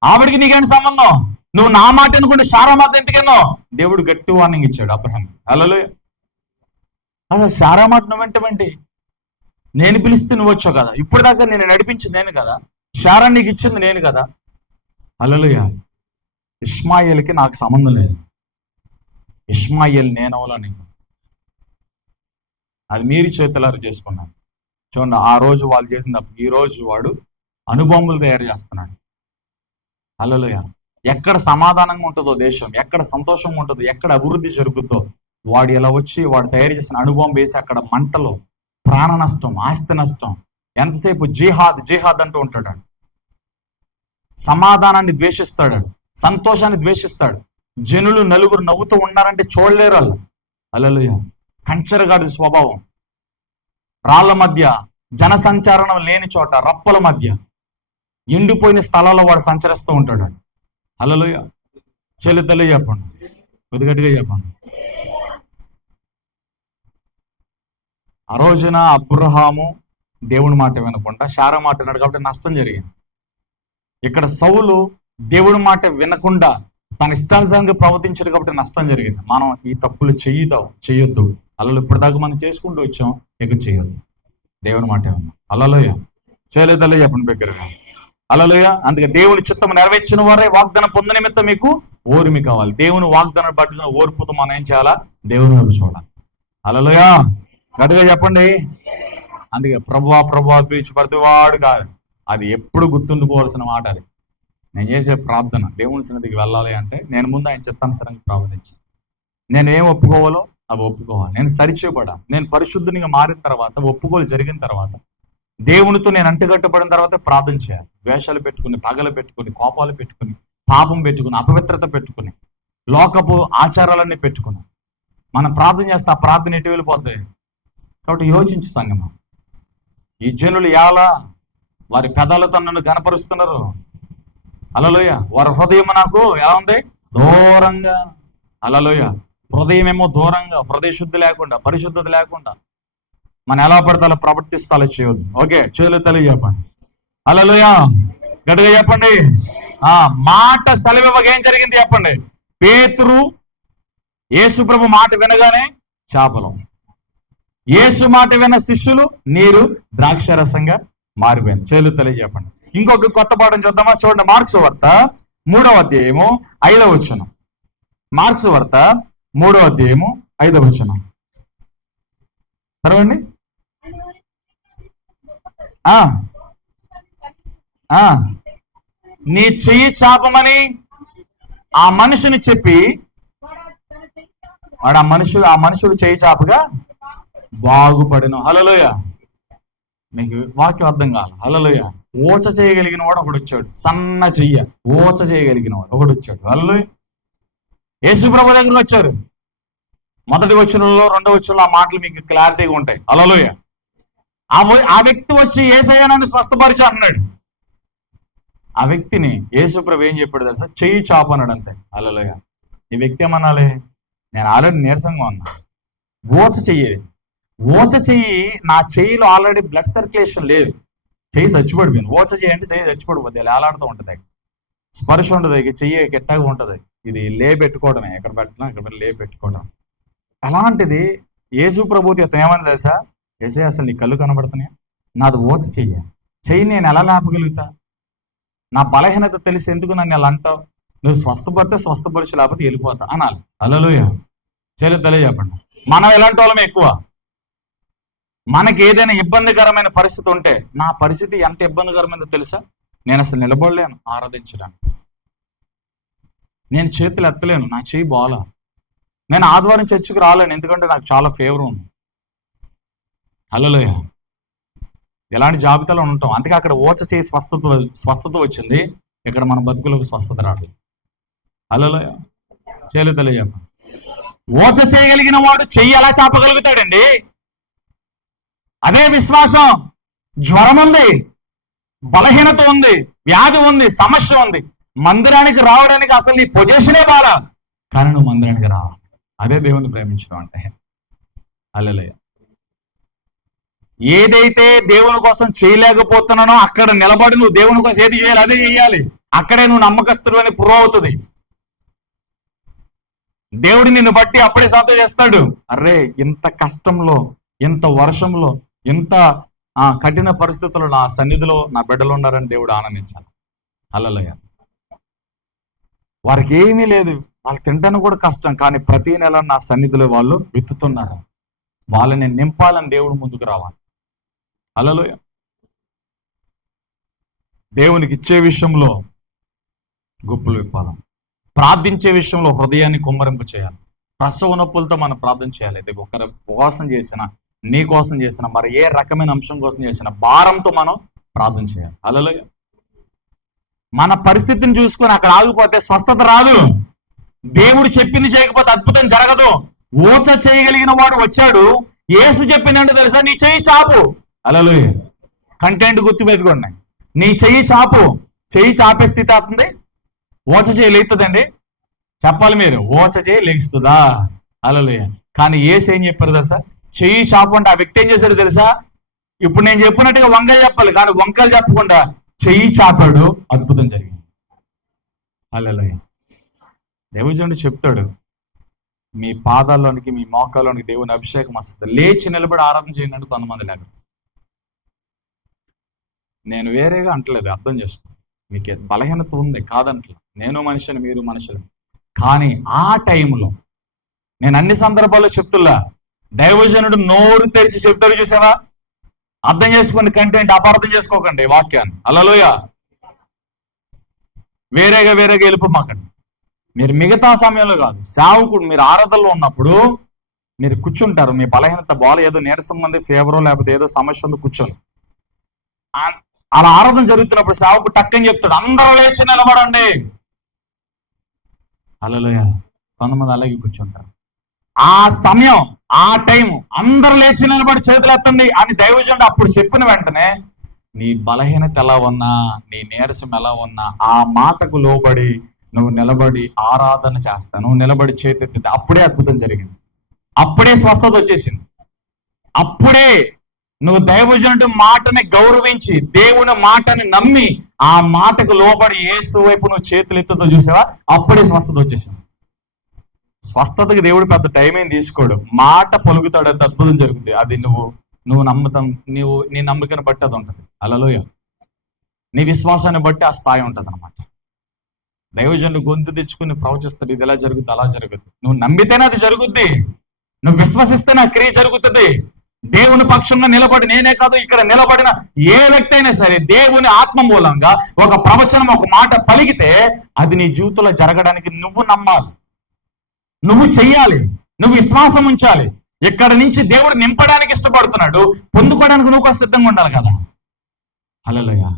ఆవిడికి నీకేంటి సంబంధం? నువ్వు నా మాట అనుకుంటే శారా మాట ఎందుకన్నో? దేవుడు గట్టి వార్నింగ్ ఇచ్చాడు అబ్రహాం. హల్లెలూయా. అసలు శారా మాట నువ్వెంటమేంటి? నేను పిలిస్తే నువ్వు వచ్చావు కదా, ఇప్పుడు దాకా నేను నడిపించింది నేను కదా, శారా నీకు ఇచ్చింది నేను కదా. హల్లెలూయా. ఇష్మాయేల్కి నాకు సంబంధం లేదు. ఇష్మాయేల్ నేనవలా నీకు, అది మీరు చేతులారు చేసుకున్నాను. చూడండి, ఆ రోజు వాళ్ళు చేసిన తప్పు ఈ రోజు వాడు అణుబాంబులు తయారు చేస్తున్నాడు. హల్లెలూయా. ఎక్కడ సమాధానంగా ఉంటుందో దేశం, ఎక్కడ సంతోషంగా ఉంటుందో, ఎక్కడ అభివృద్ధి జరుగుతుందో, వాడు ఇలా వచ్చి వాడు తయారు చేసిన అణుబాంబు వేసి అక్కడ మంటలు, ప్రాణ నష్టం, ఆస్తి నష్టం, ఎంతసేపు జిహాద్ జిహాద్ అంటూ ఉంటాడు. సమాధానాన్ని ద్వేషిస్తాడు, సంతోషాన్ని ద్వేషిస్తాడు. జనులు నలుగురు నవ్వుతూ ఉన్నారంటే చూడలేరు వాళ్ళు. హల్లెలూయా. కంచరగాడి స్వభావం. రాళ్ల మధ్య, జనసంచారణం లేని చోట, రప్పల మధ్య, ఎండిపోయిన స్థలాల్లో వాడు సంచరిస్తూ ఉంటాడు. హల్లెలూయా. చెల్లి తల్లి చెప్పండి, కొద్దిగట్టిగా చెప్పండి. ఆ రోజున అబ్రహాము దేవుని మాట వినకుండా శారా మాట విన్నాడు కాబట్టి నష్టం జరిగింది. ఇక్కడ సౌలు దేవుడి మాట వినకుండా తన ఇష్టానుసారంగా ప్రవర్తించాడు కాబట్టి నష్టం జరిగింది. మనం ఈ తప్పులు చెయ్యొద్దు. అలా ఇప్పటిదాకా మనం చేసుకుంటూ వచ్చాం, ఇక చేయొద్దు. దేవుని మాట విన్నాం. హల్లెలూయా. చేయలేదల్లా చెప్పండి బిగ్గరగా. హల్లెలూయా. అందుకే దేవుని చిత్తము నెరవేర్చిన వారే వాగ్దానం పొంద నిమిత్తం మీకు ఓర్మి కావాలి. దేవుని వాగ్దానం పట్టుకున్న ఓర్పుతో మనం ఏం చేయాలా? దేవుని వైపు చూడాలి. హల్లెలూయా, గట్టిగా చెప్పండి. అందుకే ప్రభువా ప్రభువా పిలిచి ప్రతివాడు కాదు, అది ఎప్పుడు గుర్తుండిపోవాల్సిన మాట. అది నేను చేసే ప్రార్థన. దేవుని సన్నిధికి వెళ్ళాలి అంటే నేను ముందు ఆయన చిత్తానుసారంగా ప్రార్థించి నేను ఏం ఒప్పుకోవాలో అవి ఒప్పుకోవాలి. నేను సరిచేయబడాలి. నేను పరిశుద్ధునిగా మారిన తర్వాత, ఒప్పుకోలు జరిగిన తర్వాత, దేవునితో నేను అంటుకట్టబడిన తర్వాత ప్రార్థన చేయాలి. ద్వేషాలు పెట్టుకుని, పగలు పెట్టుకుని, కోపాలు పెట్టుకుని, పాపం పెట్టుకుని, అపవిత్రత పెట్టుకుని, లోకపు ఆచారాలన్నీ పెట్టుకుని మనం ప్రార్థన చేస్తే ఆ ప్రార్థన ఎటు వెళ్ళిపోతాయి. కాబట్టి యోచించు సంగమా. ఈ జనులు ఎలా వారి పెదాలతో నన్ను గనపరుస్తున్నారు. హల్లెలూయ. వారి హృదయం నాకు ఎలా ఉంది? దూరంగా. హల్లెలూయ. హృదయం ఏమో దూరంగా, హృదయ శుద్ధి లేకుండా, పరిశుద్ధత లేకుండా మనం ఎలా పడితే అలా ప్రవర్తిస్తే అలా చేయొద్దు. ఓకే, చేతులు తెలియ చెప్పండి. హల్లెలూయా, గట్టిగా చెప్పండి. మాట సెలవివ్వగా ఏం జరిగింది చెప్పండి. పేతురు యేసు ప్రభు మాట వినగానే చేపలు, యేసు మాట విన్న శిష్యులు నీరు ద్రాక్షరసంగా మారిపోయింది. చేతులు తెలియ చెప్పండి. ఇంకొక కొత్త పాఠం చూద్దామా? చూడండి, మార్క్స్ వార్త 3వ అధ్యాయము 5వ వచనం. మార్క్స్ వార్త 3వ అధ్యాయము 5వ వచనం చదవండి. నీ చెయ్యి చాపమని ఆ మనుషుని చెప్పి వాడు ఆ మనుషుడు చెయ్యి చాపగా బాగుపడిన. హల్లెలూయా, మీకు వాక్యం అర్థం కావాలి. హల్లెలూయ. ఓచ చేయగలిగిన వాడు ఒకడు వచ్చాడు. సన్న చెయ్య ఓచ చేయగలిగిన వాడు ఒకడు వచ్చాడు. హల్లెలూయ. యేసు ప్రభు దగ్గరకు వచ్చారు. మొదటి వచనంలో, రెండవ వచనంలో ఆ మాటలు మీకు క్లారిటీగా ఉంటాయి. హల్లెలూయ. ఆ వ్యక్తి వచ్చి యేసయ్య నన్ను స్వస్థపరిచు అన్నాడు. ఆ వ్యక్తిని యేసు ప్రభు ఏం చెప్పాడు తెలుసా? చెయ్యి చాపు అన్నాడు, అంతే. హల్లెలూయ. ఈ వ్యక్తి ఏమనాలి? నేను ఆల్రెడీ నీరసంగా ఉన్నా, ఓచ చెయ్యి, ఓచ చెయ్యి, నా చెయ్యిలో ఆల్రెడీ బ్లడ్ సర్క్యులేషన్ లేదు, చెయ్యి చచ్చిపడిపోయింది. ఓచ చెయ్యి అంటే చెయ్యి చచ్చిపడిపోద్ది, ఏలాడుతూ ఉంటుంది, స్పర్శ ఉండదు, ఇక చెయ్యి కెట్టగా ఉంటుంది. ఇది లే పెట్టుకోవడమే, ఎక్కడ పెట్టినా ఇక్కడ లే పెట్టుకోవడం. అలాంటిది యేసు ప్రభువుతో ఇతను ఏమని తెలుసా? యేసయ్య అసలు నీ కళ్ళు కనబడుతున్నాయా? నాది ఓచ చెయ్యి నేను ఎలా లేపగలుగుతా? నా బలహీనత తెలిసి ఎందుకు నన్ను ఎలా అంటావు? నువ్వు స్వస్థపడితే స్వస్థపరిచి, లేకపోతే వెళ్ళిపోతా అనాలి. హల్లెలూయ. తెలియజెప్పండి. మనం ఎలాంటి వాళ్ళమే ఎక్కువ. మనకి ఏదైనా ఇబ్బందికరమైన పరిస్థితి ఉంటే, నా పరిస్థితి ఎంత ఇబ్బందికరమైందో తెలుసా? నేను అసలు నిలబడలేను ఆరాధించడానికి, నేను చేతులు ఎత్తలేను, నా చెయ్యి బాలా, నేను ఆదివారం చర్చికి రాలేను ఎందుకంటే నాకు చాలా ఫేవర్ ఉంది. హల్లెలూయ. ఎలాంటి జాబితాలో ఉంటాం. అందుకే అక్కడ ఓచ చేయి స్వస్థత వచ్చింది, ఇక్కడ మన బతుకులకు స్వస్థత రాలేదు. హల్లెలూయ. తెలియజేయండి. ఓచ చేయగలిగిన వాడు చెయ్యి ఎలా చాపగలుగుతాడండి? అదే విశ్వాసం. జ్వరం ఉంది, బలహీనత ఉంది, వ్యాధి ఉంది, సమస్య ఉంది, మందిరానికి రావడానికి అసలు నీ పొజిషనే బాలా, కానీ నువ్వు మందిరానికి రావాలి. అదే దేవుని ప్రేమించడం అంటే. హల్లెలూయ. ఏదైతే దేవుని కోసం చేయలేకపోతున్నానో అక్కడ నిలబడి నువ్వు దేవుని కోసం ఏది చేయాలి అదే చేయాలి. అక్కడే నువ్వు నమ్మకస్తుడు అని ప్రూవ్ అవుతుంది. దేవుడు నిన్ను బట్టి అప్పుడే సాధన చేస్తాడు. అరే, ఇంత కష్టంలో, ఇంత వర్షంలో, ఇంత కఠిన పరిస్థితుల్లో నా సన్నిధిలో నా బిడ్డలు ఉన్నారని దేవుడు ఆనందించాలి. హల్లెలూయ. వారికి ఏమీ లేదు, వాళ్ళు తింటాను కూడా కష్టం, కానీ ప్రతి నెల నా సన్నిధిలో వాళ్ళు విత్తుతున్నారు. వాళ్ళని నింపాలని దేవుడు ముందుకు రావాలి. హల్లెలూయ. దేవునికి ఇచ్చే విషయంలో గుప్పులు విప్పాలి, ప్రార్థించే విషయంలో హృదయాన్ని కుమ్మరింపు చేయాలి. ప్రసవ నొప్పులతో మనం ప్రార్థన చేయాలి. అయితే ఒకరి కోసం చేసిన, నీ కోసం చేసిన, మరి ఏ రకమైన అంశం కోసం చేసిన భారంతో మనం ప్రార్థన చేయాలి. హల్లెలూయ. మన పరిస్థితిని చూసుకొని అక్కడ ఆగిపోతే స్వస్థత రాదు. దేవుడు చెప్పింది చేయకపోతే అద్భుతం జరగదు. ఓచ చేయగలిగిన వాడు వచ్చాడు. యేసు చెప్పిందంటే తెలుసా? నీ చెయ్యి చాపు. హల్లెలూయ. కంటెంట్ గుర్తు పెట్టుకోండి. నీ చెయ్యి చాపు. చెయ్యి చాపే స్థితి అవుతుంది. ఓచ చేయి లేస్తుందండి, చెప్పాలి మీరు. ఓచ చేయి లెగుస్తుందా? హల్లెలూయ. కానీ యేసు ఏం చెప్పారు తెలుసా? చెయ్యి చాపు అంటే ఆ వ్యక్తి ఏం చేశాడు తెలుసా? ఇప్పుడు నేను చెప్పినట్టుగా వంకాయ చెప్పాలి, కానీ వంకాయలు చెప్పకుండా చెయ్యి చాపాడు, అద్భుతం జరిగింది. హల్లెలూయ. దేవుడు చెప్తాడు, మీ పాదాల్లోనికి, మీ మోకాల్లోనికి దేవుని అభిషేకం వస్తుంది, లేచి నిలబడి ఆరాధన చేయండి అంటే కొంతమంది లేక. నేను వేరేగా అంటలేదు, అర్థం చేసుకో. మీకు బలహీనత ఉంది కాదంటలేదు. నేను మనిషిని, మీరు మనుషులు. కానీ ఆ టైంలో నేను అన్ని సందర్భాల్లో చెప్తున్నా, దైవజనుడు నోరు తెరిచి చెప్తాడు చూసావా, అర్థం చేసుకుని కంటెంట్ అపార్థం చేసుకోకండి వాక్యాన్ని. హల్లెలూయా. వేరేగా వెళ్ళిపోమాకండి. మీరు మిగతా సమయంలో కాదు, సేవకుడు మీరు ఆరాధనలో ఉన్నప్పుడు మీరు కూర్చుంటారు, మీ బలహీనత బాల ఏదో నీరసం ఉంది, ఫీవరో లేకపోతే ఏదో సమస్య ఉంది, కూర్చొని అలా ఆరాధన జరుగుతున్నప్పుడు సేవకుడు టక్కని చెప్తాడు, అందరూ లేచి నిలబడండి. హల్లెలూయా. కొంతమంది అలాగే కూర్చుంటారు. ఆ సమయం, ఆ టైం అందరూ లేచి నిలబడి చేతులు ఎత్తండి అని దైవజనుడు అప్పుడు చెప్పిన వెంటనే నీ బలహీనత ఎలా ఉన్నా, నీ నీరసం ఎలా ఉన్నా, ఆ మాటకు లోబడి నువ్వు నిలబడి ఆరాధన చేస్తా, నువ్వు నిలబడి చేతెత్తితే అప్పుడే అద్భుతం జరిగింది, అప్పుడే స్వస్థత వచ్చేసింది. అప్పుడే నువ్వు దైవజనుడి మాటని గౌరవించి దేవుని మాటని నమ్మి ఆ మాటకు లోబడి యేసు వైపు నువ్వు చేతులు ఎత్తుతో చూసావా, అప్పుడే స్వస్థత వచ్చేసింది. స్వస్థతకి దేవుడు పెద్ద టైం ఏం తీసుకోడు, మాట పలుకుతాడు, అంత అద్భుతం జరుగుతుంది. అది నువ్వు నమ్ముతాం, నీ నమ్మకాన్ని బట్టి అది ఉంటుంది. హల్లెలూయా. నీ విశ్వాసాన్ని బట్టి ఆ స్థాయి ఉంటుంది అనమాట. దైవజనుడు గొంతు తెచ్చుకుని ప్రవచిస్తాడు, ఇది ఎలా జరుగుతుంది, అలా జరుగుతుంది. నువ్వు నమ్మితేనే అది జరుగుద్ది, నువ్వు విశ్వసిస్తేనే ఆ క్రియ జరుగుతుంది. దేవుని పక్షంగా నిలబడి, నేనే కాదు ఇక్కడ నిలబడిన ఏ వ్యక్తి అయినా సరే దేవుని ఆత్మ మూలంగా ఒక ప్రవచనం, ఒక మాట పలికితే అది నీ జీవితంలో జరగడానికి నువ్వు నమ్మాలి, నువ్వు చెయ్యాలి, నువ్వు విశ్వాసం ఉంచాలి. ఇక్కడ నుంచి దేవుడు నింపడానికి ఇష్టపడుతున్నాడు, పొందుకోవడానికి నువ్వు కూడా సిద్ధంగా ఉండాలి కదా. హల్లెలూయా.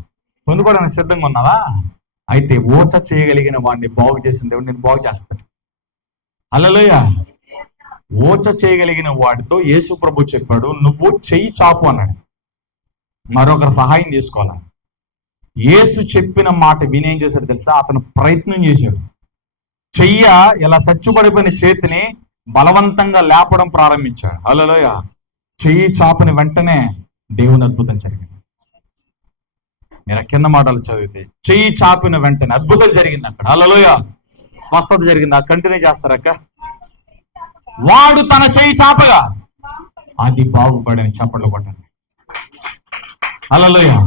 పొందుకోవడానికి సిద్ధంగా ఉన్నావా? అయితే ఓచ చేయగలిగిన వాడిని బాగు చేసిన దేవుడు నేను బాగు చేస్తాడు. హల్లెలూయా. ఓచ చేయగలిగిన వాడితో యేసు ప్రభు చెప్పాడు, నువ్వు చెయ్యి చాపు అన్నాడు. మరొకరు సహాయం తీసుకోవాలి. యేసు చెప్పిన మాట విని ఏం చేశాడు తెలుసా, అతను ప్రయత్నం చేశాడు. చెయ్య ఇలా సచ్చుపడిపోయిన చేతిని బలవంతంగా లేపడం ప్రారంభించాడు. హల్లెలూయా. చెయ్యి చాపని వెంటనే దేవుని అద్భుతం జరిగింది. మీరు కింద మాటలు చదివితే చెయ్యి చాపిన వెంటనే అద్భుతం జరిగింది అక్కడ. హల్లెలూయా. స్వస్థత జరిగింది. ఆ కంటిన్యూ చేస్తారక్క. వాడు తన చెయ్యి చాపగా అది బాగుపడని చప్పట్లు కొట్టండి. హల్లెలూయా.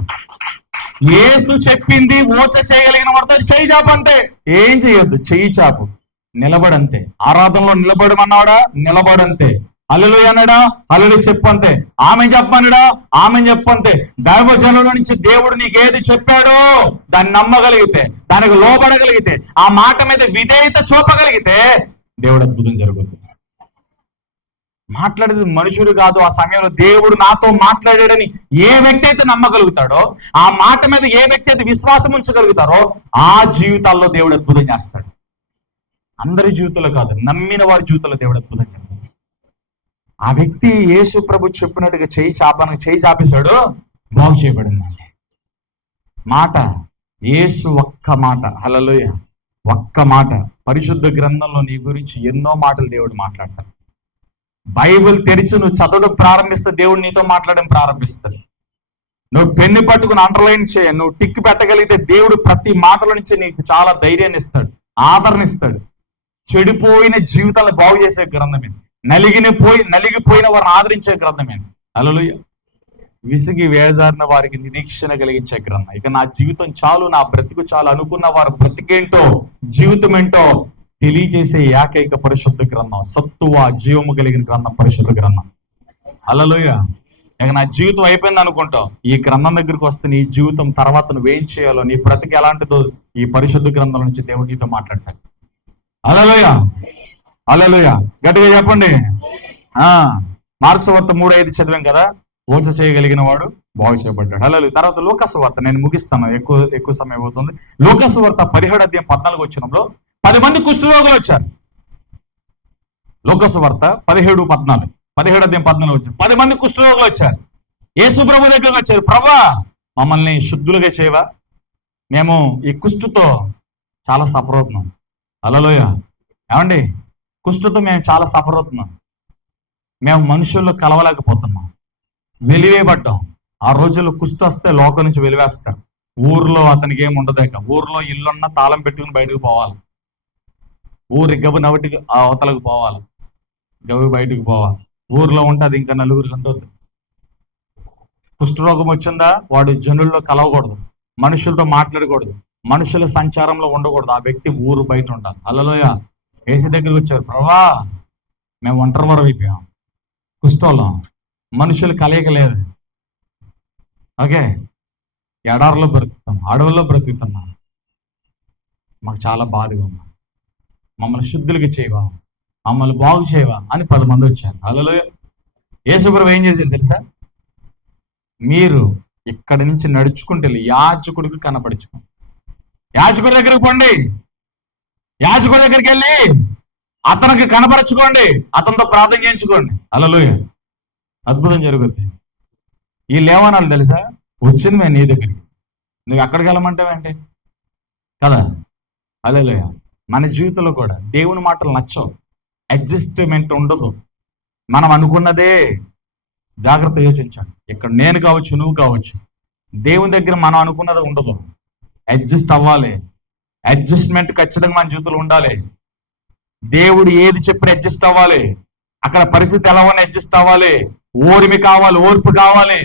యేసు చెప్పింది ఓచ చేయగలిగిన వాడితో చెయ్యి చాపు అంతే, ఏం చేయొద్దు, చెయ్యి చాపు, నిలబడంతే. ఆరాధనలో నిలబడమన్నాడా, నిలబడంతే. హల్లెలూయా అన్నాడా, హల్లెలూయా చెప్పంతే. ఆమె చెప్పన్నాడా, ఆమె చెప్పంతే. దైవజనుల నుంచి దేవుడు నీకు ఏది చెప్పాడో దాన్ని నమ్మగలిగితే, దానికి లోబడగలిగితే, ఆ మాట మీద విధేయత చూపగలిగితే దేవుడు అద్భుతం జరుగుతుంది. మాట్లాడేది మనుషుడు కాదు, ఆ సమయంలో దేవుడు నాతో మాట్లాడాడని ఏ వ్యక్తి అయితే నమ్మగలుగుతాడో, ఆ మాట మీద ఏ వ్యక్తి అయితే విశ్వాసం ఉంచగలుగుతారో ఆ జీవితాల్లో దేవుడు అద్భుతం చేస్తాడు. అందరి జీవితంలో కాదు, నమ్మిన వారి జీవితంలో దేవుడు అద్భుతం చేస్తాడు. ఆ వ్యక్తి యేసు ప్రభు చెప్పినట్టుగా చేయి చాపేశాడు, బాగు చేయబడింది. మాట యేసు ఒక్క మాట. హల్లెలూయా. ఒక్క మాట. పరిశుద్ధ గ్రంథంలో నీ గురించి ఎన్నో మాటలు దేవుడు మాట్లాడతాడు. బైబిల్ తెరిచి నువ్వు చదవడం ప్రారంభిస్తే దేవుడు నీతో మాట్లాడడం ప్రారంభిస్తాడు. నువ్వు పెన్ను పట్టుకుని అండర్లైన్ చేయ, నువ్వు టిక్ పెట్టగలిగితే దేవుడు ప్రతి మాటల నుంచి నీకు చాలా ధైర్యాన్ని ఇస్తాడు, ఆదరణ ఇస్తాడు. చెడిపోయిన జీవితాలను బాగు చేసే గ్రంథమే, నలిగిపోయిన వారిని ఆదరించే గ్రంథమే. హల్లెలూయా. విసిగి వేజారిన వారికి నిరీక్షణ కలిగించే గ్రంథం. ఇక నా జీవితం చాలు, నా బ్రతుకు చాలు అనుకున్న వారు బ్రతికేంటో జీవితం ఏంటో తెలియజేసే ఏకైక పరిశుద్ధ గ్రంథం, సత్తువ జీవము కలిగిన గ్రంథం పరిశుద్ధ గ్రంథం. హల్లెలూయా. ఇక నా జీవితం అయిపోయింది అనుకుంటావు, ఈ గ్రంథం దగ్గరికి వస్తే నీ జీవితం తర్వాత నువ్వేం చేయాలో, నీ బ్రతికి ఎలాంటిదో ఈ పరిశుద్ధ గ్రంథం నుంచి దేవుడు నీతో మాట్లాడతాడు. హల్లెలూయా. హల్లెలూయా. గట్టిగా చెప్పండి. మార్క్స్ వార్త 3:5 చదివాం కదా, ఓచ చేయగలిగిన వాడు బాగు చేయబడ్డాడు. హల్లెలూయా. తర్వాత లూకాసు వార్త, నేను ముగిస్తాను, ఎక్కువ సమయం అవుతుంది. లూకాసు వార్త 17:14 10 మంది కుష్ఠరోగులు వచ్చారు. లూకాసు వార్త 17:14 వచ్చారు. 10 మంది కుష్ఠరోగులు వచ్చారు. యేసు ప్రభు దగ్గరకు వచ్చారు. ప్రభువా, మమ్మల్ని శుద్ధులుగా చేయవా, మేము ఈ కుష్ఠుతో చాలా సఫర్ అవుతున్నాం. హల్లెలూయా. ఏమండి, కుష్ఠుతో మేము చాలా సఫర్ అవుతున్నాం, మేము మనుషుల్లో కలవలేకపోతున్నాం, వెలివేయబడ్డాం. ఆ రోజుల్లో కుష్ఠ వస్తే లోకం నుంచి వెలివేస్తారు. ఊర్లో అతనికి ఏమి ఉండదేక, ఊర్లో ఇల్లున్న తాళం పెట్టుకుని బయటకు పోవాలి, ఊరి గవి నవటికి అవతలకు పోవాలి, గవి బయటకు పోవాలి. ఊర్లో ఉంటే అది ఇంకా నలుగురికి ఉండొద్దు. కుష్ఠరోగం వచ్చిందా, వాడు జనుల్లో కలవకూడదు, మనుషులతో మాట్లాడకూడదు, మనుషుల సంచారంలో ఉండకూడదు. ఆ వ్యక్తి ఊరు బయట ఉండాలి. హల్లెలూయా. ఏసీ దగ్గరికి వచ్చారు, ప్రభా మేము ఒంటరి వరం అయిపోయాం, కుష్ఠోళ్ళం, మనుషులు కలయిక లేదు, ఓకే, ఎడారిలో బ్రతుకుతాం, అడవుల్లో బ్రతుకుతున్నాం, మాకు చాలా బాధగా ఉన్నాం, మమ్మల్ని శుద్ధులకి చేయవా, మమ్మల్ని బాగు చేయవా అని 10 మంది వచ్చారు. హల్లెలూయా. యేసుప్రభు ఏం చేశారు తెలుసా? మీరు ఇక్కడి నుంచి నడుచుకుంటే యాజకుడికి కనపడుచుకోండి, యాజకుడి దగ్గరికి పోండి, యాజకుడి దగ్గరికి వెళ్ళి అతనికి కనపరచుకోండి, అతనితో ప్రార్థన చేయించుకోండి. హల్లెలూయా. అద్భుతం జరుగుతుంది. వీళ్ళు ఏమనాలి తెలుసా? వచ్చింది మేము నీ దగ్గరికి, నువ్వు ఎక్కడికి వెళ్ళమంటావేంటి కదా. హల్లెలూయా. మన జీవితంలో కూడా దేవుని మాటలు నచ్చవు, అడ్జస్ట్మెంట్ ఉండదు. మనం అనుకున్నదే, జాగ్రత్త యోచించండి. ఇక్కడ నేను కావచ్చు, నువ్వు కావచ్చు, దేవుని దగ్గర మనం అనుకున్నది ఉండదు. అడ్జస్ట్ అవ్వాలి, అడ్జస్ట్మెంట్ ఖచ్చితంగా మన జీవితంలో ఉండాలి. దేవుడు ఏది చెప్పిన అడ్జస్ట్ అవ్వాలి, అక్కడ పరిస్థితి ఎలా ఉన్నా అడ్జస్ట్ అవ్వాలి, ఓర్మి కావాలి, ఓర్పు కావాలి.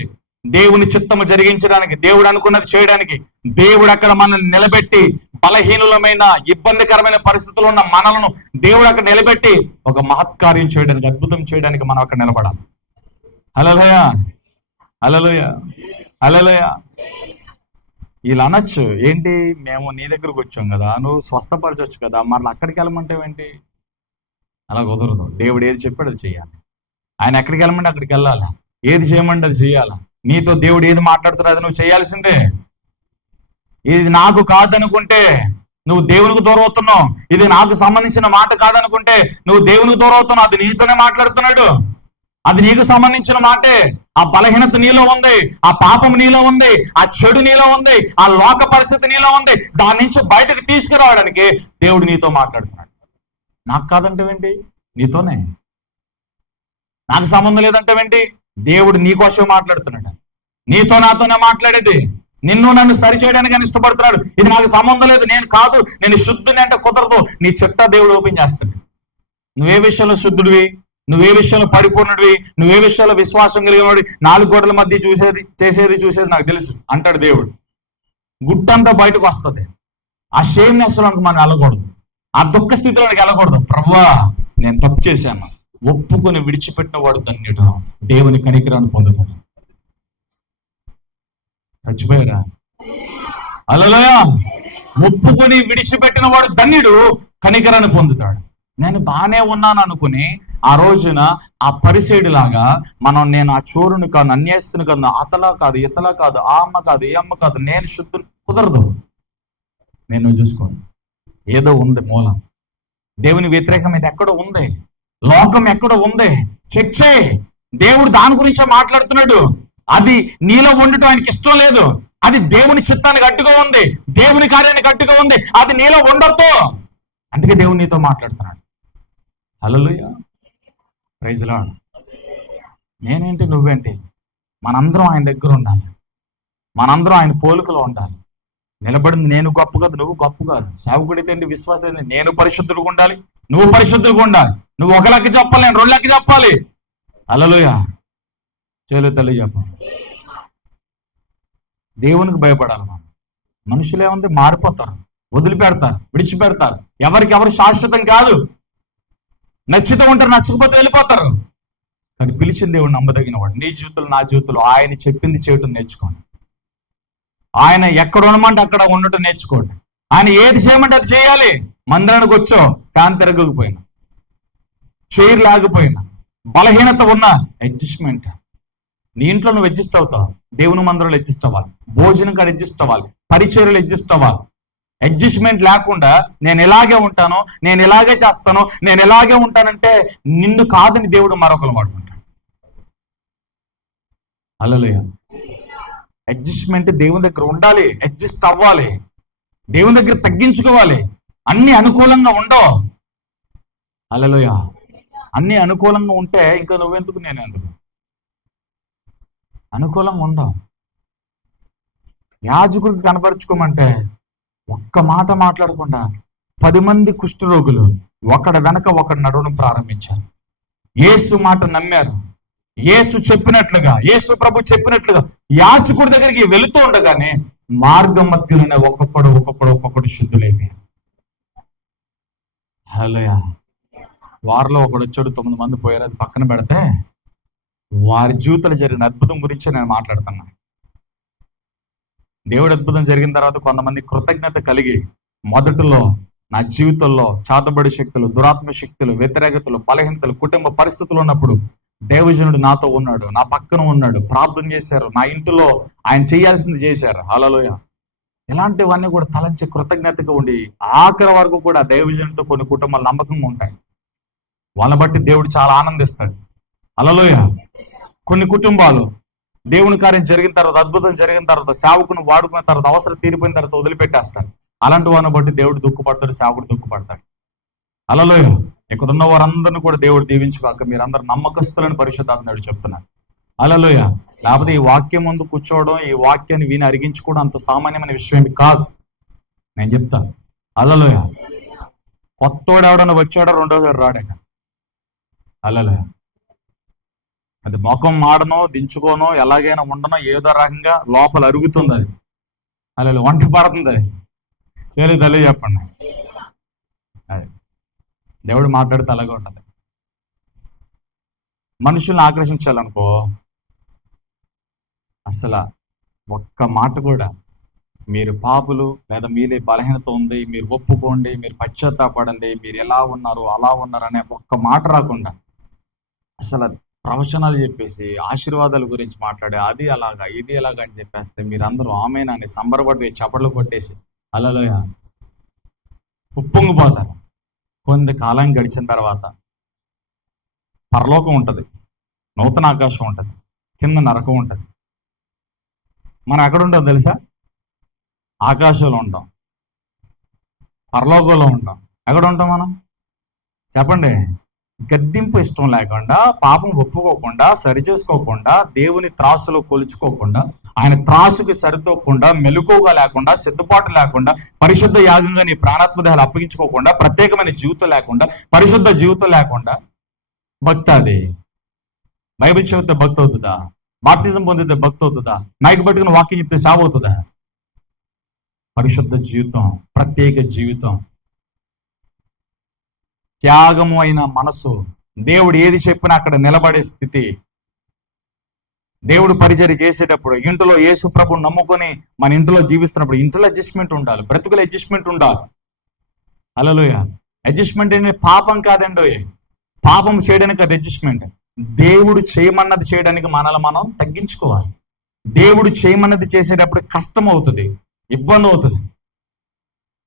దేవుని చిత్తము జరిగించడానికి, దేవుడు అనుకున్నది చేయడానికి, దేవుడు అక్కడ మనల్ని నిలబెట్టి, బలహీనులమైన ఇబ్బందికరమైన పరిస్థితుల్లో ఉన్న మనలను దేవుడు అక్కడ నిలబెట్టి ఒక మహత్కార్యం చేయడానికి, అద్భుతం చేయడానికి మనం అక్కడ నిలబడాలి. హల్లెలూయా, హల్లెలూయా, హల్లెలూయా. వీళ్ళు అనొచ్చు, ఏంటి మేము నీ దగ్గరకు వచ్చాం కదా, నువ్వు స్వస్థపరచవచ్చు కదా, మరలా అక్కడికి వెళ్ళమంటావేంటి? అలా కుదరదు. దేవుడు ఏది చెప్పాడు అది చేయాలి. ఆయన ఎక్కడికి వెళ్ళమంటే అక్కడికి వెళ్ళాలా, ఏది చేయమంటే అది చేయాలా. నీతో దేవుడు ఏది మాట్లాడుతారో అది నువ్వు చేయాల్సిందే. ఇది నాకు కాదనుకుంటే నువ్వు దేవునికి దూరం అవుతున్నావు, ఇది నాకు సంబంధించిన మాట కాదనుకుంటే నువ్వు దేవునికి దూరం అవుతున్నావు. అది నీతోనే మాట్లాడుతున్నాడు, అది నీకు సంబంధించిన మాటే. ఆ బలహీనత నీలో ఉంది, ఆ పాపం నీలో ఉంది, ఆ చెడు నీలో ఉంది, ఆ లోక పరిస్థితి నీలో ఉంది. దాని నుంచి బయటకు తీసుకురావడానికి దేవుడు నీతో మాట్లాడుతున్నాడు. నాకు కాదంటావేంటి? నీతోనే. నాకు సంబంధం లేదంటావేంటి? దేవుడు నీకోసం మాట్లాడుతున్నాడు, నీతో నాతోనే మాట్లాడేది. నిన్ను నన్ను సరి చేయడానికి ఆయన ఇష్టపడుతున్నాడు. ఇది నాకు సంబంధం లేదు, నేను కాదు, నేను శుద్ధుని అంటే కుదరదు. నీ చిట్టా దేవుడు ఓపెన్ చేస్తాడు. నువ్వే విషయంలో శుద్ధుడివి, నువ్వే విషయంలో పరిపూర్ణుడివి, నువ్వే విషయంలో విశ్వాసం కలిగినవాడి, 4 గోడల మధ్య చూసేది నాకు తెలుసు అంటాడు దేవుడు. గుట్టంతా బయటకు వస్తుంది. ఆ షేమ్నెస్లోకి మనం వెళ్ళకూడదు, ఆ దుఃఖ స్థితిలోకి వెళ్ళకూడదు. ప్రభువా నేను తప్పు చేశాను, ఒప్పుకొని విడిచిపెట్టిన వాడు ధన్యుడు, దేవుని కనికరాన్ని పొందుతాడు. చచ్చిపోయారా? హల్లెలూయా. ఒప్పుకొని విడిచిపెట్టిన వాడు ధన్యుడు, కనికరాన్ని పొందుతాడు. నేను బాగానే ఉన్నాను అనుకుని ఆ రోజున ఆ పరిసేడు లాగా నేను ఆ చోరుని కాదు, అన్యాయస్తుని కాదు, అతలా కాదు, ఇతలా కాదు, ఆ అమ్మ కాదు, ఈ అమ్మ కాదు, నేను శుద్ధుని, కుదరదు. నేను చూసుకోండి, ఏదో ఉంది మూలం. దేవుని వ్యతిరేకం ఇది ఎక్కడో ఉంది, లోకం ఎక్కడో ఉంది. చెక్ చేయి. దేవుడు దాని గురించే మాట్లాడుతున్నాడు. అది నీలో ఉండటం ఆయనకి ఇష్టం లేదు. అది దేవుని చిత్తానికి అడ్డుగా ఉంది, దేవుని కార్యానికి అడ్డుగా ఉంది. అది నీలో ఉండొద్దు. అందుకే దేవుడు నీతో మాట్లాడుతున్నాడు. హల్లెలూయా, ప్రైజ్ లార్డ్. నేనేంటి, నువ్వేంటి, మనందరం ఆయన దగ్గర ఉండాలి, మనందరం ఆయన పోలికలో ఉండాలి. నిలబడింది నేను గొప్ప కాదు, నువ్వు గొప్ప కాదు. సేవకుడితే ఏంటి, విశ్వాసం ఏంటి, నేను పరిశుద్ధులుగా ఉండాలి, నువ్వు పరిశుద్ధులుగా ఉండాలి. నువ్వు 1 లెక్క చెప్పాలి, నేను 2 లెక్క చెప్పాలి. హల్లెలూయా. చేలు తల్లి చెప్పాలి. దేవునికి భయపడాలి మనం. మనుషులు ఏముంది, మారిపోతారు, వదిలిపెడతారు, విడిచిపెడతారు. ఎవరు శాశ్వతం కాదు. నచ్చితే ఉంటారు, నచ్చకపోతే వెళ్ళిపోతారు. కానీ పిలిచిన దేవుడు నమ్మదగిన వాడు. నీ జీవితంలో, నా జీవితంలో ఆయన చెప్పింది చేయటం నేర్చుకోండి. ఆయన ఎక్కడ ఉండమంటే అక్కడ ఉండటం నేర్చుకోండి. ఆయన ఏది చేయమంటే అది చేయాలి. మందిరానికి వచ్చో ఫ్యాన్ తిరగకపోయినా, చైర్ లాగిపోయినా, బలహీనత ఉన్న అడ్జస్ట్మెంట్. నీ ఇంట్లో నువ్వు అడ్జస్ట్ అవుతావు, దేవుని మందిరంలో అడ్జస్ట్ అవ్వాలి, భోజనం కాడ అడ్జస్ట్ అవ్వాలి, పరిచర్యలు అడ్జస్ట్ అవ్వాలి. అడ్జస్ట్మెంట్ లేకుండా నేను ఇలాగే ఉంటాను, నేను ఇలాగే చేస్తాను, నేను ఇలాగే ఉంటానంటే నిన్ను కాదని దేవుడు మరొకరు వాడుకుంటాడు. హల్లెలూయా. అడ్జస్ట్మెంట్ దేవుని దగ్గర ఉండాలి, అడ్జస్ట్ అవ్వాలి, దేవుని దగ్గర తగ్గించుకోవాలి. అన్ని అనుకూలంగా ఉండవు. హల్లెలూయా. అన్ని అనుకూలంగా ఉంటే ఇంకా నువ్వెందుకు, నేనెందుకు? అనుకూలంగా ఉండవు. యాజకుడికి కనపరుచుకోమంటే ఒక్క మాట మాట్లాడకుండా 10 మంది కుష్ఠరోగులు ఒకడి వెనక ఒకడు నడవడం ప్రారంభించారు. యేసు మాట నమ్మారు. యేసు చెప్పినట్లుగా, యేసు ప్రభు చెప్పినట్లుగా యాజకుడి దగ్గరికి వెళుతూ ఉండగానే మార్గం మధ్యలోనే ఒక్కొక్కడు శుద్ధులైపోయారు. హల్లెలూయా. వారిలో ఒకడు వచ్చాడు, 9 మంది పోయారు, అది పక్కన పెడితే వారి జీవితంలో జరిగిన అద్భుతం గురించి నేను మాట్లాడుతున్నా. దేవుడు అద్భుతం జరిగిన తర్వాత కొంతమంది కృతజ్ఞత కలిగి, మొదటిలో నా జీవితంలో చాతబడి శక్తులు, దురాత్మ శక్తులు, వ్యతిరేకతలు, బలహీనతలు, కుటుంబ పరిస్థితులు ఉన్నప్పుడు దైవజనుడు నాతో ఉన్నాడు, నా పక్కన ఉన్నాడు, ప్రార్థన చేశారు, నా ఇంటిలో ఆయన చేయాల్సింది చేశారు. హల్లెలూయా. ఇలాంటివన్నీ కూడా తలంచి కృతజ్ఞతగా ఉండి ఆఖరి వరకు కూడా దైవజనుడితో కొన్ని కుటుంబాలు నమ్మకంగా ఉంటాయి. వాళ్ళని బట్టి దేవుడు చాలా ఆనందిస్తాడు. హల్లెలూయా. కొన్ని కుటుంబాలు దేవుని కార్యం జరిగిన తర్వాత, అద్భుతం జరిగిన తర్వాత, సేవకుని వాడుకున్న తర్వాత, అవసరం తీరిపోయిన తర్వాత వదిలిపెట్టేస్తాడు. అలాంటి వారిని బట్టి దేవుడు దుఃఖపడతాడు, సేవకుడు దుఃఖపడతాడు. హల్లెలూయా. ఇక్కడ ఉన్న వారందరినీ కూడా దేవుడు దీవించుగాక. మీరందరూ నమ్మకస్తులని పరిశుద్ధాత్ముడు చెప్తున్నారు. హల్లెలూయా. లేకపోతే ఈ వాక్యం ముందు కూర్చోవడం, ఈ వాక్యాన్ని విని అరిగించుకోవడం అంత సామాన్యమైన విషయం కాదు. నేను చెప్తా. హల్లెలూయా. కొత్తోడు ఎవడన్నా వచ్చాడో రెండోసారి రాడాక. హల్లెలూయా. అది ముఖం మాడనో, దించుకోనో, ఎలాగైనా ఉండనో, ఏదో రకంగా లోపల అరుగుతుంది. అది అలా వంట పడుతుంది. అది తల్లి చెప్పండి. అది దేవుడు మాట్లాడితే అలాగే ఉంటుంది. మనుషుల్ని ఆకర్షించాలనుకో, అసలు ఒక్క మాట కూడా మీరు పాపులు, లేదా మీరే బలహీనత ఉంది, మీరు ఒప్పుకోండి, మీరు పశ్చాత్తాపడండి, మీరు ఎలా ఉన్నారు అలా ఉన్నారు అనే ఒక్క మాట రాకుండా అసలు ప్రవచనాలు చెప్పేసి ఆశీర్వాదాల గురించి మాట్లాడే, అది అలాగా ఇది ఎలాగా అని చెప్పేస్తే మీరందరూ ఆమేనని సంబరపడి చప్పట్లు కొట్టేసి హల్లెలూయా ఉప్పొంగిపోతారు. కొంతకాలం గడిచిన తర్వాత పరలోకం ఉంటుంది, నూతన ఆకాశం ఉంటుంది, కింద నరకం ఉంటుంది. మనం ఎక్కడ ఉంటాం తెలుసా? ఆకాశంలో ఉంటాం, పరలోకంలో ఉంటాం. ఎక్కడ ఉంటాం మనం చెప్పండి? గద్దింపు ఇష్టం లేకుండా, పాపం ఒప్పుకోకుండా, సరిచేసుకోకుండా, దేవుని త్రాసులో కొలుచుకోకుండా, ఆయన త్రాసుకి సరితోకుండా, మెలకువగా లేకుండా, సిద్ధపాటు లేకుండా, పరిశుద్ధ యాగంగా నీ ప్రాణాత్మదేహాలు అప్పగించుకోకుండా, ప్రత్యేకమైన జీవితం లేకుండా, పరిశుద్ధ జీవితం లేకుండా భక్తి. అది బైబిల్ చదివితే భక్తి అవుతుందా? బాప్తిజం పొందితే భక్తి అవుతుందా? మైక్ పట్టుకుని వాక్యం చెప్తే సేవ అవుతుందా? పరిశుద్ధ జీవితం, ప్రత్యేక జీవితం, త్యాగము అయిన మనసు, దేవుడు ఏది చెప్పినా అక్కడ నిలబడే స్థితి. దేవుడు పరిచర్య చేసేటప్పుడు, ఇంట్లో యేసు ప్రభుని నమ్ముకొని మన ఇంట్లో జీవిస్తున్నప్పుడు ఇంట్లో అడ్జస్ట్మెంట్ ఉండాలి, బ్రతుకుల అడ్జస్ట్మెంట్ ఉండాలి. హల్లెలూయా. అడ్జస్ట్మెంట్ అనేది పాపం కాదండి. పాపం చేయడానికి అది అడ్జస్ట్మెంట్. దేవుడు చేయమన్నది చేయడానికి మనల్ని మనం తగ్గించుకోవాలి. దేవుడు చేయమన్నది చేసేటప్పుడు కష్టం అవుతుంది, ఇబ్బంది అవుతుంది,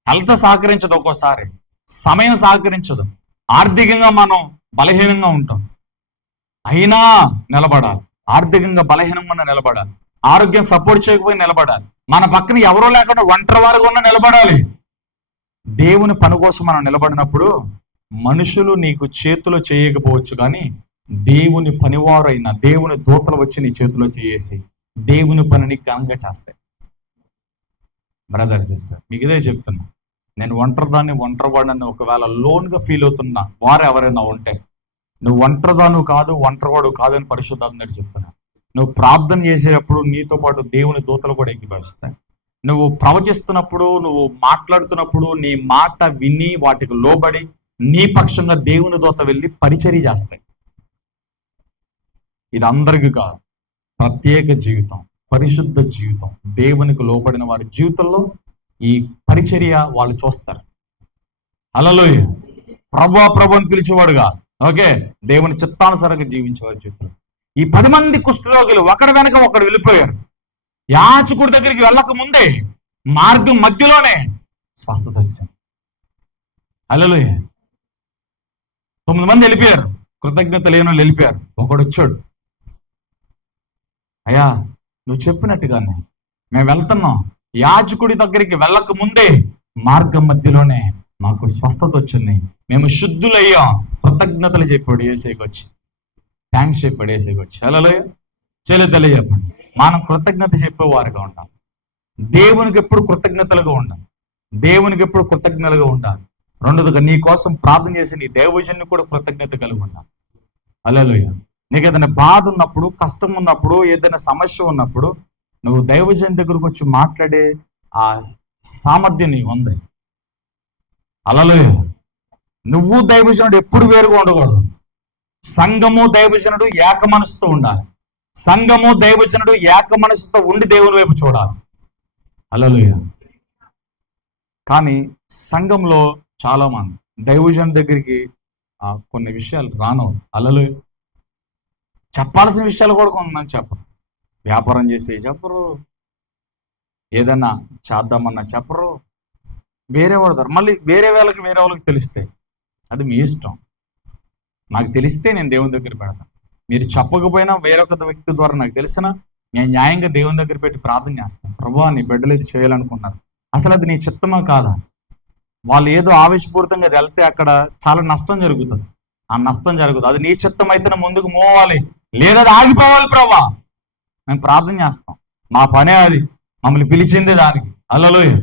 హెల్త్ సహకరించదు, ఒక్కోసారి సమయం సహకరించదు, ఆర్థికంగా మనం బలహీనంగా ఉంటాం, అయినా నిలబడాలి. ఆర్థికంగా బలహీనంగా నిలబడాలి, ఆరోగ్యం సపోర్ట్ చేయకపోయి నిలబడాలి, మన పక్కన ఎవరో లేకుండా ఒంటరి వారుగా ఉన్న నిలబడాలి. దేవుని పని కోసం మనం నిలబడినప్పుడు మనుషులు నీకు చేతిలో చేయకపోవచ్చు, కానీ దేవుని పనివారైన దేవుని దూతలు వచ్చి నీ చేతిలో చేసి దేవుని పనిని ఘనంగా చేస్తాయి. బ్రదర్ సిస్టర్, మీకు ఇదే చెప్తున్నా. నేను ఒంటరివాడిని ఒకవేళ లోన్గా ఫీల్ అవుతున్నా వారు ఎవరైనా ఉంటే, నువ్వు ఒంటరిదాను కాదు, ఒంటరివాడు కాదు అని పరిశుద్ధాత్మ చెప్తున్నా. నువ్వు ప్రార్థన చేసేటప్పుడు నీతో పాటు దేవుని దూతలు కూడా ఎక్కిపరుస్తాయి. నువ్వు ప్రవచిస్తున్నప్పుడు, నువ్వు మాట్లాడుతున్నప్పుడు నీ మాట విని వాటికి లోబడి నీ పక్షంగా దేవుని దూత వెళ్ళి పరిచర్య చేస్తాయి. ఇది అందరికీ కాదు, ప్రత్యేక జీవితం, పరిశుద్ధ జీవితం, దేవునికి లోబడిన వారి జీవితంలో ఈ పరిచర్య వాళ్ళు చూస్తారు. హల్లెలూయా. ప్రభు అని పిలిచేవాడుగా, ఓకే, దేవుని చిత్తానుసారంగా జీవించేవారి జీవితంలో ఈ 10 మంది కుష్ఠరోగులు ఒకరి వెనక ఒకడు వెళ్ళిపోయారు. యాజకుడి దగ్గరికి వెళ్ళక ముందే మార్గం మధ్యలోనే స్వస్థత వచ్చింది. హల్లెలూయా. 9 మంది వెళ్ళిపోయారు, కృతజ్ఞత లేని వాళ్ళు వెళ్ళిపోయారు. ఒకడు వచ్చాడు, అయ్యా నువ్వు చెప్పినట్టుగానే మేము వెళ్తున్నాం. యాజకుడి దగ్గరికి వెళ్ళక ముందే మార్గం మధ్యలోనే మాకు స్వస్థత వచ్చింది, మేము శుద్ధులయ్యాం. కృతజ్ఞతలు చెప్పాడు యేసేకి వచ్చి, థ్యాంక్స్ చెప్పాడు యేసేకి వచ్చి. హల్లెలూయా. చెల్లి చెప్పండి, మనం కృతజ్ఞత చెప్పేవారుగా ఉంటాం. దేవునికి ఎప్పుడు కృతజ్ఞతలుగా ఉండాలి, దేవునికి ఎప్పుడు కృతజ్ఞతలుగా ఉండాలి. రెండోదిగా నీ కోసం ప్రార్థన చేసి నీ దైవజన్ని కూడా కృతజ్ఞత కలిగి ఉండాలి. హల్లెలూయా. నీకు ఏదైనా బాధ ఉన్నప్పుడు, కష్టం ఉన్నప్పుడు, ఏదైనా సమస్య ఉన్నప్పుడు నువ్వు దైవజన్ దగ్గరకు వచ్చి మాట్లాడే ఆ సామర్థ్యం నీకు ఉంది. హల్లెలూయా. నువ్వు దైవజనుడు ఎప్పుడు వేరుగా ఉండకూడదు. సంఘము దైవజనుడు ఏక మనసుతో ఉండాలి. సంఘము దైవజనుడు ఏక మనసుతో ఉండి దేవుని వైపు చూడాలి. హల్లెలూయా. కానీ సంఘంలో చాలా మంది దైవజనుడి దగ్గరికి కొన్ని విషయాలు రాను. హల్లెలూయా. చెప్పాల్సిన విషయాలు కూడా కొంతమంది చెప్పరు. వ్యాపారం చేసి చెప్పరు, ఏదన్నా చేద్దామన్నా చెప్పరు, వేరే వాడతారు. మళ్ళీ వేరే వాళ్ళకి తెలిస్తే అది మీ ఇష్టం. నాకు తెలిస్తే నేను దేవుని దగ్గర పెడతాను. మీరు చెప్పకపోయినా వేరొక వ్యక్తి ద్వారా నాకు తెలిసినా నేను న్యాయంగా దేవుని దగ్గర పెట్టి ప్రార్థన చేస్తాను. ప్రభువా, నీ బిడ్డలు ఇది చేయాలనుకున్నారు, అసలు అది నీ చిత్తమా కాదా? వాళ్ళు ఏదో ఆవేశపూరితంగా వెళ్తే అక్కడ చాలా నష్టం జరుగుతుంది. ఆ నష్టం జరుగుతుంది. అది నీ చిత్తం అయితేనే ముందుకు మోవాలి, లేదా అది ఆగిపోవాలి. ప్రభువా, మేము ప్రార్థన చేస్తాం, మా పనే అది, మమ్మల్ని పిలిచిందే దానికి. హల్లెలూయా.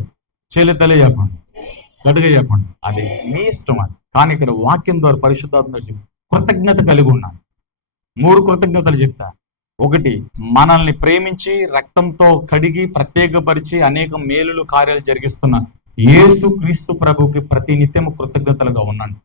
చేయలేతలే చెప్పండి, గట్టిగా చెప్పండి. అది మీ ఇష్టం. అది కానీ ఇక్కడ వాక్యం ద్వారా పరిశుద్ధాత్మ కృతజ్ఞత కలిగి ఉన్నాను. 3 కృతజ్ఞతలు చెప్తా. 1, మనల్ని ప్రేమించి రక్తంతో కడిగి ప్రత్యేకపరిచి అనేక మేలులు కార్యాలు జరిగిస్తున్న యేసు క్రీస్తు ప్రభుకి ప్రతి నిత్యము కృతజ్ఞతలుగా ఉన్నాను.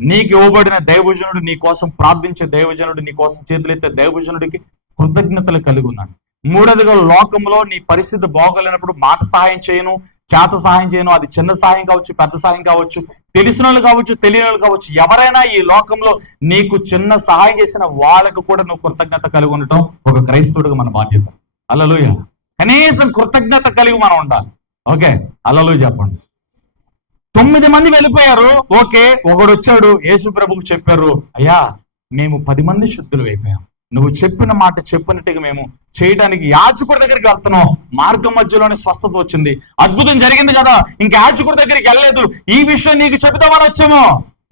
నీకు ఇవ్వబడిన దైవజనుడు, నీ కోసం ప్రార్థించే దైవజనుడు, నీ కోసం చేతులెత్తే దైవజనుడికి కృతజ్ఞతలు కలిగి ఉన్నాను. 3వదిగా, లోకంలో నీ పరిస్థితి బాగోలేనప్పుడు మాట సహాయం చేయను, చేత సహాయం చేయను. అది చిన్న సహాయం కావచ్చు, పెద్ద సహాయం కావచ్చు, తెలిసిన వాళ్ళు కావచ్చు, తెలియని వాళ్ళు కావచ్చు. ఎవరైనా ఈ లోకంలో నీకు చిన్న సహాయం చేసిన వాళ్ళకు కూడా నువ్వు కృతజ్ఞత కలిగి ఉండటం ఒక క్రైస్తవుడిగా మన బాధ్యత. హల్లెలూయా. కనీసం కృతజ్ఞత కలిగి మనం ఉండాలి. ఓకే, హల్లెలూయా చెప్పండి. 9 మంది వెళ్ళిపోయారు. ఓకే, ఒకడు వచ్చాడు, యేసు ప్రభుకు చెప్పారు, అయ్యా మేము 10 మంది శుద్ధులు అయిపోయాం, నువ్వు చెప్పిన మాట చెప్పినట్టుగా మేము చేయడానికి యాజకుడి దగ్గరికి వెళ్తున్నాం. మార్గం మధ్యలోనే స్వస్థత వచ్చింది, అద్భుతం జరిగింది కదా, ఇంకా యాజకుడి దగ్గరికి వెళ్ళలేదు, ఈ విషయం నీకు చెబుతామని వచ్చాము.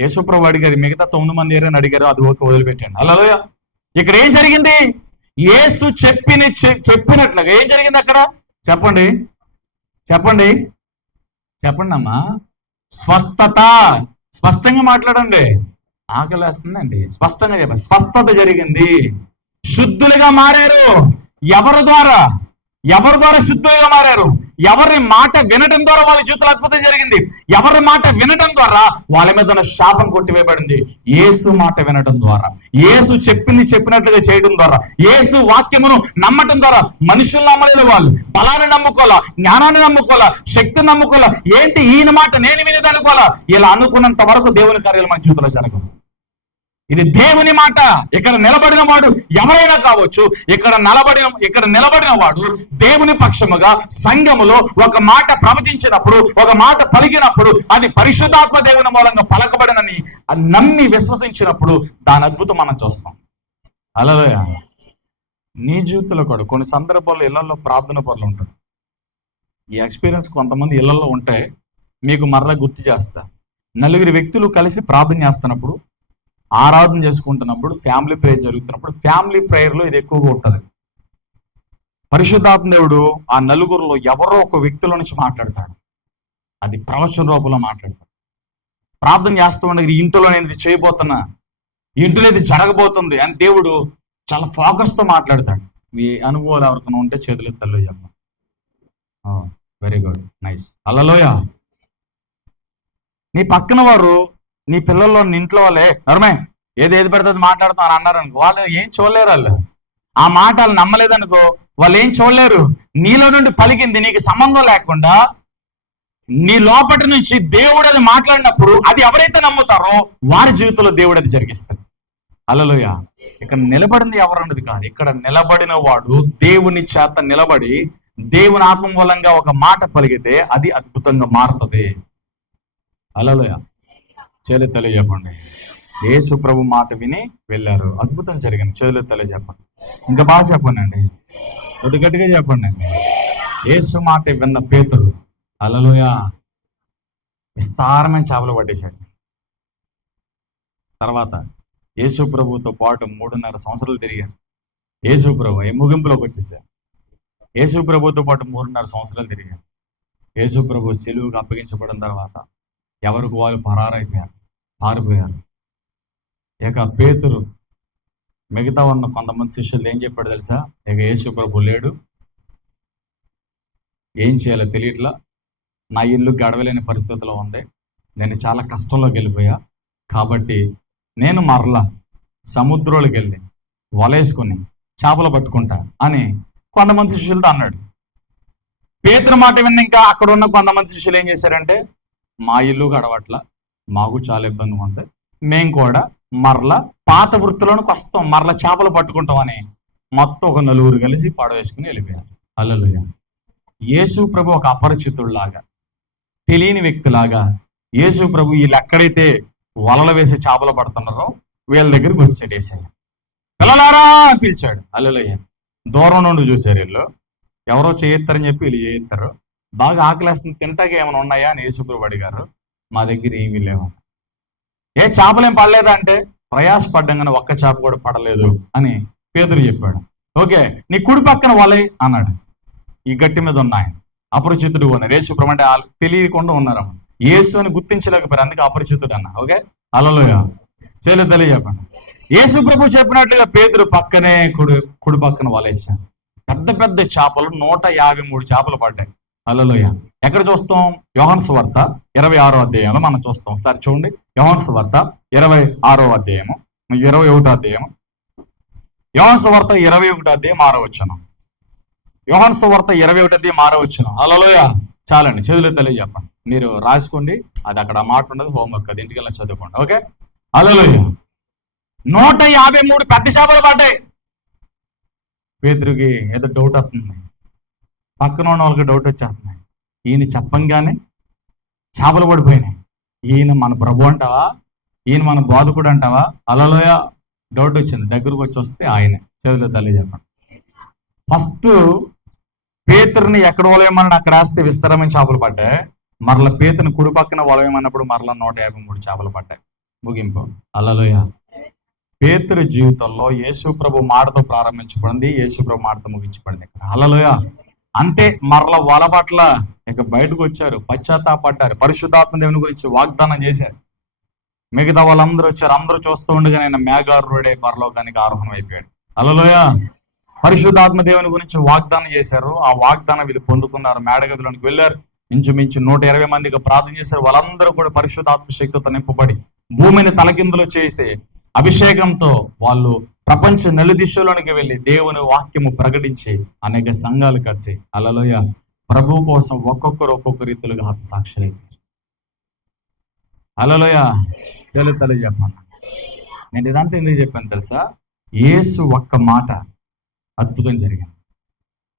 యేసు ప్రభు అడిగారు, మిగతా 9 మంది ఏరని అడిగారు, అది ఓకే వదిలిపెట్టండి. హల్లెలూయా. ఇక్కడ ఏం జరిగింది? యేసు చెప్పినట్లుగా ఏం జరిగింది అక్కడ? చెప్పండి చెప్పండి చెప్పండి అమ్మా. స్వస్థత. స్పష్టంగా మాట్లాడండి, ఆకలి వేస్తుందండి. స్పష్టంగా చెప్పండి. స్వస్థత జరిగింది, శుద్ధులుగా మారారు. ఎవరి ద్వారా శుద్ధులుగా మారారు? ఎవరి మాట వినడం ద్వారా వాళ్ళ జీవితంలో అద్భుతం జరిగింది. ఎవరి మాట వినడం ద్వారా వాళ్ళ మీద ఉన్న శాపం కొట్టివేయబడింది. యేసు మాట వినడం ద్వారా, యేసు చెప్పినట్లుగా చేయడం ద్వారా, యేసు వాక్యమును నమ్మటం ద్వారా. మనుషులు నమ్మలేదు, వాళ్ళు బలాన్ని నమ్ముకోవాలా, జ్ఞానాన్ని నమ్ముకోవాలా, శక్తిని నమ్ముకోవాలా. ఏంటి ఈయన మాట నేను వినేది అనుకోవాలా. ఇలా అనుకున్నంత వరకు దేవుని కార్యాలు మన జీవితంలో జరగవు. ఇది దేవుని మాట. ఇక్కడ నిలబడిన వాడు ఎవరైనా కావచ్చు. ఇక్కడ నిలబడిన వాడు దేవుని పక్షముగా సంఘములో ఒక మాట ప్రవచించినప్పుడు, ఒక మాట పలికినప్పుడు, అది పరిశుద్ధాత్మ దేవుని మూలంగా పలకబడినని నమ్మి విశ్వసించినప్పుడు దాని అద్భుతం మనం చూస్తాం. హల్లెలూయా. నీ జీవితంలో కూడా కొన్ని సందర్భాల్లో ఇళ్లలో ప్రార్థన పనులు ఉంటారు. ఈ ఎక్స్పీరియన్స్ కొంతమంది ఇళ్లలో ఉంటే మీకు మరలా గుర్తు చేస్తా. 4 వ్యక్తులు కలిసి ప్రార్థన చేస్తున్నప్పుడు, ఆరాధన చేసుకుంటున్నప్పుడు, ఫ్యామిలీ ప్రేయర్ జరుగుతున్నప్పుడు, ఫ్యామిలీ ప్రేయర్లో ఇది ఎక్కువగా ఉంటుంది. పరిశుద్ధాత్మ దేవుడు ఆ 4గురిలో ఎవరో ఒక వ్యక్తిలో నుంచి మాట్లాడతాడు. అది ప్రవచన రూపంలో మాట్లాడతాడు. ప్రార్థన చేస్తూ ఉండగా ఇంట్లో నేను ఇది చేయబోతున్నా, ఇంట్లో ఇది జరగబోతుంది అని దేవుడు చాలా ఫోకస్తో మాట్లాడతాడు. మీ అనుభవాలు ఎవరికైనా ఉంటే చేతులు ఎత్తల్లో చెప్పండి. Very good, nice. హల్లెలూయా. నీ పక్కన వారు, నీ పిల్లల్లో, నీ ఇంట్లో వాళ్ళే నర్మే ఏది పెడుతుంది మాట్లాడుతాం అని అన్నారు అనుకో, వాళ్ళు ఏం చూడలేరు. వాళ్ళు ఆ మాట వాళ్ళు నమ్మలేదనుకో, వాళ్ళు ఏం చూడలేరు. నీలో నుండి పలికింది నీకు సంబంధం లేకుండా నీ లోపటి నుంచి దేవుడు అది మాట్లాడినప్పుడు అది ఎవరైతే నమ్ముతారో వారి జీవితంలో దేవుడు అది జరిగిస్తాడు. హల్లెలూయా. ఇక్కడ నిలబడింది ఎవరన్నది కాదు, ఇక్కడ నిలబడిన వాడు దేవుని చేత నిలబడి దేవుని ఆత్మ మూలంగా ఒక మాట పలికితే అది అద్భుతంగా మారుతుంది. హల్లెలూయా. చేతులు తెలియజెప్పండి. యేసు ప్రభు మాట విని వెళ్ళారు, అద్భుతం జరిగింది. చేతులు తెలియజెప్పండి. ఇంకా బాగా చెప్పండి అండి, కొద్ది గట్టిగా చెప్పండి అండి. యేసు మాట విన్న పేతురు, హల్లెలూయా, విస్తారమైన చేపలు పట్టేశాడు. తర్వాత యేసు ప్రభుతో పాటు 3.5 సంవత్సరాలు తిరిగారు. యేసు ప్రభు ముగింపులోకి వచ్చేసారు. యేసు ప్రభుతో పాటు 3.5 సంవత్సరాలు తిరిగారు. యేసు ప్రభు సిలువకు అప్పగించబడిన తర్వాత ఎవరికి వాళ్ళు పారిపోయారు. ఇక పేతురు మిగతా ఉన్న కొంతమంది శిష్యులు ఏం చెప్పాడు తెలుసా? ఇక యేసు ప్రభు లేడు, ఏం చేయాలో తెలియట్లా, నా ఇల్లు గడవలేని పరిస్థితిలో ఉంది, నేను చాలా కష్టంలోకి వెళ్ళిపోయా, కాబట్టి నేను మరలా సముద్రంలోకి వెళ్ళి వలేసుకొని చేపలు పట్టుకుంటా అని కొంతమంది శిష్యులతో అన్నాడు. పేతురు మాట విన్న ఇంకా అక్కడ ఉన్న కొంతమంది శిష్యులు ఏం చేశారంటే, మా ఇల్లు గడవట్ల, మాకు చాలా ఇబ్బందిగా ఉంది, మేము కూడా మరలా పాత వృత్తిలోనికి వస్తాం, మరలా చేపలు పట్టుకుంటాం అని మొత్తం ఒక నలుగురు కలిసి పడవేసుకుని వెళ్ళిపోయారు. హల్లెలూయా. యేసు ప్రభు ఒక అపరిచితుడిలాగా, తెలియని వ్యక్తిలాగా యేసు ప్రభు వీళ్ళు ఎక్కడైతే వలలు వేసి చేపలు పడుతున్నారో వీళ్ళ దగ్గరికి వచ్చాడు. వేసాడు, పిల్లలారా పిలిచాడు. హల్లెలూయా. దూరం నుండి చూశారు. వీళ్ళు ఎవరో చేయొత్తారని చెప్పి వీళ్ళు చేయొత్తారు. బాగా ఆకలేస్తుంది, తింటాక ఏమైనా ఉన్నాయా అని యేసు ప్రభు అడిగారు. మా దగ్గర ఏమీ లేవు. ఏ చేపలేం పడలేదా అంటే, ప్రయాసపడ్డంగానే ఒక్క చేప కూడా పడలేదు అని పేతురు చెప్పాడు. ఓకే, నీ కుడి పక్కన వలే అన్నాడు. ఈ గట్టి మీద ఉన్నాయి, అపరిచితుడు ఉన్నారు. యేసు ప్రభు అంటే తెలియకుండా ఉన్నారు, యేసు అని గుర్తించలేకపోయారు, అందుకే అపరిచితుడు అన్న. ఓకే, హల్లెలూయా. చేయలేదు తెలియజెప్పండి. యేసు ప్రభు చెప్పినట్లుగా పేతురు పక్కనే కుడి పక్కన వలేసాను. పెద్ద పెద్ద చేపలు 153 చేపలు పడ్డాయి. హల్లెలూయా. ఎక్కడ చూస్తాం? యోహాను సువార్త 26వ అధ్యాయంలో మనం చూస్తాం. ఒకసారి చూడండి, యోహాను సువార్త 26వ అధ్యాయము, 21వ అధ్యాయము. యోహాను సువార్త 21వ అధ్యాయం 6వ వచనం. యోహాను సువార్త 21వ అధ్యాయం 6వ వచనం. హల్లెలూయా. చాలండి, చేతులు తెలియజెప్పండి. మీరు రాసుకోండి, అది అక్కడ మాట ఉండదు, హోంవర్క్, అది ఇంటికి వెళ్ళి చదువుకోండి. ఓకే, హల్లెలూయా. 153 పెద్ద చేపలు పడ్డాయి. పేతురుకి ఏదో డౌట్ వస్తుంది, పక్కన ఉన్న వాళ్ళకి డౌట్ వచ్చేస్తుంది. ఈయన చెప్పంగానే చేపలు పడిపోయినాయి. ఈయన మన ప్రభు అంటావా? ఈయన మన బోధకుడు అంటావా? హల్లెలూయా. డౌట్ వచ్చింది. దగ్గరకు వచ్చి వస్తే ఆయనే. చదువులో తల్లి చెప్పండి. ఫస్ట్ పేతురుని ఎక్కడ వలయమన్నాడు, అక్కడ వేస్తే విస్తారమైన చేపలు పడ్డాయి. మరలా పేతురుని కుడి పక్కన వలయమన్నప్పుడు మరలా 153 చేపలు పడ్డాయి. ముగింపు. హల్లెలూయా. పేతురు జీవితంలో యేసు ప్రభు మాటతో ప్రారంభించబడింది, యేసు ప్రభు మాటతో ముగించబడింది. హల్లెలూయా. అంతే, మరల వల పట్ల ఇక బయటకు వచ్చారు, పశ్చాత్తాపడ్డారు, పరిశుద్ధాత్మ దేవుని గురించి వాగ్దానం చేశారు. మిగతా వాళ్ళందరూ వచ్చారు. అందరూ చూస్తూ ఉండగా ఆయన మేఘారూఢుడై పరలోకానికి ఆరోహణం అయిపోయాడు. హల్లెలూయా. పరిశుద్ధాత్మ దేవుని గురించి వాగ్దానం చేశారు. ఆ వాగ్దానం వీళ్ళు పొందుకున్నారు. మేడగదిలోనికి వెళ్ళారు. ఇంచుమించు 120 మందికి ప్రార్థన చేశారు. వాళ్ళందరూ కూడా పరిశుద్ధాత్మ శక్తితో నింపబడి భూమిని తలకిందులు చేసి అభిషేకంతో వాళ్ళు ప్రపంచ నలుదిశలోనికి వెళ్ళి దేవుని వాక్యము ప్రకటించి అనేక సంఘాలు కట్టి, హల్లెలూయా, ప్రభు కోసం ఒక్కొక్కరు ఒక్కొక్క రీతిలుగా హతసాక్షులైపోయారు. హల్లెలూయా. చెప్పండి. నేను ఇదంతా ఎందుకు చెప్పాను తెలుసా? యేసు ఒక్క మాట అద్భుతం జరిగింది.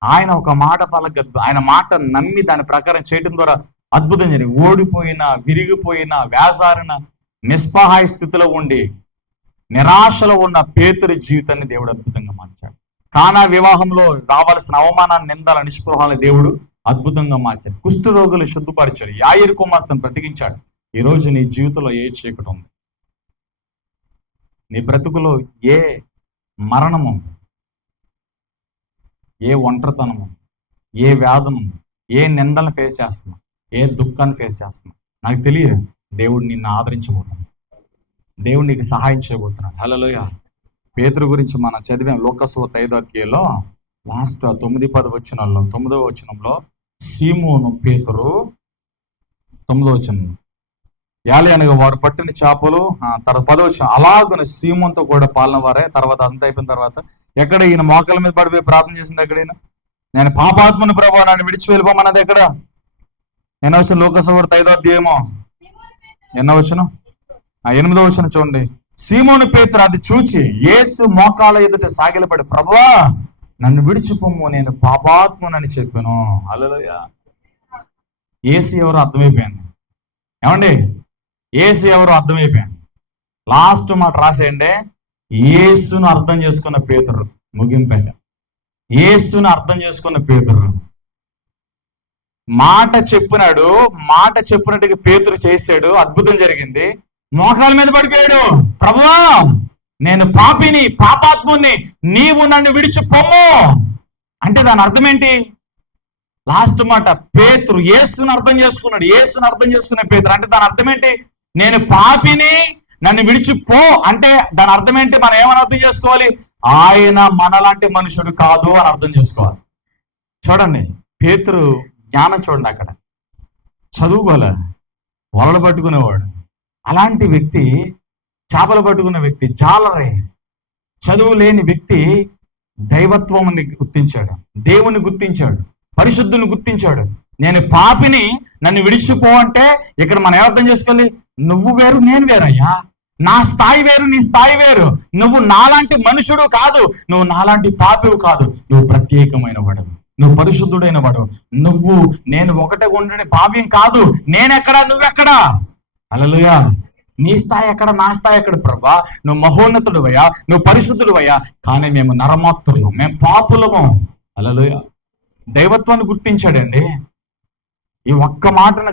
ఆయన ఒక మాట పలకద్దు, ఆయన మాట నమ్మి దాని ప్రకారం చేయడం ద్వారా అద్భుతం జరిగింది. ఓడిపోయిన, విరిగిపోయిన, వేసారిన, నిస్పహాయ స్థితిలో ఉండి నిరాశలో ఉన్న పేతురు జీవితాన్ని దేవుడు అద్భుతంగా మార్చాడు. కానా వివాహంలో రావాల్సిన అవమానాన్ని, నిందల, నిస్పృహాల దేవుడు అద్భుతంగా మార్చాడు. కుష్ఠ రోగులు శుద్ధపరిచాడు. యాయిరు కుమార్తెను బ్రతికించాడు. ఈరోజు నీ జీవితంలో ఏ చీకటి ఉంది, నీ బ్రతుకులో ఏ మరణము, ఏ ఒంటరితనము, ఏ వ్యాధము, ఏ నిందలను ఫేస్ చేస్తున్నా, ఏ దుఃఖాన్ని ఫేస్ చేస్తున్నా, నాకు తెలియదు. దేవుడు నిన్ను ఆదరించబోతున్నాడు, దేవుడు నీకు సహాయం చేయబోతున్నాడు. హల్లెలూయా. పేతురు గురించి మనం చదివాం లూకాసు వార్త 5వ అధ్యాయంలో లాస్ట్ 9-10 వచనాల్లో. 9వ వచనంలో సీమోను పేతురు 9వ వచనం, యాలి అనగా వారు పట్టిన చేపలు. తర్వాత 10వ వచనం, అలాగున సీమోన్తో కూడా పాలన వారే. తర్వాత అంత అయిపోయిన తర్వాత ఎక్కడ ఈయన మోకాళ్ళ మీద పడిపోయి ప్రార్థన చేసింది ఎక్కడైనా? నేను పాపాత్మను ప్రభువా నన్ను విడిచి వెళ్ళిపోమన్నది ఎక్కడ? ఎన్నో వచ్చిన లూకాసు వార్త 5వ అధ్యాయమో ఎన్నో వచ్చిన 8వ వచనం చూడండి. సీమోను పేతురు అది చూచి యేసు మోకాళ్ళ ఎదుట సాగిలపడి, ప్రభువా నన్ను విడిచిపోము, నేను పాపాత్మునని చెప్పాను. హల్లెలూయా. యేసు ఎవరు అర్థమైపోయింది. ఏమండి, యేసు ఎవరు అర్థమైపోయింది. లాస్ట్ మాట రాసేయండి, యేసును అర్థం చేసుకున్న పేతురు. ముగింపేట, యేసును అర్థం చేసుకున్న పేతురు మాట చెప్పినాడు, మాట చెప్పినట్టుగా పేతురు చేశాడు, అద్భుతం జరిగింది. మోకాల మీద పడిపోయాడు, ప్రభువా నేను పాపిని, పాపాత్ముని, నీవు నన్ను విడిచిపోము అంటే దాని అర్థం ఏంటి? లాస్ట్ మాట పేతురు యేసును అర్థం చేసుకున్నాడు. యేసును అర్థం చేసుకునే పేతురు అంటే దాని అర్థం ఏంటి? నేను పాపిని, నన్ను విడిచిపో అంటే దాని అర్థం ఏంటి? మనం ఏమని అర్థం చేసుకోవాలి? ఆయన మనలాంటి మనుషుడు కాదు అని అర్థం చేసుకోవాలి. చూడండి, పేతురు జ్ఞానం చూడండి, అక్కడ చదువుకోలే, వలలు పట్టుకునేవాడు. అలాంటి వ్యక్తి చేపలు పట్టుకున్న వ్యక్తి జాలరే. చదువు లేని వ్యక్తి దైవత్వంని గుర్తించాడు, దేవుని గుర్తించాడు, పరిశుద్ధుని గుర్తించాడు. నేను పాపిని, నన్ను విడిచిపో అంటే ఇక్కడ మనం ఏమర్థం చేసుకోవాలి? నువ్వు వేరు, నేను వేరయ్యా. నా స్థాయి వేరు, నీ స్థాయి వేరు. నువ్వు నాలాంటి మనుషుడు కాదు, నువ్వు నాలాంటి పాపివు కాదు. నువ్వు ప్రత్యేకమైన వాడు, నువ్వు పరిశుద్ధుడైన వాడు. నువ్వు నేను ఒకటే ఉండని భావ్యం కాదు. నేనెక్కడా, నువ్వెక్కడా? హల్లెలూయా. నీ స్థాయి ఎక్కడ, నా స్థాయి ఎక్కడ ప్రభా? నువ్వు మహోన్నతుడువయ్యా, నువ్వు పరిశుద్ధుడువయ్యా. కానీ మేము నరమాత్రులు, మేము పాపులము. హల్లెలూయా. దైవత్వాన్ని గుర్తించాడండి. ఈ ఒక్క మాటను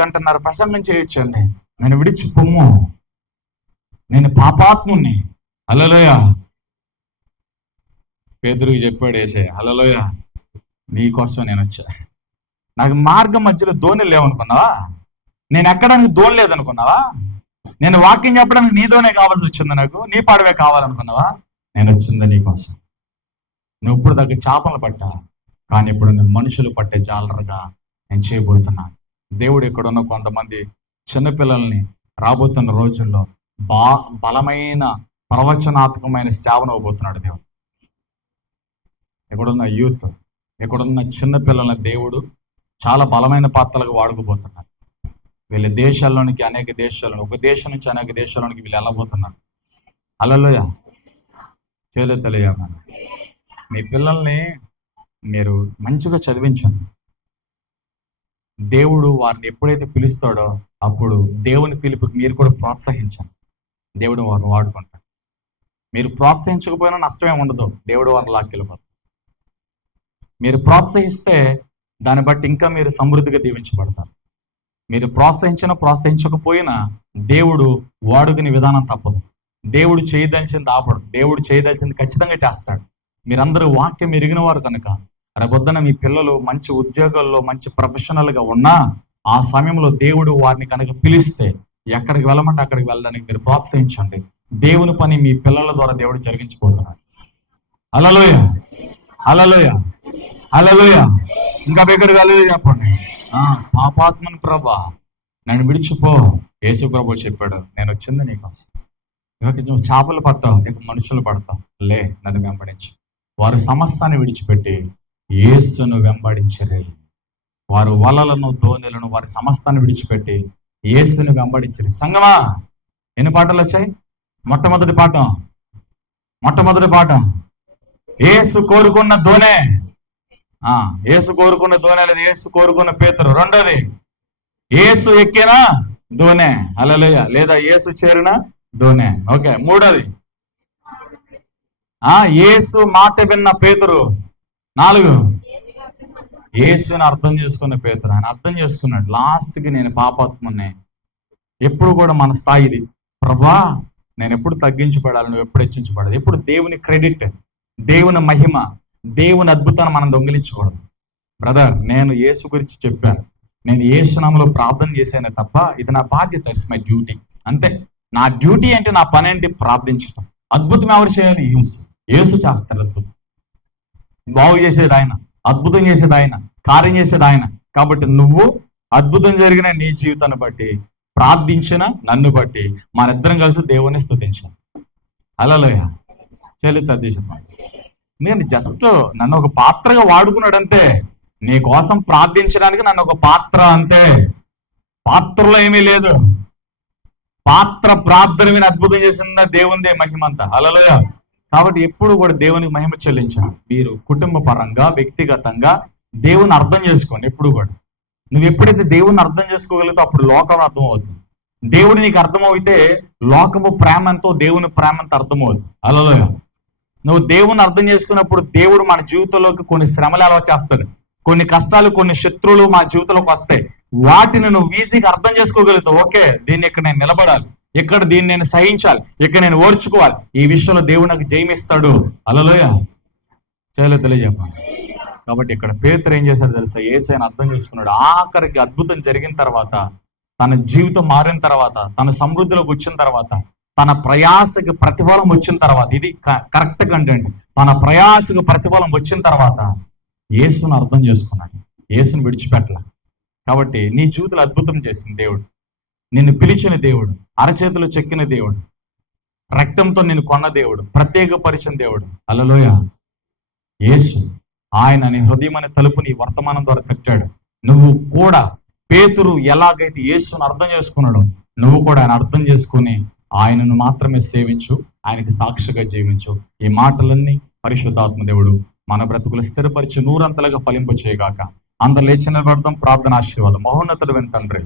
గంటన్నర ప్రసంగం చేయొచ్చండి. నేను విడిచి పొమ్ము, నేను పాపాత్ముని. హల్లెలూయా. పేతురుకి చెప్పాడు యేసయ్య, హల్లెలూయా, నీకోసం నేను వచ్చా. నాకు మార్గం మధ్యలో దోణి లేవనుకున్నావా? నేను ఎక్కడానికి దోణి లేదనుకున్నావా? నేను వాక్యం చెప్పడానికి నీ దోణే కావాల్సి వచ్చింది, నాకు నీ పాడవే కావాలనుకున్నావా? నేను వచ్చింది నీకోసం. నువ్వు ఇప్పుడు దగ్గర చేపలు పట్టా, కానీ ఇప్పుడు నేను మనుషులు పట్టే జాలరుగా నేను చేయబోతున్నాను. దేవుడు ఇక్కడున్న కొంతమంది చిన్నపిల్లల్ని రాబోతున్న రోజుల్లో బలమైన ప్రవచనాత్మకమైన సేవను ఇవ్వబోతున్నాడు దేవుడు. ఇక్కడున్న యూత్, ఇక్కడున్న చిన్నపిల్లల దేవుడు చాలా బలమైన పాత్రలకు వాడుకోబోతున్నాడు. వీళ్ళ దేశాల్లోనికి, అనేక దేశాలను, ఒక దేశం నుంచి అనేక దేశాల్లోనికి వీళ్ళు వెళ్ళబోతున్నారు. హల్లెలూయా. చేయలేదయ్యా. మీ పిల్లల్ని మీరు మంచిగా చదివించండి. దేవుడు వారిని ఎప్పుడైతే పిలుస్తాడో అప్పుడు దేవుని పిలుపుకి మీరు కూడా ప్రోత్సహించండి. దేవుడు వారిని వాడుకుంటాడు. మీరు ప్రోత్సహించకపోయినా నష్టమే ఉండదు, దేవుడు వారిని లాక్కెళ్ళిపోతాడు. మీరు ప్రోత్సహిస్తే దాన్ని బట్టి ఇంకా మీరు సమృద్ధిగా దీవించబడతారు. మీరు ప్రోత్సహించకపోయినా దేవుడు వాడుకునే విధానం తప్పదు. దేవుడు చేయదలిచింది ఆపడు, దేవుడు చేయదలిచింది ఖచ్చితంగా చేస్తాడు. మీరందరూ వాక్యం ఎరిగిన వారు కనుక రేపొద్దున మీ పిల్లలు మంచి ఉద్యోగాల్లో, మంచి ప్రొఫెషనల్గా ఉన్నా ఆ సమయంలో దేవుడు వారిని కనుక పిలిస్తే ఎక్కడికి వెళ్ళమంటే అక్కడికి వెళ్ళడానికి మీరు ప్రోత్సహించండి. దేవుని పని మీ పిల్లల ద్వారా దేవుడు జరిగించిపోతున్నాడు. హల్లెలూయా, హల్లెలూయా, హల్లెలూయా. ఇంకా దగ్గరికి హల్లెలూయా చెప్పండి. పాపాత్మని ప్రభా నన్ను విడిచిపో. యేసు ప్రభు చెప్పాడు, నేను వచ్చింది నీకోసం. ఇక నువ్వు చేపలు పడతావు, ఇక మనుషులు పడతావు, లే నన్ను వెంబడించు. వారు సమస్తాన్ని విడిచిపెట్టి యేసును వెంబడించరే. వారు వలలను, దోణులను, వారి సమస్తాన్ని విడిచిపెట్టి యేసును వెంబడించరు. సంగమా, ఎన్ని పాటలు వచ్చాయి? మొట్టమొదటి పాఠం యేసు కోరుకున్న దోణె. యేసు కోరుకున్న దోణె లేదు, యేసు కోరుకున్న పేతురు. రెండోది యేసు ఎక్కిన దోణె. హల్లెలూయా. లేదా యేసు చేరిన దోణె. ఓకే. మూడోది యేసు మాట విన్న పేతురు. 4 యేసుని అర్థం చేసుకున్న పేతురు. ఆయన అర్థం చేసుకున్నాడు, లాస్ట్కి నేను పాపాత్ముని. ఎప్పుడు కూడా మన స్థాయి ఇది, ప్రభా నేను ఎప్పుడు తగ్గించబడాలి, నువ్వు ఎప్పుడు హెచ్చించబడాలి. ఎప్పుడు దేవుని క్రెడిట్, దేవుని మహిమ, దేవుని అద్భుతాన్ని మనం దొంగిలించకూడదు. బ్రదర్, నేను యేసు గురించి చెప్పాను, నేను యేసు నామములో ప్రార్థన చేశానే తప్ప ఇది నా బాధ్యత, ఇట్స్ మై డ్యూటీ. అంతే. నా డ్యూటీ అంటే, నా పని ఏంటి? ప్రార్థించడం. అద్భుతం ఎవరు చేయాలి? యేసు చేస్తారు. అద్భుతం బాగు చేసేది ఆయన, అద్భుతం చేసేది ఆయన, కార్యం చేసేది ఆయన. కాబట్టి నువ్వు అద్భుతం జరిగిన నీ జీవితాన్ని బట్టి, ప్రార్థించిన నన్ను బట్టి మనిద్దరం కలిసి దేవుని స్తుతించాలి. హల్లెలూయా. నేను జస్ట్ నన్ను ఒక పాత్రగా వాడుకున్నాడంతే. నీ కోసం ప్రార్థించడానికి నన్ను ఒక పాత్ర అంతే. పాత్రలో ఏమీ లేదు. పాత్ర ప్రార్థన మీద అద్భుతం చేసిన దేవునిదే మహిమంతా. హల్లెలూయా. కాబట్టి ఎప్పుడు కూడా దేవునికి మహిమ చెల్లించాలి. మీరు కుటుంబ పరంగా, వ్యక్తిగతంగా దేవుని అర్థం చేసుకోండి. ఎప్పుడు కూడా నువ్వు ఎప్పుడైతే దేవుని అర్థం చేసుకోగలుగుతావు అప్పుడు లోకం అర్థం అవుతుంది. దేవుడు నీకు అర్థమవుతే లోకము ప్రేమంతో, దేవుని ప్రేమంతో అర్థమవుతుంది. హల్లెలూయా. నువ్వు దేవుని అర్థం చేసుకున్నప్పుడు దేవుడు మన జీవితంలోకి కొన్ని శ్రమలు అలవా చేస్తాడు, కొన్ని కష్టాలు, కొన్ని శత్రువులు మన జీవితంలోకి వస్తాయి. వాటిని నువ్వు ఈజీగా అర్థం చేసుకోగలుగుతావు. ఓకే, దీన్ని ఇక్కడ నేను నిలబడాలి, ఇక్కడ దీన్ని నేను సహించాలి, ఇక్కడ నేను ఓర్చుకోవాలి, ఈ విషయంలో దేవుడు నాకు జయమిస్తాడు. హల్లెలూయా. తెలియజెప్పాలి. కాబట్టి ఇక్కడ పేతురు ఏం చేశాడు తెలుసా? యేసయ్యను అర్థం చేసుకున్నాడు. ఆఖరికి అద్భుతం జరిగిన తర్వాత, తన జీవితం మారిన తర్వాత, తన సమృద్ధిలోకి వచ్చిన తర్వాత, తన ప్రయాసకి ప్రతిఫలం వచ్చిన తర్వాత, ఇది కరెక్ట్ కంటెంట్, తన ప్రయాసకు ప్రతిఫలం వచ్చిన తర్వాత యేసును అర్థం చేసుకున్నాడు. యేసును విడిచిపెట్టలే. కాబట్టి నీ జీవితంలో అద్భుతం చేసిన దేవుడు, నిన్ను పిలిచిన దేవుడు, అరచేతులు చెక్కిన దేవుడు, రక్తంతో నేను కొన్న దేవుడు, ప్రత్యేకపరిచిన దేవుడు. హల్లెలూయా. యేసు ఆయన నీ హృదయం అనే తలుపుని వర్తమానం ద్వారా తట్టాడు. నువ్వు కూడా పేతురు ఎలాగైతే యేసును అర్థం చేసుకున్నాడో, నువ్వు కూడా ఆయన అర్థం చేసుకుని ఆయనను మాత్రమే సేవించు, ఆయనకి సాక్షిగా జీవించు. ఈ మాటలన్నీ పరిశుద్ధాత్మ దేవుడు మన బ్రతుకులు స్థిరపరిచి నూరంతలుగా ఫలింప చేయగాక. అందరు లేచి నిలబడదాం. ప్రార్థన ఆశీర్వాదం. మహోన్నతుడు తండ్రి,